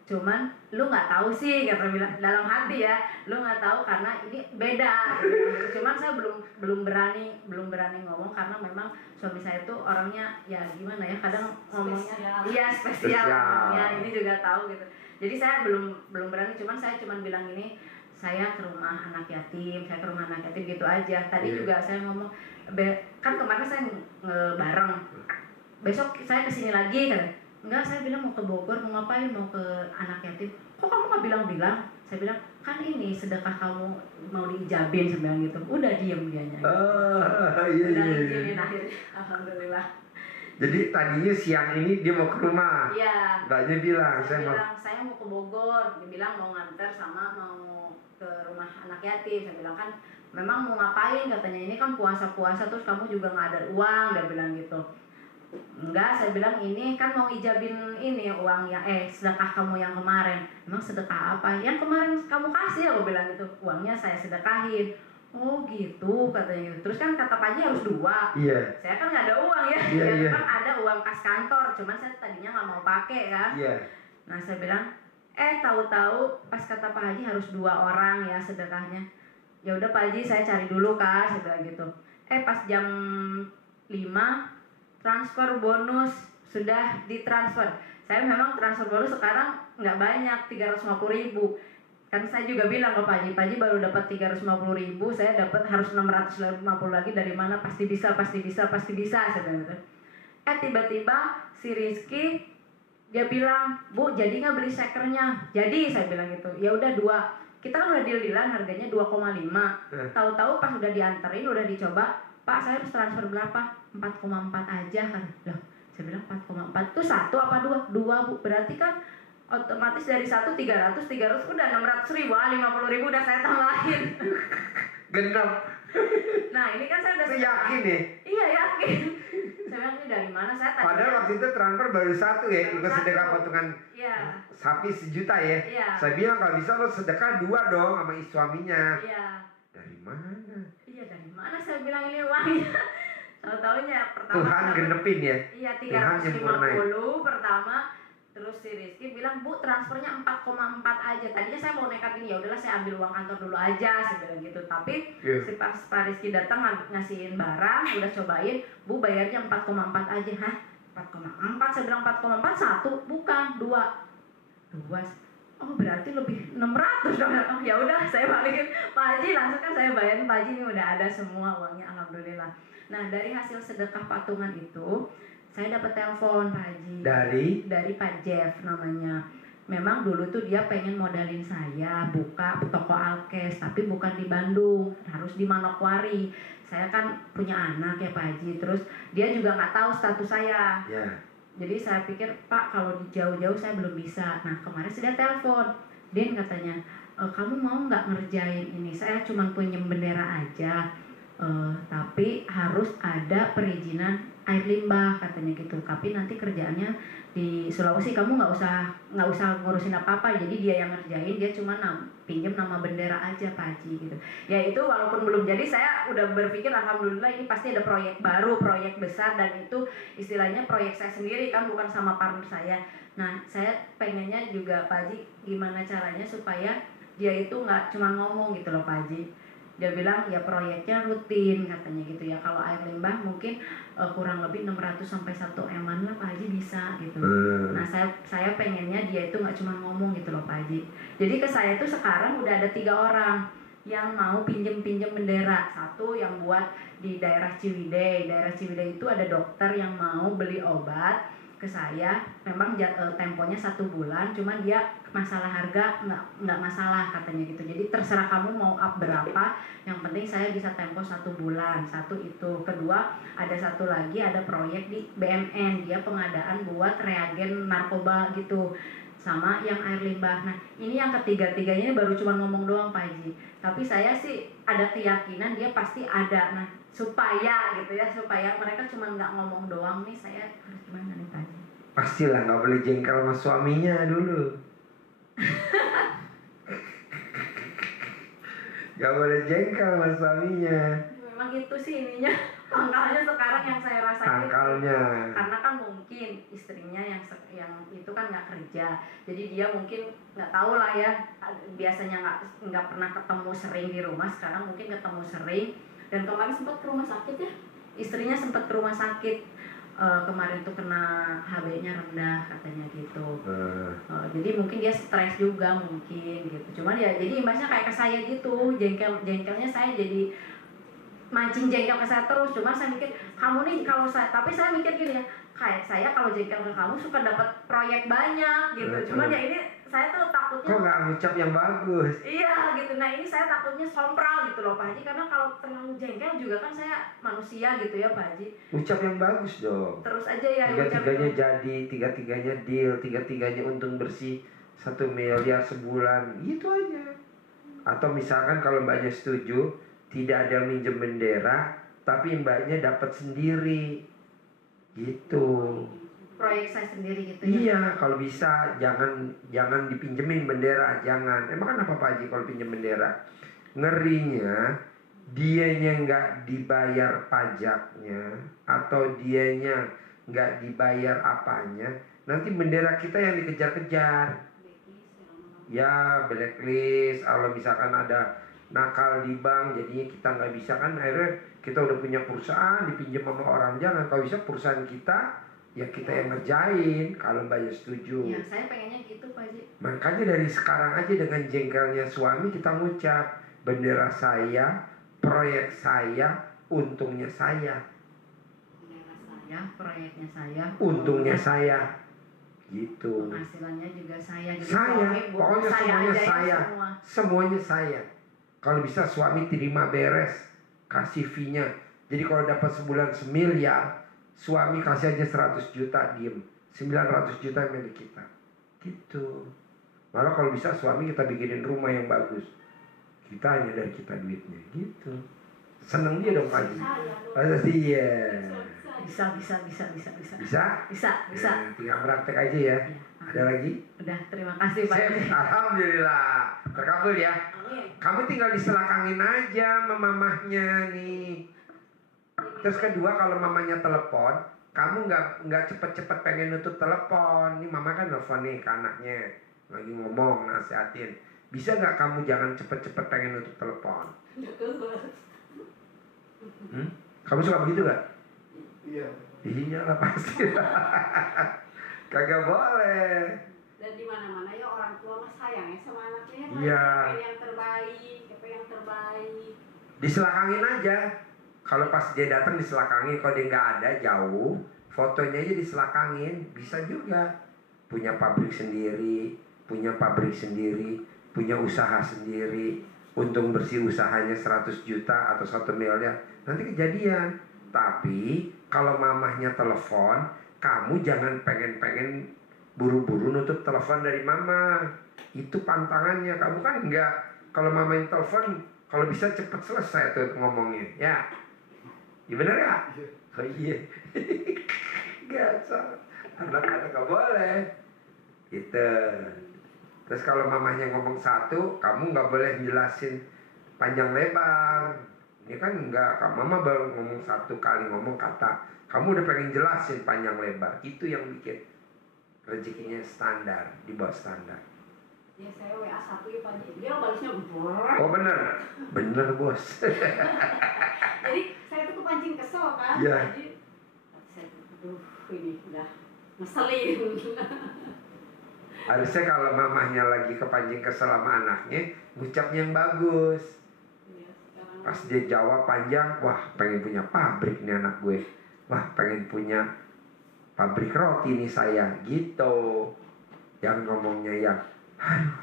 cuman lu nggak tahu sih kata bilang dalam hati ya, lu nggak tahu karena ini beda gitu. Cuman saya belum berani ngomong karena memang suami saya itu orangnya ya gimana ya, kadang ngomongnya Spesial. iya spesial Spesial. ya, ini juga tahu gitu. Jadi saya belum berani, saya cuman bilang ini, saya ke rumah anak yatim gitu aja. Tadi juga saya ngomong, kan kemarin saya bareng, besok saya kesini lagi kan. Enggak, saya bilang mau ke Bogor, mau ngapain, mau ke anak yatim. Kok kamu nggak bilang-bilang? Saya bilang, kan ini sedekah kamu mau diijabin, saya bilang gitu. Udah diem dianya. Iya. Udah izinin akhirnya, alhamdulillah. Jadi tadinya siang ini dia mau ke rumah. Iya. Mbaknya bilang, saya mau ke Bogor. Dia bilang mau nganter sama mau ke rumah anak yatim. Saya bilang kan memang mau ngapain, katanya ini kan puasa-puasa terus kamu juga nggak ada uang, dia bilang gitu. Enggak, saya bilang ini kan mau ijabin ini uang yang sedekah kamu yang kemarin. Emang sedekah apa? Yang kemarin kamu kasih, aku bilang gitu. Uangnya saya sedekahin. Oh gitu, katanya gitu. Terus kan kata Pak Haji harus 2. Iya. Saya kan nggak ada uang ya. Iya, Ya iya. memang ada uang kas kantor, cuman saya tadinya nggak mau pakai kan. Iya. Nah saya bilang, tahu-tahu pas kata Pak Haji harus 2 orang ya sedekahnya. Ya udah Pak Haji, saya cari dulu kan, saya bilang gitu. Pas jam 5 transfer bonus sudah ditransfer. Saya memang transfer bonus sekarang nggak banyak, 350.000. Kan saya juga bilang ke Pak Haji baru dapat 350.000, saya dapat harus 650 lagi dari mana? Pasti bisa, saya bilang gitu. Tiba-tiba si Rizky dia bilang, Bu, jadi nggak beli shakernya? Jadi, saya bilang gitu. Ya udah 2. Kita kan udah deal-dealan harganya 2,5. Tahu-tahu pas udah dianterin, udah dicoba, Pak, saya harus transfer berapa? 4,4 aja kan. Loh, saya bilang 4,4 itu 1 apa 2? 2, Bu. Berarti kan otomatis dari 1 300 udah 600.000, 50.000 udah saya tambahin. Genap. Nah, ini kan saya udah Yakin ya? Iya, yakin. Saya bilang ini dari mana? Saya tadi. Padahal waktu itu transfer baru 1 ya, ikut sedekah potongan Iya. sapi 1 juta ya. Iya. Saya bilang kalau bisa lo sedekah 2 dong sama suaminya. Iya. Dari mana? Iya, dari mana saya bilang ini uangnya? Tahu-taunya pertama Tuhan genepin ya. Iya, Tuhan nyempurnain. 350 pertama. Terus si Rizky bilang, Bu, transfernya 4,4 aja. Tadinya saya mau nekat gini, ya udahlah saya ambil uang kantor dulu aja, saya bilang gitu. Tapi si pas Pak Rizky datang ngasihin barang, udah cobain, Bu, bayarnya 4,4 aja. Hah? 4,4? Saya bilang 4,4 1, bukan 2. Oh, berarti lebih 600 dong. Oh, ya udah saya balikin Pak Haji, langsung kan saya bayarin Pak Haji, ini udah ada semua uangnya, alhamdulillah. Nah, dari hasil sedekah patungan itu saya dapat telepon Pak Haji dari Pak Jeff namanya. Memang dulu tuh dia pengen modalin saya buka toko alkes, tapi bukan di Bandung, harus di Manokwari. Saya kan punya anak ya Pak Haji, terus dia juga nggak tahu status saya. Ya. Jadi saya pikir, Pak, kalau di jauh-jauh saya belum bisa. Nah, kemarin sudah telepon, Din katanya, kamu mau nggak ngerjain ini? Saya cuma punya bendera aja, tapi harus ada perizinan air limbah katanya gitu. Tapi nanti kerjaannya di Sulawesi, kamu nggak usah ngurusin apa-apa. Jadi dia yang ngerjain, dia cuma pinjam nama bendera aja Pak Haji gitu. Ya itu walaupun belum jadi, saya udah berpikir alhamdulillah ini pasti ada proyek baru, proyek besar, dan itu istilahnya proyek saya sendiri kan, bukan sama partner saya. Nah, saya pengennya juga Pak Haji gimana caranya supaya dia itu nggak cuma ngomong gitu loh Pak Haji. Dia bilang ya proyeknya rutin katanya gitu ya. Kalau air limbah mungkin kurang lebih 600 sampai 1 eman lah Pak Haji bisa gitu. Nah saya pengennya dia itu nggak cuma ngomong gitu loh Pak Haji. Jadi ke saya tuh sekarang udah ada 3 orang yang mau pinjem bendera. 1 yang buat di daerah Ciwidey. Daerah Ciwidey itu ada dokter yang mau beli obat ke saya, memang temponya 1 bulan, cuman dia masalah harga nggak masalah katanya gitu. Jadi terserah kamu mau up berapa, yang penting saya bisa tempo 1 bulan. 1 itu. Kedua, ada 1 lagi, ada proyek di BMN, dia pengadaan buat reagen narkoba gitu, sama yang air limbah. Nah ini yang ketiga-tiganya ini baru cuma ngomong doang Pak Haji, tapi saya sih ada keyakinan dia pasti ada. Nah supaya gitu ya, supaya mereka cuma nggak ngomong doang nih, saya harus gimana nih Pak Haji? Pastilah nggak boleh jengkel sama suaminya dulu. Gak boleh jengkel sama suaminya. Memang itu sih ininya, pangkalnya sekarang yang saya rasain. Pangkalnya. Karena kan mungkin istrinya yang itu kan nggak kerja, jadi dia mungkin nggak tahu lah ya, biasanya nggak pernah ketemu sering di rumah, sekarang mungkin ketemu sering. Dan kemarin sempat ke rumah sakit ya, istrinya sempat ke rumah sakit. kemarin tuh kena HB-nya rendah katanya gitu. Jadi mungkin dia stres juga mungkin gitu. Cuman ya jadi imbasnya kayak ke saya gitu, jengkelnya saya jadi mancing jengkel ke saya terus. Cuman saya mikir kamu nih kalau saya, tapi saya mikir gini ya, kayak saya kalau jengkel ke kamu suka dapat proyek banyak gitu. Cuman ya ini saya tuh takutnya kok nggak ngucap yang bagus. Iya gitu. Nah ini saya takutnya sompral gitu loh Pak Haji, karena kalau terlalu jengkel juga kan saya manusia gitu ya Pak Haji. Ucap yang bagus dong. Terus aja ya Tiga-tiganya jadi, tiga-tiganya deal, tiga-tiganya untung bersih 1 miliar sebulan, gitu aja. Atau misalkan kalau mbaknya setuju, tidak ada yang minjem bendera, tapi mbaknya dapat sendiri, gitu. Proyek saya sendiri gitu ya. Iya, kalau bisa jangan dipinjemin bendera, jangan. Emang kenapa Pak Haji kalau pinjem bendera? Ngerinya dianya nggak dibayar pajaknya atau dianya nggak dibayar apanya, nanti bendera kita yang dikejar-kejar. Ya, blacklist. Kalau misalkan ada nakal di bank, jadinya kita nggak bisa, kan akhirnya kita udah punya perusahaan dipinjam sama orang. Jangan, kalau bisa perusahaan kita ya kita yang ngerjain kalau mbaknya setuju. Ya saya pengennya gitu Pak Haji. Makanya dari sekarang aja dengan jengkelnya suami kita ngucap, bendera saya, proyek saya, untungnya saya. Bendera saya, proyeknya saya, Untungnya saya. Gitu. penghasilannya juga saya. Jadi Saya, suami, pokoknya saya semuanya aja ya saya. semua. Semuanya saya. Kalau bisa suami terima beres, kasih fee-nya. Jadi kalau dapat sebulan 1 miliar, suami kasih aja 100 juta, diem. 900 juta milik kita. Gitu. Malah kalau bisa suami kita bikinin rumah yang bagus. Kita hanya dari kita duitnya. Gitu. Seneng dia dong Pak Haji. Iya. Bisa. Bisa? Ya, tinggal praktek aja ya. Ada lagi? Udah, terima kasih Pak Sip, Haji. alhamdulillah. Terkabul ya. Amin. Kamu tinggal diselakangin aja sama mamahnya nih. Terus kedua, kalau mamanya telepon, kamu nggak cepet-cepet pengen nutup telepon. Nih mama kan nelfon nih ke anaknya, lagi ngomong nasihatin. Bisa nggak kamu jangan cepet-cepet pengen nutup telepon? Kamu suka begitu nggak? Iya. Iya lah pasti. Kagak boleh. Dan di mana-mana ya orang tua mah sayang ya sama anaknya. Iya. Pengen yang terbaik. Diselakangin aja. Kalau pas dia datang diselakangin, kalau dia nggak ada jauh, fotonya aja diselakangin, bisa juga. Punya pabrik sendiri, punya usaha sendiri, untung bersih usahanya 100 juta atau 1 miliar, nanti kejadian. Tapi kalau mamahnya telepon, kamu jangan pengen buru-buru nutup telepon dari mama. Itu pantangannya. Kamu kan enggak, kalau mamanya telepon, kalau bisa cepet selesai tuh ngomongnya, ya. Ya bener ya? Oh iya. Gak salah. Anak-anak gak boleh. Gitu. Terus kalau mamanya ngomong satu, kamu gak boleh jelasin panjang lebar. Ini kan enggak, mama baru ngomong satu kali ngomong kata, kamu udah pengen jelasin panjang lebar. Itu yang bikin rezekinya standar, di bawah standar. Ya saya WA 1 ya Pak Haji. Dia balasnya Oh bener? Bener bos. Jadi saya tuh kepancing kesel kan. Iya. Jadi saya ini udah ngeselin. Harusnya kalau mamahnya lagi kepancing kesel sama anaknya, ngucapnya yang bagus. Iya, sekarang Pas dia jawab panjang, wah pengen punya pabrik nih anak gue. Wah pengen punya pabrik roti nih saya, gitu. Yang ngomongnya yang, aduh,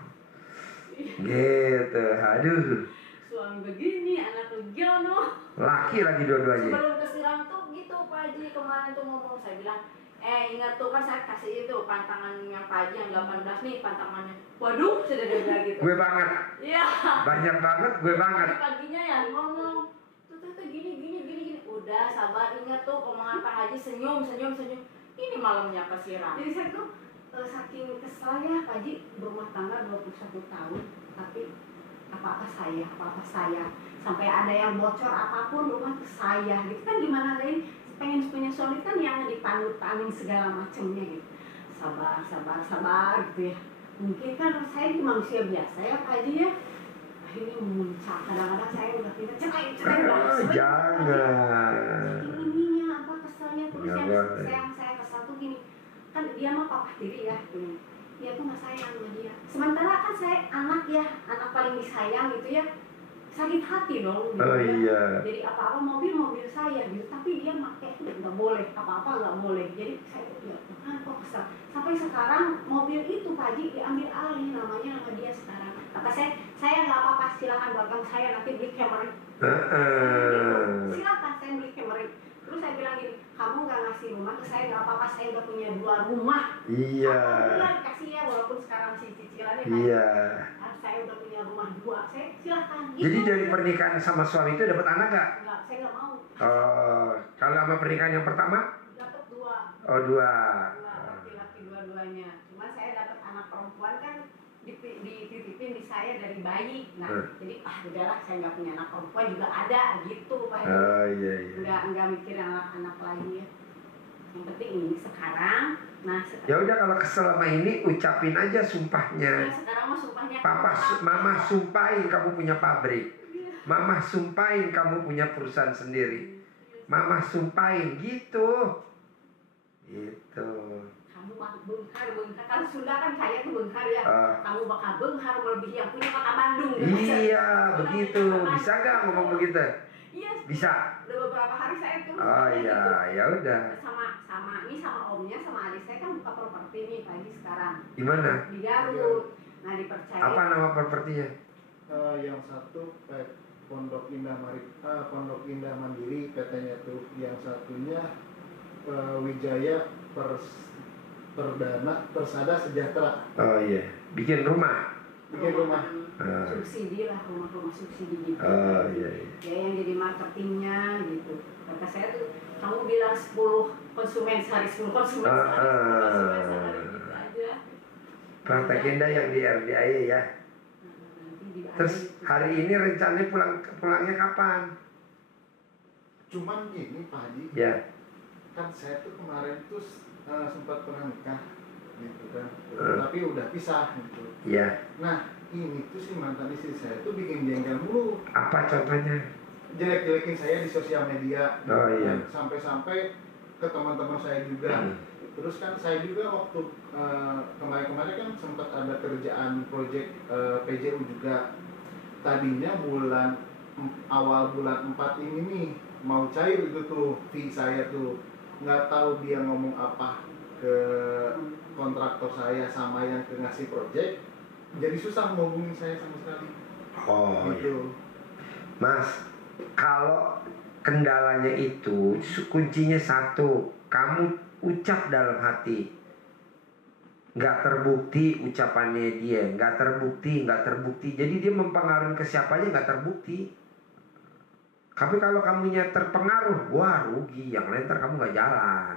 gitu, aduh. suami begini, anak begiono. Laki lagi dua-duanya. Sebelum kesiram tuh gitu Pak Haji kemarin tuh ngomong, saya bilang, ingat tuh kan saya kasih itu pantangan yang Pak Haji yang 18 nih pantangannya. Waduh, sudah dia bilang gitu. Gue banget, Iya. banyak banget, gue banget. Paginya ya ngomong, tuh gini. Udah sabar, ingat tuh omongan Pak Haji, senyum. Ini malamnya kesiram. Jadi saya tuh saking keselnya Pak Haji berumah tangga 21 tahun, tapi apa-apa saya. Sampai ada yang bocor apapun rumah tuh saya. Gitu kan gimana lain pengen punya suami kan yang dipanut-panin segala macamnya gitu. Sabar gitu ya. Mungkin kan saya manusia biasa ya Pak Haji ya. Akhirnya memuncak, kadang-kadang saya udah cerai Jangan. saking ininya apa keselnya terus Nggak yang boleh. saya sayang sama dia. Sementara kan saya anak paling disayang gitu ya, sakit hati dong gitu Oh ya. iya. Jadi apa-apa mobil saya gitu, tapi dia pakai nggak boleh, apa-apa nggak boleh. Jadi saya ya Tuhan kok kesal. Sampai sekarang mobil itu Pak Haji diambil alih namanya sama dia sekarang. Kata saya nggak apa-apa, silakan buatkan saya nanti beli Camry. Gitu. Silakan saya beli Camry. Terus saya bilang gini, kamu nggak ngasih rumah ke saya nggak apa-apa, saya udah punya 2 rumah. Iya. Alhamdulillah dikasih ya, walaupun sekarang masih cicilannya kan. Iya. Saya udah punya rumah 2, saya silakan. Jadi dari pernikahan sama suami itu dapat anak gak? Enggak, saya nggak mau. Oh, kalau sama pernikahan yang pertama? Dapat 2. Oh 2. Laki-laki dua-duanya. Cuma saya dapat anak perempuan kan dititipin di saya dari bayi. Nah, jadi udahlah saya nggak punya anak perempuan juga ada gitu Pak. Oh iya iya. Nggak mikir anak-anak lagi ya. Yang penting ini sekarang. Nah, Ya udah kalau kesel sama ini ucapin aja sumpahnya. sekarang mah sumpahnya. Mama sumpahin kamu punya pabrik. Mama sumpahin kamu punya perusahaan sendiri. Mama sumpahin gitu. Gitu. Kamu benghar. Kalau Sunda kan saya tuh benghar ya. Kamu bakal benghar melebihi yang punya kota Bandung. Iya, begitu. Bisa gak ngomong begitu? Iya. Bisa. Udah beberapa hari saya tuh. Oh iya, ya udah. Sama omnya sama adik saya kan buka properti nih pagi sekarang. Di mana? Di Garut. Nah, dipercaya. Apa nama propertinya? Yang satu Pondok Indah Mandiri PT-nya tuh, yang satunya Wijaya Perdana Persada Sejahtera. Oh iya, bikin rumah. Subsidi lah, rumah subsidi gitu. Oh iya. Ya yang jadi marketingnya gitu. Kata saya tuh, kamu bilang 10 konsumen sehari, 10 konsumen sehari gitu aja. Praktekin dah yang di RDIA ya. Terus hari ini rencananya pulangnya kapan? Cuman gini Pak Haji, Ya. kan saya tuh kemarin tuh sempat pernah nikah gitu kan, tapi udah pisah gitu. Iya. Nah ini tuh si mantan istri saya tuh bikin jengkel mulu, Apa contohnya? jelek-jelekin saya di sosial media. Oh iya. Sampai-sampai ke teman-teman saya juga. Terus kan saya juga waktu kemarin-kemarin kan sempat ada kerjaan proyek PJU juga. Tadinya awal bulan 4 ini nih mau cair itu tuh fee saya tuh. Nggak tahu dia ngomong apa ke kontraktor saya sama yang ke ngasih proyek. Jadi susah ngomongin saya sama sekali. Oh gitu. iya. Mas, kalau kendalanya itu kuncinya satu, kamu ucap dalam hati. Nggak terbukti ucapannya dia, nggak terbukti. Jadi dia mempengaruhi ke siapanya nggak terbukti. Tapi kalau kamunya terpengaruh, wah rugi. Yang lain ntar kamu nggak jalan.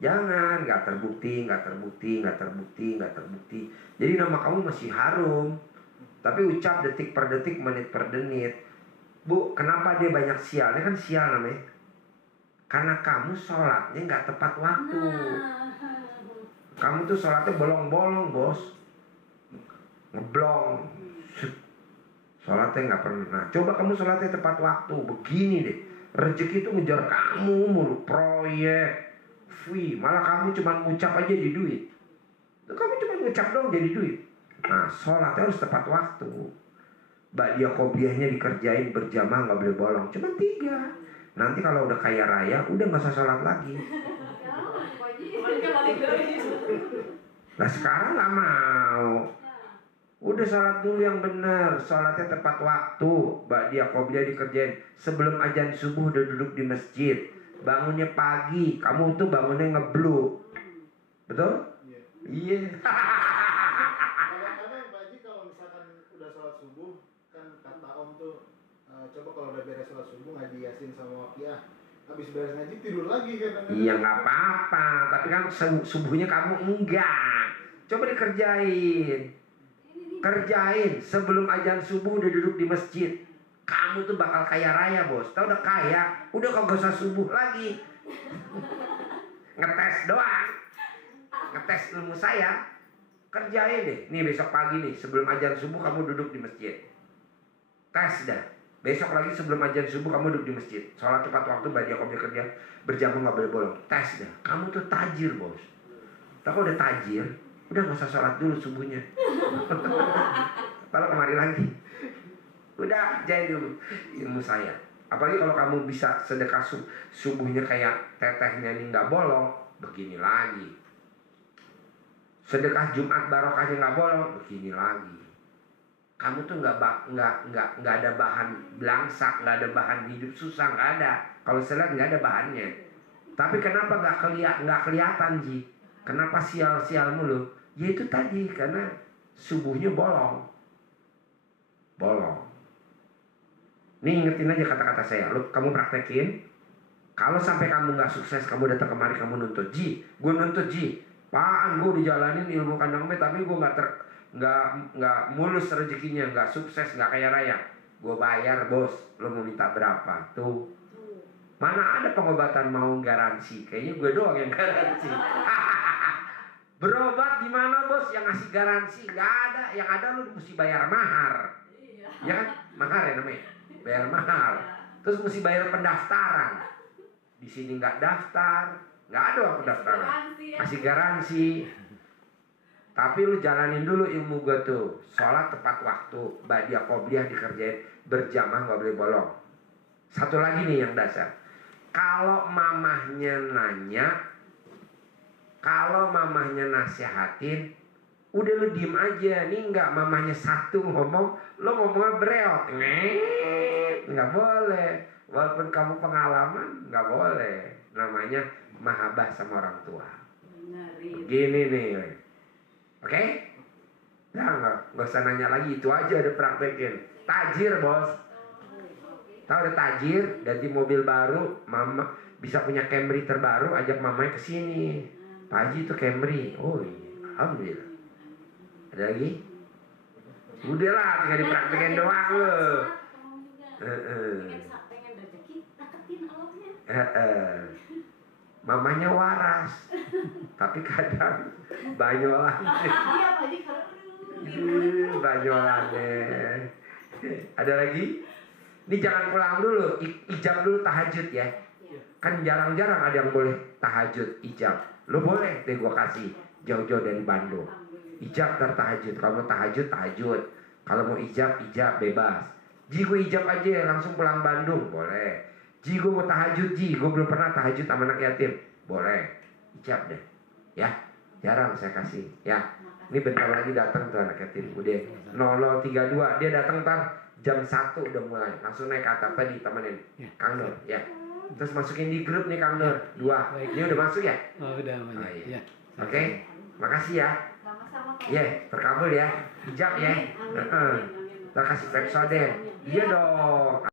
Jangan, nggak terbukti. Jadi nama kamu masih harum. Tapi ucap detik per detik, menit per menit. Bu, kenapa dia banyak sialnya? Kan sial namanya. Karena kamu sholatnya nggak tepat waktu. Kamu tuh sholatnya bolong-bolong, bos. Ngeblong. Sholatnya nggak pernah. Coba kamu sholatnya tepat waktu. Begini deh. Rezeki itu ngejar kamu mulu. Proyek. Fee. Malah kamu cuma ngucap aja jadi duit. Kamu cuma ngucap dong jadi duit. Nah, sholatnya harus tepat waktu. Ba'diyah qobliyahnya dikerjain berjamaah, nggak boleh bolong. Cuma 3. Nanti kalau udah kaya raya, udah nggak usah sholat lagi. Nah sekarang nggak mau. Udah sholat dulu yang benar, sholatnya tepat waktu. Ba'diyah qobliyah dikerjain. Sebelum azan subuh udah duduk di masjid. Bangunnya pagi, kamu tuh bangunnya ngeblu. Betul? Iya. Kadang-kadang Pak Haji kalau misalkan udah sholat subuh, kan kata Om tuh coba kalau udah beres sholat subuh ngaji Yasin sama Waqiah, habis beres ngaji tidur lagi kan? Iya nggak apa-apa, tapi kan subuhnya kamu enggak. Coba dikerjain. Kerjain sebelum azan subuh udah duduk di masjid. Kamu tuh bakal kaya raya, bos. Tahu udah kaya, udah kagak usah subuh lagi. Ngetes doang. Ngetes ilmu saya. Kerjain deh. Nih besok pagi nih sebelum azan subuh kamu duduk di masjid. Tes dah. Besok lagi sebelum azan subuh kamu duduk di masjid. Sholat tepat waktu, ba'diyah qobliyah kerja, berjamaah nggak boleh bolong. Tes dah. Kamu tuh tajir, bos. Tahu udah tajir, Udah gak usah sholat dulu subuhnya. Kalau kemari lagi. Udah jahit dulu ilmu saya. Apalagi kalau kamu bisa sedekah subuhnya kayak tetehnya ini nggak bolong, begini lagi. Sedekah Jumat barokahnya nggak bolong, begini lagi. Kamu tuh nggak ada bahan belangsak, nggak ada bahan hidup susah, nggak ada. Kalau saya lihat nggak ada bahannya. Tapi kenapa nggak kelihatan Ji? Kenapa sial mulu? Ya itu tadi karena subuhnya bolong. Nih ingetin aja kata-kata saya. Kamu praktekin. Kalau sampai kamu nggak sukses, kamu datang kemari kamu nuntut Ji. Gue nuntut Ji. Apaan gue dijalanin ilmu kandang B tapi gue nggak mulus rezekinya, nggak sukses, nggak kaya raya. Gue bayar bos. Lo mau minta berapa? Tuh. Mana ada pengobatan mau garansi? Kayaknya gue doang yang garansi. Berobat di mana bos yang ngasih garansi? Nggak ada. Yang ada lu mesti bayar mahar. Ya kan? Mahar ya namanya. Bayar mahal. Terus mesti bayar pendaftaran. Di sini nggak daftar, nggak ada pendaftaran. Kasih garansi. Tapi lu jalanin dulu ilmu gue tuh. Sholat tepat waktu, badiah qobliyah dikerjain, berjamaah nggak boleh bolong. Satu lagi nih yang dasar. Kalau mamahnya nanya, kalau mamahnya nasihatin, udah lu diem aja. Nih nggak mamahnya satu ngomong, lu ngomongnya bereot. Nggak boleh. Walaupun kamu pengalaman, nggak boleh. Namanya mahabbah sama orang tua. Gini nih. Oke? Nah, nggak usah nanya lagi. Itu aja ada praktekin. Tajir bos. Tahu ada tajir, ganti mobil baru, mama bisa punya Camry terbaru, ajak mamanya ke sini. Pak Haji itu Camry. Oh iya, alhamdulillah. Ada lagi? Udah lah, tinggal dipraktekin doang lo. Pengen rezeki, deketin Allahnya. Mamanya waras, tapi kadang banyolan. Iya Pak Haji, Banyolannya. Ada lagi? Ini jangan pulang dulu, ijab dulu tahajud ya. Kan jarang-jarang ada yang boleh tahajud ijab. Lo boleh deh gua kasih jauh-jauh dari Bandung. Ijab dan tahajud. Kalau mau tahajud, tahajud. Kalau mau ijab, bebas. Ji gue ijab aja langsung pulang Bandung, boleh. Ji gue mau tahajud, Ji gue belum pernah tahajud sama anak yatim, boleh. Ijab deh, ya. Jarang saya kasih, ya. Ini bentar lagi datang tuh anak yatim, udah 0032 dia datang ntar jam 1 udah mulai, langsung naik ke atap tadi temenin Kang Nur, ya. Terus masukin di grup nih Kang Nur, 2. Ini udah masuk ya? Oh, udah. Iya. Oke, makasih ya. Ya, terkabul ya. Ijab ya. Kita kasih episode. Iya dong.